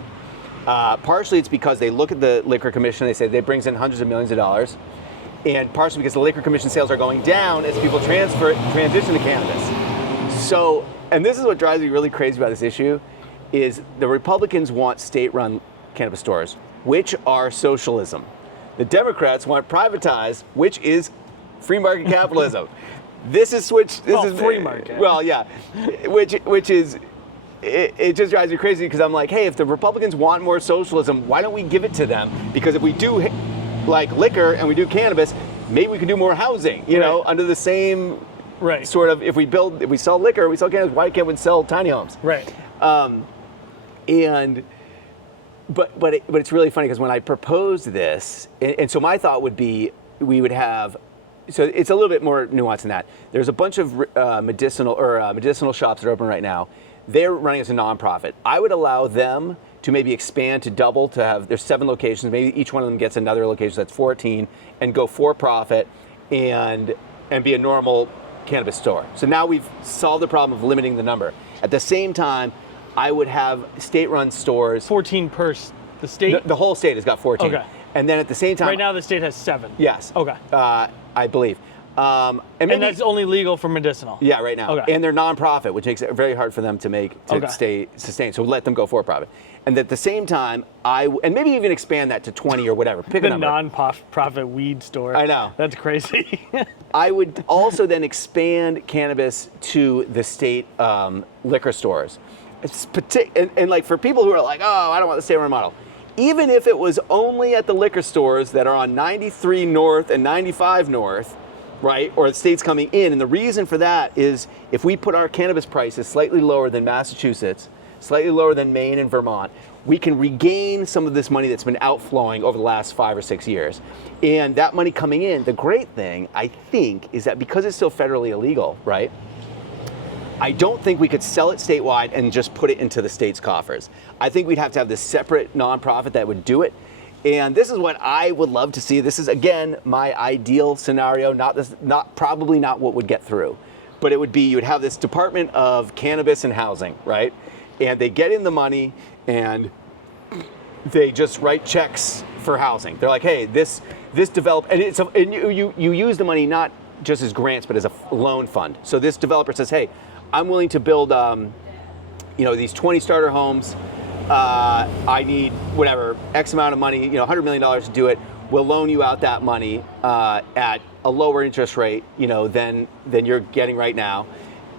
Partially it's because they look at the Liquor Commission, they say that brings in hundreds of millions of dollars. and partially because the liquor commission sales are going down as people transition to cannabis. So, and this is what drives me really crazy about this issue, is the Republicans want state-run cannabis stores, which are socialism. The Democrats want privatized, which is free market capitalism. This is free market. Well, yeah, which is. It just drives me crazy because I'm like, hey, if the Republicans want more socialism, why don't we give it to them? Because if we do like liquor and we do cannabis, maybe we can do more housing, you know, under the same sort of, if we sell liquor, we sell cannabis, why can't we sell tiny homes? Right. But it's really funny because when I proposed this, and so my thought would be we would have, so it's a little bit more nuanced than that. There's a bunch of medicinal shops that are open right now. They're running as a nonprofit. I would allow them to maybe expand to double, to have, there's 7 locations, maybe each one of them gets another location, that's 14, and go for profit and be a normal cannabis store. So now we've solved the problem of limiting the number. At the same time, I would have state-run stores. 14 per the state? The whole state has got 14. Okay. And then at the same time. Right now the state has 7. Yes. Okay. I believe. And that's only legal for medicinal? Yeah, right now. Okay. And they're nonprofit, which makes it very hard for them to stay sustained. So let them go for profit. And at the same time, and maybe even expand that to 20 or whatever. Pick a number. The non-profit weed store. I know. That's crazy. I would also then expand cannabis to the state liquor stores. And like for people who are like, oh, I don't want the state-run model. Even if it was only at the liquor stores that are on 93 North and 95 North, right, or the states coming in, and the reason for that is if we put our cannabis prices slightly lower than Massachusetts, slightly lower than Maine and Vermont, we can regain some of this money that's been outflowing over the last 5 or 6 years. And that money coming in, the great thing, I think, is that because it's still federally illegal, right, I don't think we could sell it statewide and just put it into the state's coffers. I think we'd have to have this separate nonprofit that would do it. And this is what I would love to see. This is, again, my ideal scenario, probably not what would get through. But it would be, you would have this Department of Cannabis and Housing, right? And they get in the money and they just write checks for housing. They're like, hey, this develop, and you use the money not just as grants, but as a loan fund. So this developer says, hey, I'm willing to build, these 20 starter homes. I need whatever X amount of money, $100 million to do it. We'll loan you out that money at a lower interest rate, than you're getting right now.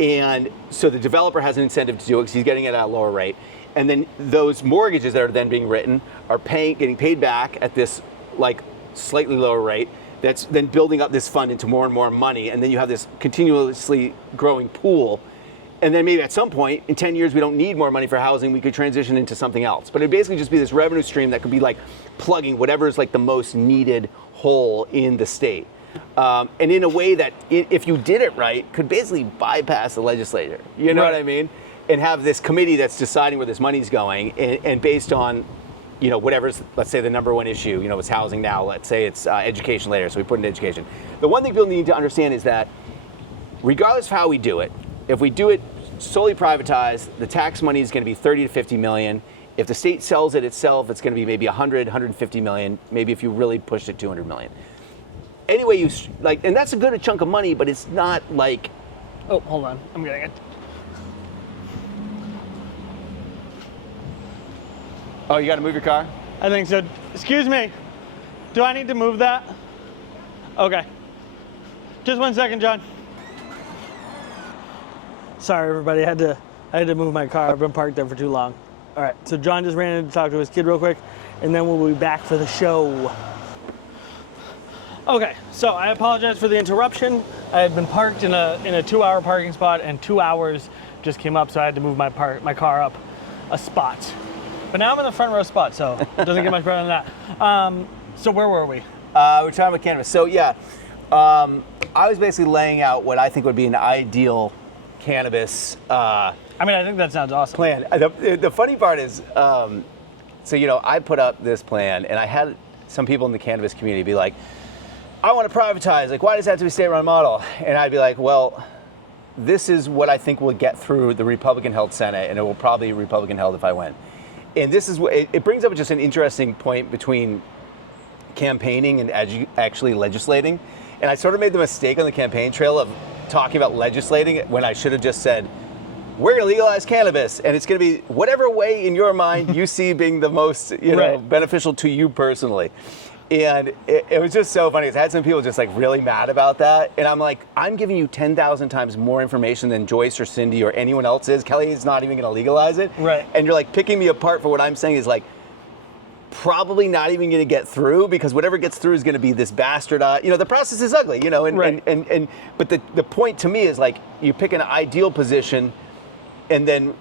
And so the developer has an incentive to do it because he's getting it at a lower rate. And then those mortgages that are then being written are getting paid back at this slightly lower rate. That's then building up this fund into more and more money. And then you have this continuously growing pool. And then maybe at some point, in 10 years, we don't need more money for housing, we could transition into something else. But it'd basically just be this revenue stream that could be like plugging whatever's like the most needed hole in the state. And in a way that, if you did it right, could basically bypass the legislature. You know what I mean? And have this committee that's deciding where this money's going, and based on, whatever's, let's say the number one issue, it's housing now, let's say it's education later, so we put in education. The one thing people need to understand is that regardless of how we do it, if we do it solely privatized, the tax money is going to be 30 to 50 million. If the state sells it itself, it's going to be maybe 100, 150 million, maybe if you really pushed it 200 million. Anyway, and that's a good chunk of money, but it's not like... Oh, hold on, I'm getting it. Oh, you got to move your car? I think so. Excuse me, do I need to move that? Okay. Just 1 second, John. Sorry, everybody. I had to move my car. I've been parked there for too long. All right. So John just ran in to talk to his kid real quick, and then we'll be back for the show. Okay. So I apologize for the interruption. I had been parked in a 2-hour parking spot, and 2 hours just came up, so I had to move my car up a spot. But now I'm in the front row spot, so it doesn't get much better than that. So where were we? We're talking about cannabis. So yeah, I was basically laying out what I think would be an ideal cannabis I think that sounds awesome. plan. The funny part is, I put up this plan, and I had some people in the cannabis community be like, I want to privatize. Like, why does that have to be a state-run model? And I'd be like, well, this is what I think will get through the Republican-held Senate, and it will probably be Republican-held if I win. And this is what it brings up just an interesting point between campaigning and actually legislating. And I sort of made the mistake on the campaign trail of talking about legislating when I should have just said, we're going to legalize cannabis, and it's going to be whatever way in your mind you see being the most, beneficial to you personally. And it was just so funny because I had some people just like really mad about that. And I'm like, I'm giving you 10,000 times more information than Joyce or Cindy or anyone else is. Kelly is not even going to legalize it. Right. And you're like picking me apart for what I'm saying is like probably not even going to get through, because whatever gets through is going to be this bastardized. The process is ugly, but the point to me is like you pick an ideal position and then,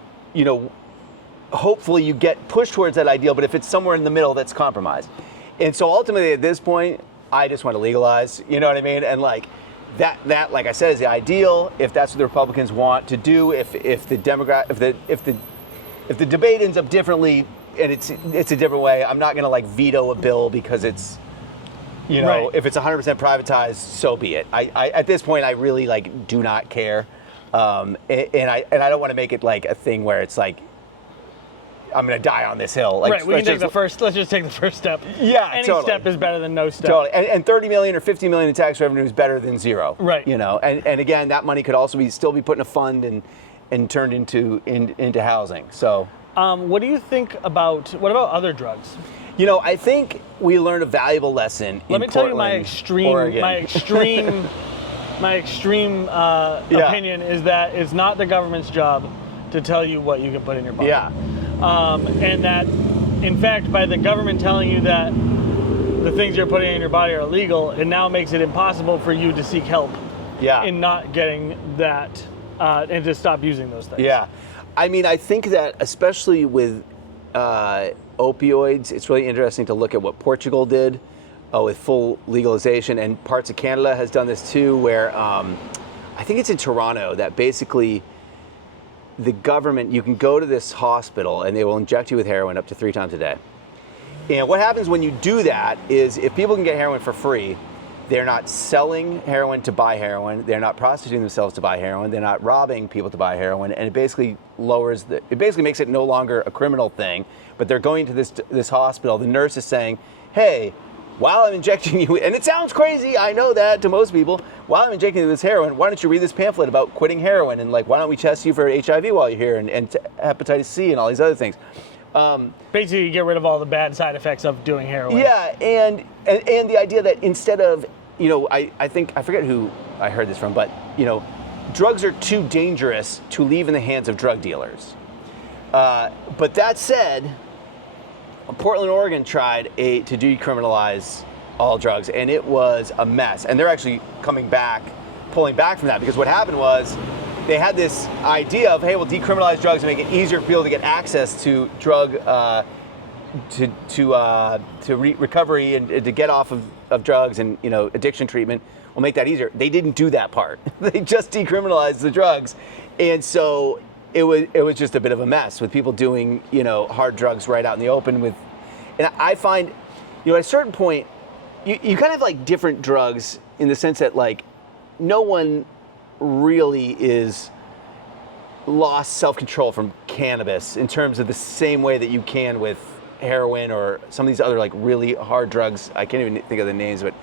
hopefully you get pushed towards that ideal, but if it's somewhere in the middle, that's compromised. And so ultimately at this point, I just want to legalize, you know what I mean? And like that, like I said, is the ideal. If that's what the Republicans want to do, if the debate ends up differently and it's a different way, I'm not going to like veto a bill because it's, if it's 100% privatized, so be it. I at this point, I really like do not care. And I don't want to make it like a thing where it's like, I'm going to die on this hill. Like, right, let's just take the first step. Yeah, Any totally. step is better than no step. Totally. And 30 million or 50 million in tax revenue is better than zero. Right. And again, that money could also still be put in a fund and turned into housing. So. What do you think what about other drugs? I think we learned a valuable lesson Let in me tell you Oregon. my extreme opinion is that it's not the government's job to tell you what you can put in your body. Yeah. And that, in fact, by the government telling you that the things you're putting in your body are illegal, it now makes it impossible for you to seek help in not getting that and to stop using those things. Yeah. I mean, I think that especially with opioids, it's really interesting to look at what Portugal did with full legalization, and parts of Canada has done this too, where I think it's in Toronto that basically the government, you can go to this hospital and they will inject you with heroin up to 3 times a day. And what happens when you do that is if people can get heroin for free, they're not selling heroin to buy heroin, they're not prostituting themselves to buy heroin, they're not robbing people to buy heroin, and it basically makes it no longer a criminal thing, but they're going to this hospital, the nurse is saying, hey, while I'm injecting you, and it sounds crazy, I know that to most people, while I'm injecting you with this heroin, why don't you read this pamphlet about quitting heroin, and like, why don't we test you for HIV while you're here, and hepatitis C and all these other things. Basically, you get rid of all the bad side effects of doing heroin. Yeah, and the idea that instead of, I forget who I heard this from, but, drugs are too dangerous to leave in the hands of drug dealers. But that said, Portland, Oregon tried to decriminalize all drugs, and it was a mess. And they're actually pulling back from that, because what happened was they had this idea of, hey, we'll decriminalize drugs and make it easier for people to get access to drug recovery and to get off of drugs and addiction treatment. We'll make that easier. They didn't do that part. They just decriminalized the drugs, and so it was just a bit of a mess with people doing hard drugs right out in the open. And I find at a certain point you kind of have like different drugs in the sense that like no one really is lost self-control from cannabis in terms of the same way that you can with heroin or some of these other like really hard drugs. I can't even think of the names, but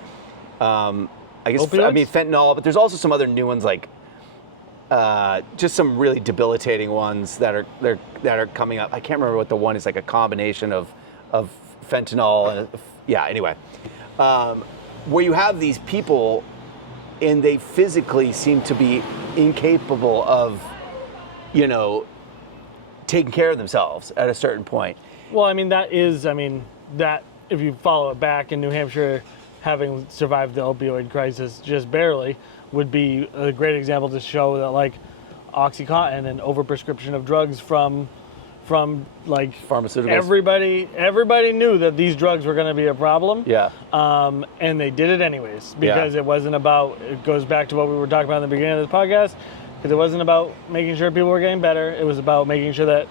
I guess Opioids? Fentanyl. But there's also some other new ones like just some really debilitating ones that are coming up. I can't remember what the one is, like a combination of fentanyl and anyway, where you have these people and they physically seem to be incapable of taking care of themselves at a certain point. Well, that if you follow it back in New Hampshire, having survived the opioid crisis just barely, would be a great example to show that like OxyContin and overprescription of drugs from like pharmaceuticals. Everybody knew that these drugs were going to be a problem. Yeah. And they did it anyways because it wasn't about. It goes back to what we were talking about in the beginning of this podcast, because it wasn't about making sure people were getting better. It was about making sure that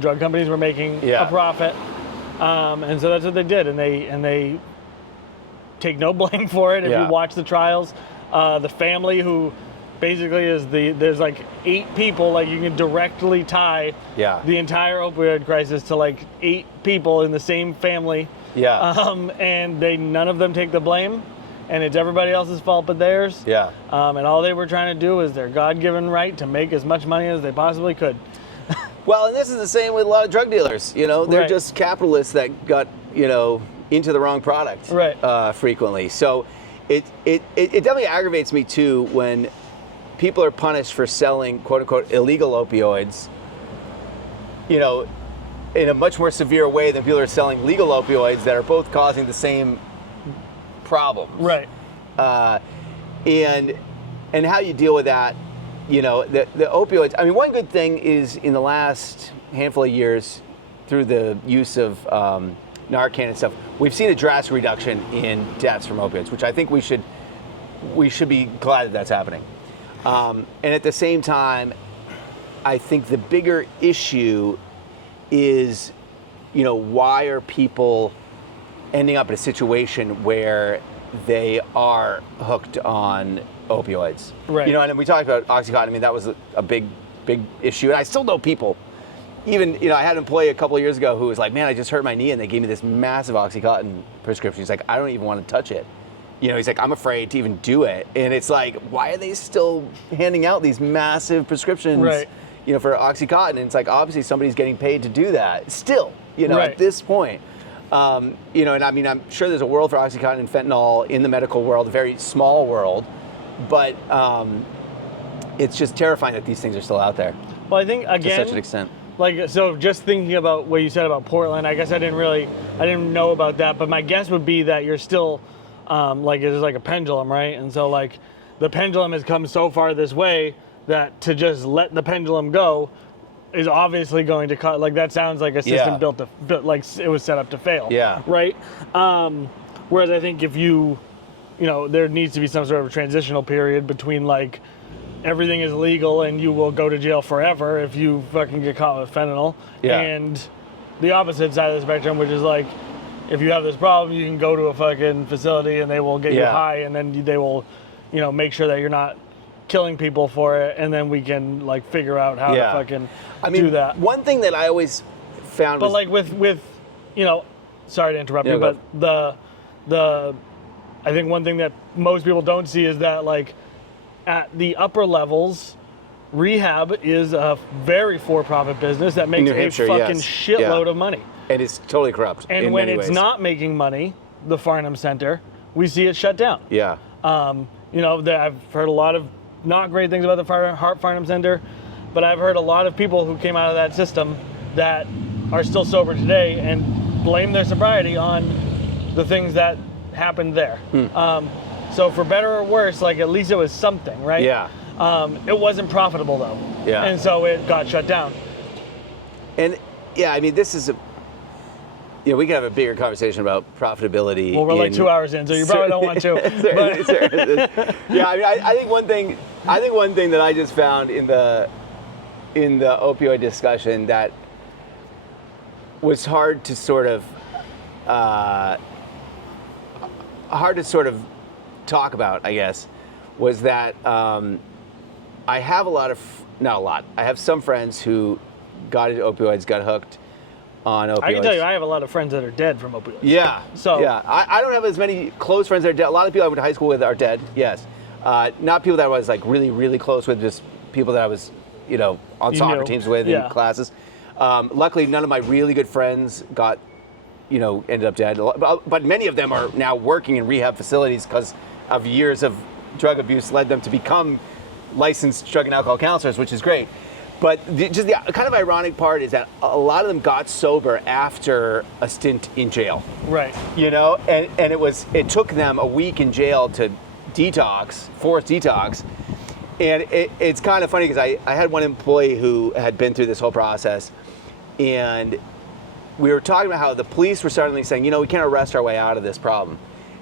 drug companies were making a profit. And so that's what they did, and they take no blame for it. If you watch the trials, the family who basically is there's like 8 people, like you can directly tie the entire opioid crisis to like 8 people in the same family Yeah. And none of them take the blame, and it's everybody else's fault but theirs. Yeah. And all they were trying to do is their God-given right to make as much money as they possibly could. Well, and this is the same with a lot of drug dealers. You know, they're Right. just capitalists that got, you know, into the wrong product Right. frequently. So it definitely aggravates me too when people are punished for selling quote unquote illegal opioids, you know, in a much more severe way than people are selling legal opioids that are both causing the same problem. Right. And how you deal with that, you know, the opioids. I mean, one good thing is in the last handful of years, through the use of Narcan and stuff, we've seen a drastic reduction in deaths from opioids, which I think we should be glad that that's happening. And at the same time, I think the bigger issue is, you know, why are people ending up in a situation where they are hooked on opioids? Right. You know, and we talked about OxyContin. I mean, that was a big issue. And I still know people. Even, you know, I had an employee a couple of years ago who was like, man, I just hurt my knee and they gave me this massive OxyContin prescription. He's like, I don't even want to touch it. You know, he's like, I'm afraid to even do it. And it's like, why are they still handing out these massive prescriptions, Right. you know, for OxyContin? And it's like, obviously somebody's getting paid to do that still, you know, Right. at this point. You know, and I mean, I'm sure there's a world for OxyContin and fentanyl in the medical world, a very small world, but it's just terrifying that these things are still out there Well, I think, to again, such an extent. like, so just thinking about what you said about Portland, I guess I didn't know about that, but my guess would be that you're still, like, it's like a pendulum, right? And so, like, the pendulum has come so far this way that to just let the pendulum go is obviously going to cut, like, that sounds like a system Yeah. built like it was set up to fail. Yeah. Right? Whereas I think if you know, there needs to be some sort of a transitional period between, like, everything is legal and you will go to jail forever if you fucking get caught with fentanyl. Yeah. And the opposite side of the spectrum, which is like, if you have this problem, you can go to a fucking facility and they will get you Yeah. high, and then they will, you know, make sure that you're not killing people for it, and then we can, like, figure out how to fucking do that. One thing that I always found But was, like with you know, sorry to interrupt Yeah, you, go. but the I think one thing that most people don't see is that, like, at the upper levels, rehab is a very for-profit business that makes New a Hampshire, fucking yes. shitload Yeah. of money. and it's totally corrupt And in when many it's ways. not making money, the Farnham Center, we see it shut down. Yeah. You know, I've heard a lot of not great things about the Farnham Center, but I've heard a lot of people who came out of that system that are still sober today and blame their sobriety on the things that happened there. So for better or worse, like, at least it was something, right? Yeah. It wasn't profitable though. Yeah. And so it got shut down. And yeah, I mean, this is you know, we could have a bigger conversation about profitability. Well, we're like 2 hours in, so you probably don't want to. But Yeah, I mean, I think one thing that I just found in the opioid discussion that was hard to sort of talk about, I guess, was that I have I have some friends who got into opioids, got hooked on opioids. I can tell you, I have a lot of friends that are dead from opioids. Yeah. So- yeah, I don't have as many close friends that are dead. A lot of people I went to high school with are dead. Yes, not people that I was like really, really close with. Just people that I was, you know, on You soccer knew. teams with Yeah. in classes. Luckily, none of my really good friends got, you know, ended up dead. But many of them are now working in rehab facilities because of years of drug abuse led them to become licensed drug and alcohol counselors, which is great. But just the kind of ironic part is that a lot of them got sober after a stint in jail. Right. You know, and it took them a week in jail to forced detox. And it's kind of funny because I had one employee who had been through this whole process, and we were talking about how the police were suddenly saying, you know, we can't arrest our way out of this problem.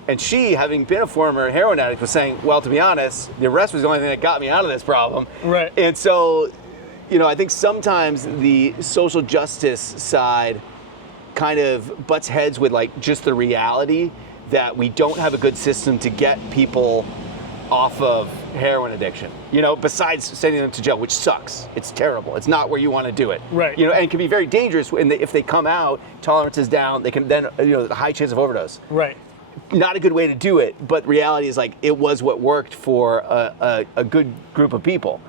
And she, having been a former heroin addict, was saying, well, to be honest, the arrest was the only thing that got me out of this problem. Right. And so, you know, I think sometimes the social justice side kind of butts heads with, like, just the reality that we don't have a good system to get people off of heroin addiction. Besides sending them to jail, which sucks. It's terrible. It's not where you want to do it. Right. And it can be very dangerous if they come out, tolerance is down. They can then high chance of overdose. Right. Not a good way to do it, but reality is like it was what worked for a good group of people.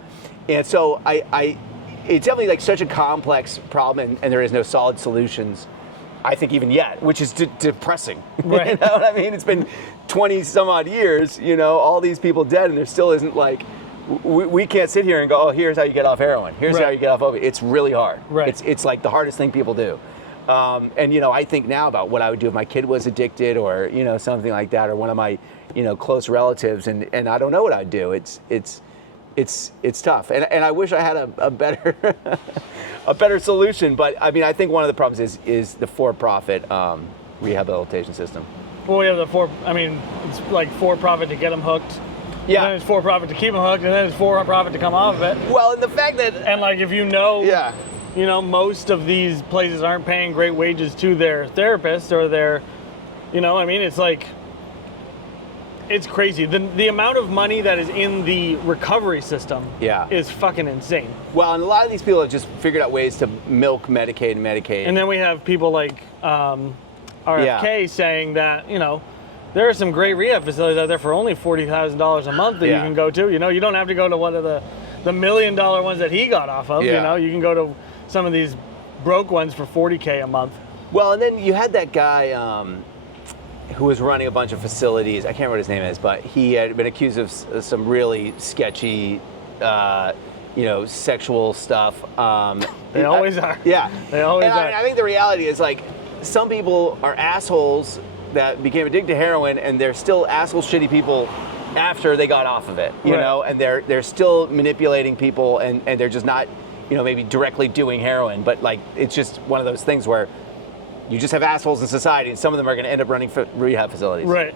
And so it's definitely like such a complex problem, and there is no solid solutions, I think, even yet, which is depressing. Right. You know what I mean? It's been 20 some odd years, all these people dead, and there still isn't like, we can't sit here and go, oh, here's how you get off heroin. Here's how you get off opiate. It's really hard. Right. It's like the hardest thing people do. And I think now about what I would do if my kid was addicted, or something like that, or one of my close relatives, and I don't know what I'd do. It's tough, and I wish I had a better a better solution. But I mean, I think one of the problems is the for-profit rehabilitation system. Well, we have it's like for-profit to get them hooked. Yeah. And then it's for-profit to keep them hooked, and then it's for-profit to come off of it. Well, and the fact that like if most of these places aren't paying great wages to their therapists or their, it's like, it's crazy. The amount of money that is in the recovery system is fucking insane. Well, and a lot of these people have just figured out ways to milk Medicaid and Medicaid. And then we have people like RFK saying that, there are some great rehab facilities out there for only $40,000 a month that you can go to. You don't have to go to one of the $1 million ones that he got off of. Yeah. You can go to some of these broke ones for $40K a month. Well, and then you had that guy who was running a bunch of facilities. I can't remember what his name is, but he had been accused of some really sketchy, sexual stuff. They always are. Yeah. They always are. I think the reality is, like, some people are assholes that became addicted to heroin, and they're still asshole, shitty people after they got off of it, you know, and they're still manipulating people, and they're just not, maybe directly doing heroin, but like, it's just one of those things where you just have assholes in society, and some of them are going to end up running for rehab facilities. Right.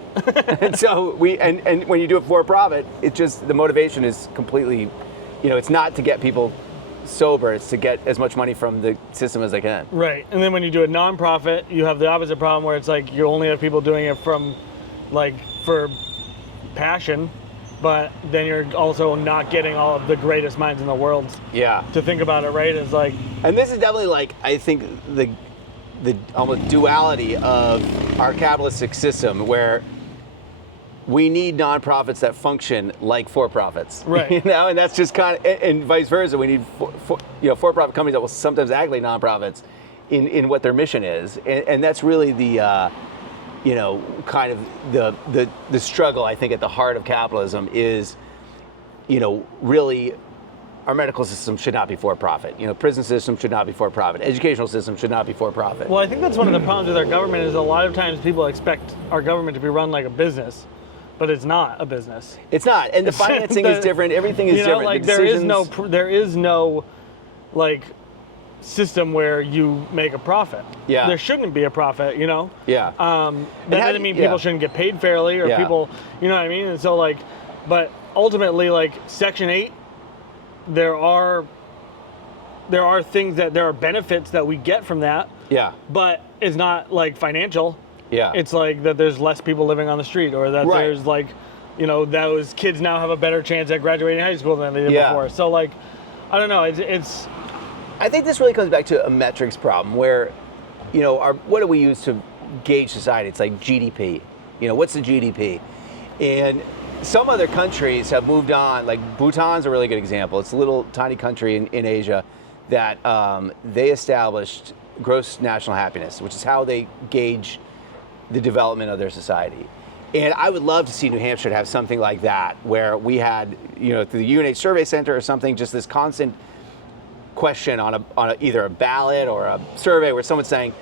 And so and when you do it for profit, it just, the motivation is completely, it's not to get people sober, it's to get as much money from the system as they can. Right. And then when you do a nonprofit, you have the opposite problem where it's like you only have people doing it from, like, for passion, but then you're also not getting all of the greatest minds in the world to think about it, right? It's like, and this is definitely, like, I think the almost duality of our capitalistic system, where we need nonprofits that function like for-profits, right? And that's just kind of, and vice versa. We need for-profit companies that will sometimes act like nonprofits in what their mission is, and that's really the kind of the struggle, I think, at the heart of capitalism is, really, our medical system should not be for-profit. Prison system should not be for-profit. Educational system should not be for-profit. Well, I think that's one of the problems with our government is a lot of times people expect our government to be run like a business, but it's not a business. It's not, and the financing is different. Everything is different. Like, there is no like system where you make a profit. Yeah. There shouldn't be a profit, Yeah. That doesn't mean people shouldn't get paid fairly, or people, you know what I mean? And so, like, but ultimately, like, Section 8, there are things there are benefits that we get from that. Yeah. But it's not like financial. Yeah. It's like that there's less people living on the street, or that there's like, those kids now have a better chance at graduating high school than they did before. So, like, I don't know. It's. I think this really comes back to a metrics problem where, what do we use to gauge society? It's like GDP. What's the GDP? And some other countries have moved on. Like, Bhutan's a really good example. It's a little tiny country in Asia that they established gross national happiness, which is how they gauge the development of their society. And I would love to see New Hampshire have something like that, where we had, through the UNH Survey Center or something, just this constant question on either a ballot or a survey where someone's saying,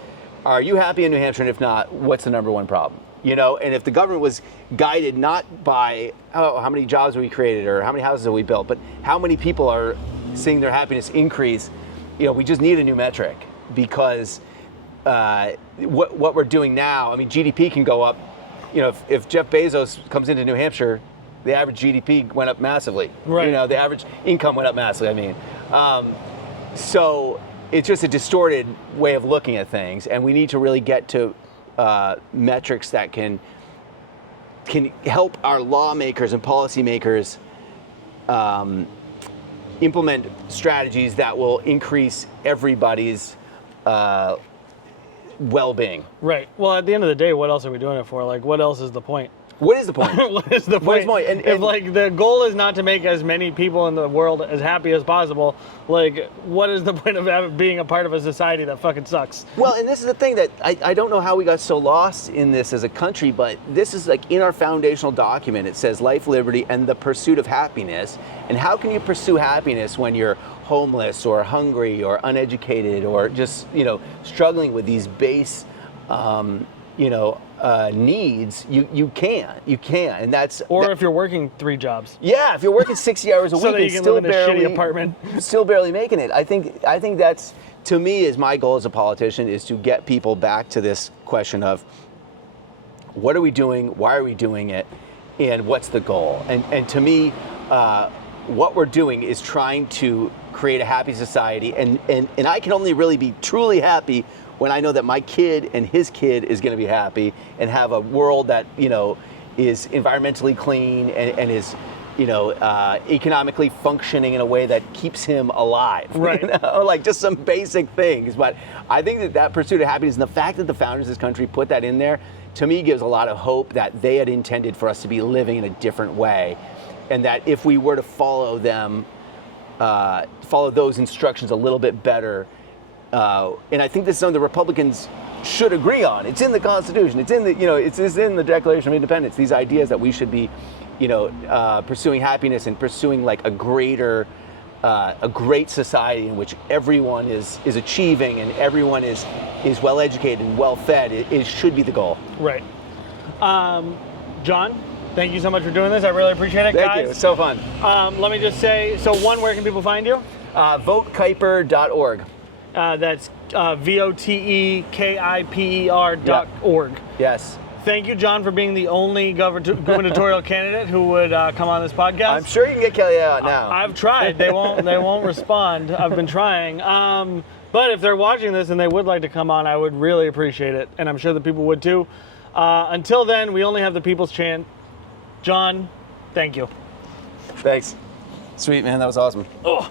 are you happy in New Hampshire? And if not, what's the number one problem? And if the government was guided not by how many jobs have we created or how many houses have we built, but how many people are seeing their happiness increase, we just need a new metric, because what we're doing now, I mean, GDP can go up. If Jeff Bezos comes into New Hampshire, the average GDP went up massively. Right. The average income went up massively, I mean. So it's just a distorted way of looking at things, and we need to really get to metrics that can help our lawmakers and policymakers implement strategies that will increase everybody's well-being. Right. Well, at the end of the day, what else are we doing it for? Like, what else is the point? What is the point? What is the What is point? the point? If like the goal is not to make as many people in the world as happy as possible, like what is the point of being a part of a society that fucking sucks? Well, and this is the thing that I don't know how we got so lost in this as a country, but this is like in our foundational document. It says life, liberty, and the pursuit of happiness. And how can you pursue happiness when you're homeless or hungry or uneducated or just, struggling with these base, needs? You can't, and that's. Or if you're working 3 jobs. Yeah, if you're working 60 hours a So week that you and can still live in a barely shitty apartment. still barely making it. I think that's, to me, is my goal as a politician, is to get people back to this question of what are we doing, why are we doing it, and what's the goal? And to me, what we're doing is trying to create a happy society, and I can only really be truly happy when I know that my kid and his kid is going to be happy and have a world that is environmentally clean and is economically functioning in a way that keeps him alive. Right. Like just some basic things. But I think that pursuit of happiness and the fact that the founders of this country put that in there, to me, gives a lot of hope that they had intended for us to be living in a different way, and that if we were to follow those instructions a little bit better. And I think this is something the Republicans should agree on. It's in the Constitution. It's in the it's in the Declaration of Independence. These ideas that we should be, pursuing happiness and pursuing like a great society in which everyone is achieving and everyone is well educated and well fed. It should be the goal. Right. John, thank you so much for doing this. I really appreciate it, guys. Thank you. It's so fun. Let me just say, so where can people find you? VoteKiper.org. That's VOTEKIPER.org. Yes. Thank you, John, for being the only gubernatorial candidate who would come on this podcast. I'm sure you can get Kelly out now. I've tried. They won't respond. I've been trying. But if they're watching this and they would like to come on, I would really appreciate it, and I'm sure the people would too. Until then, we only have the people's chant. John, thank you. Thanks. Sweet, man. That was awesome. Oh.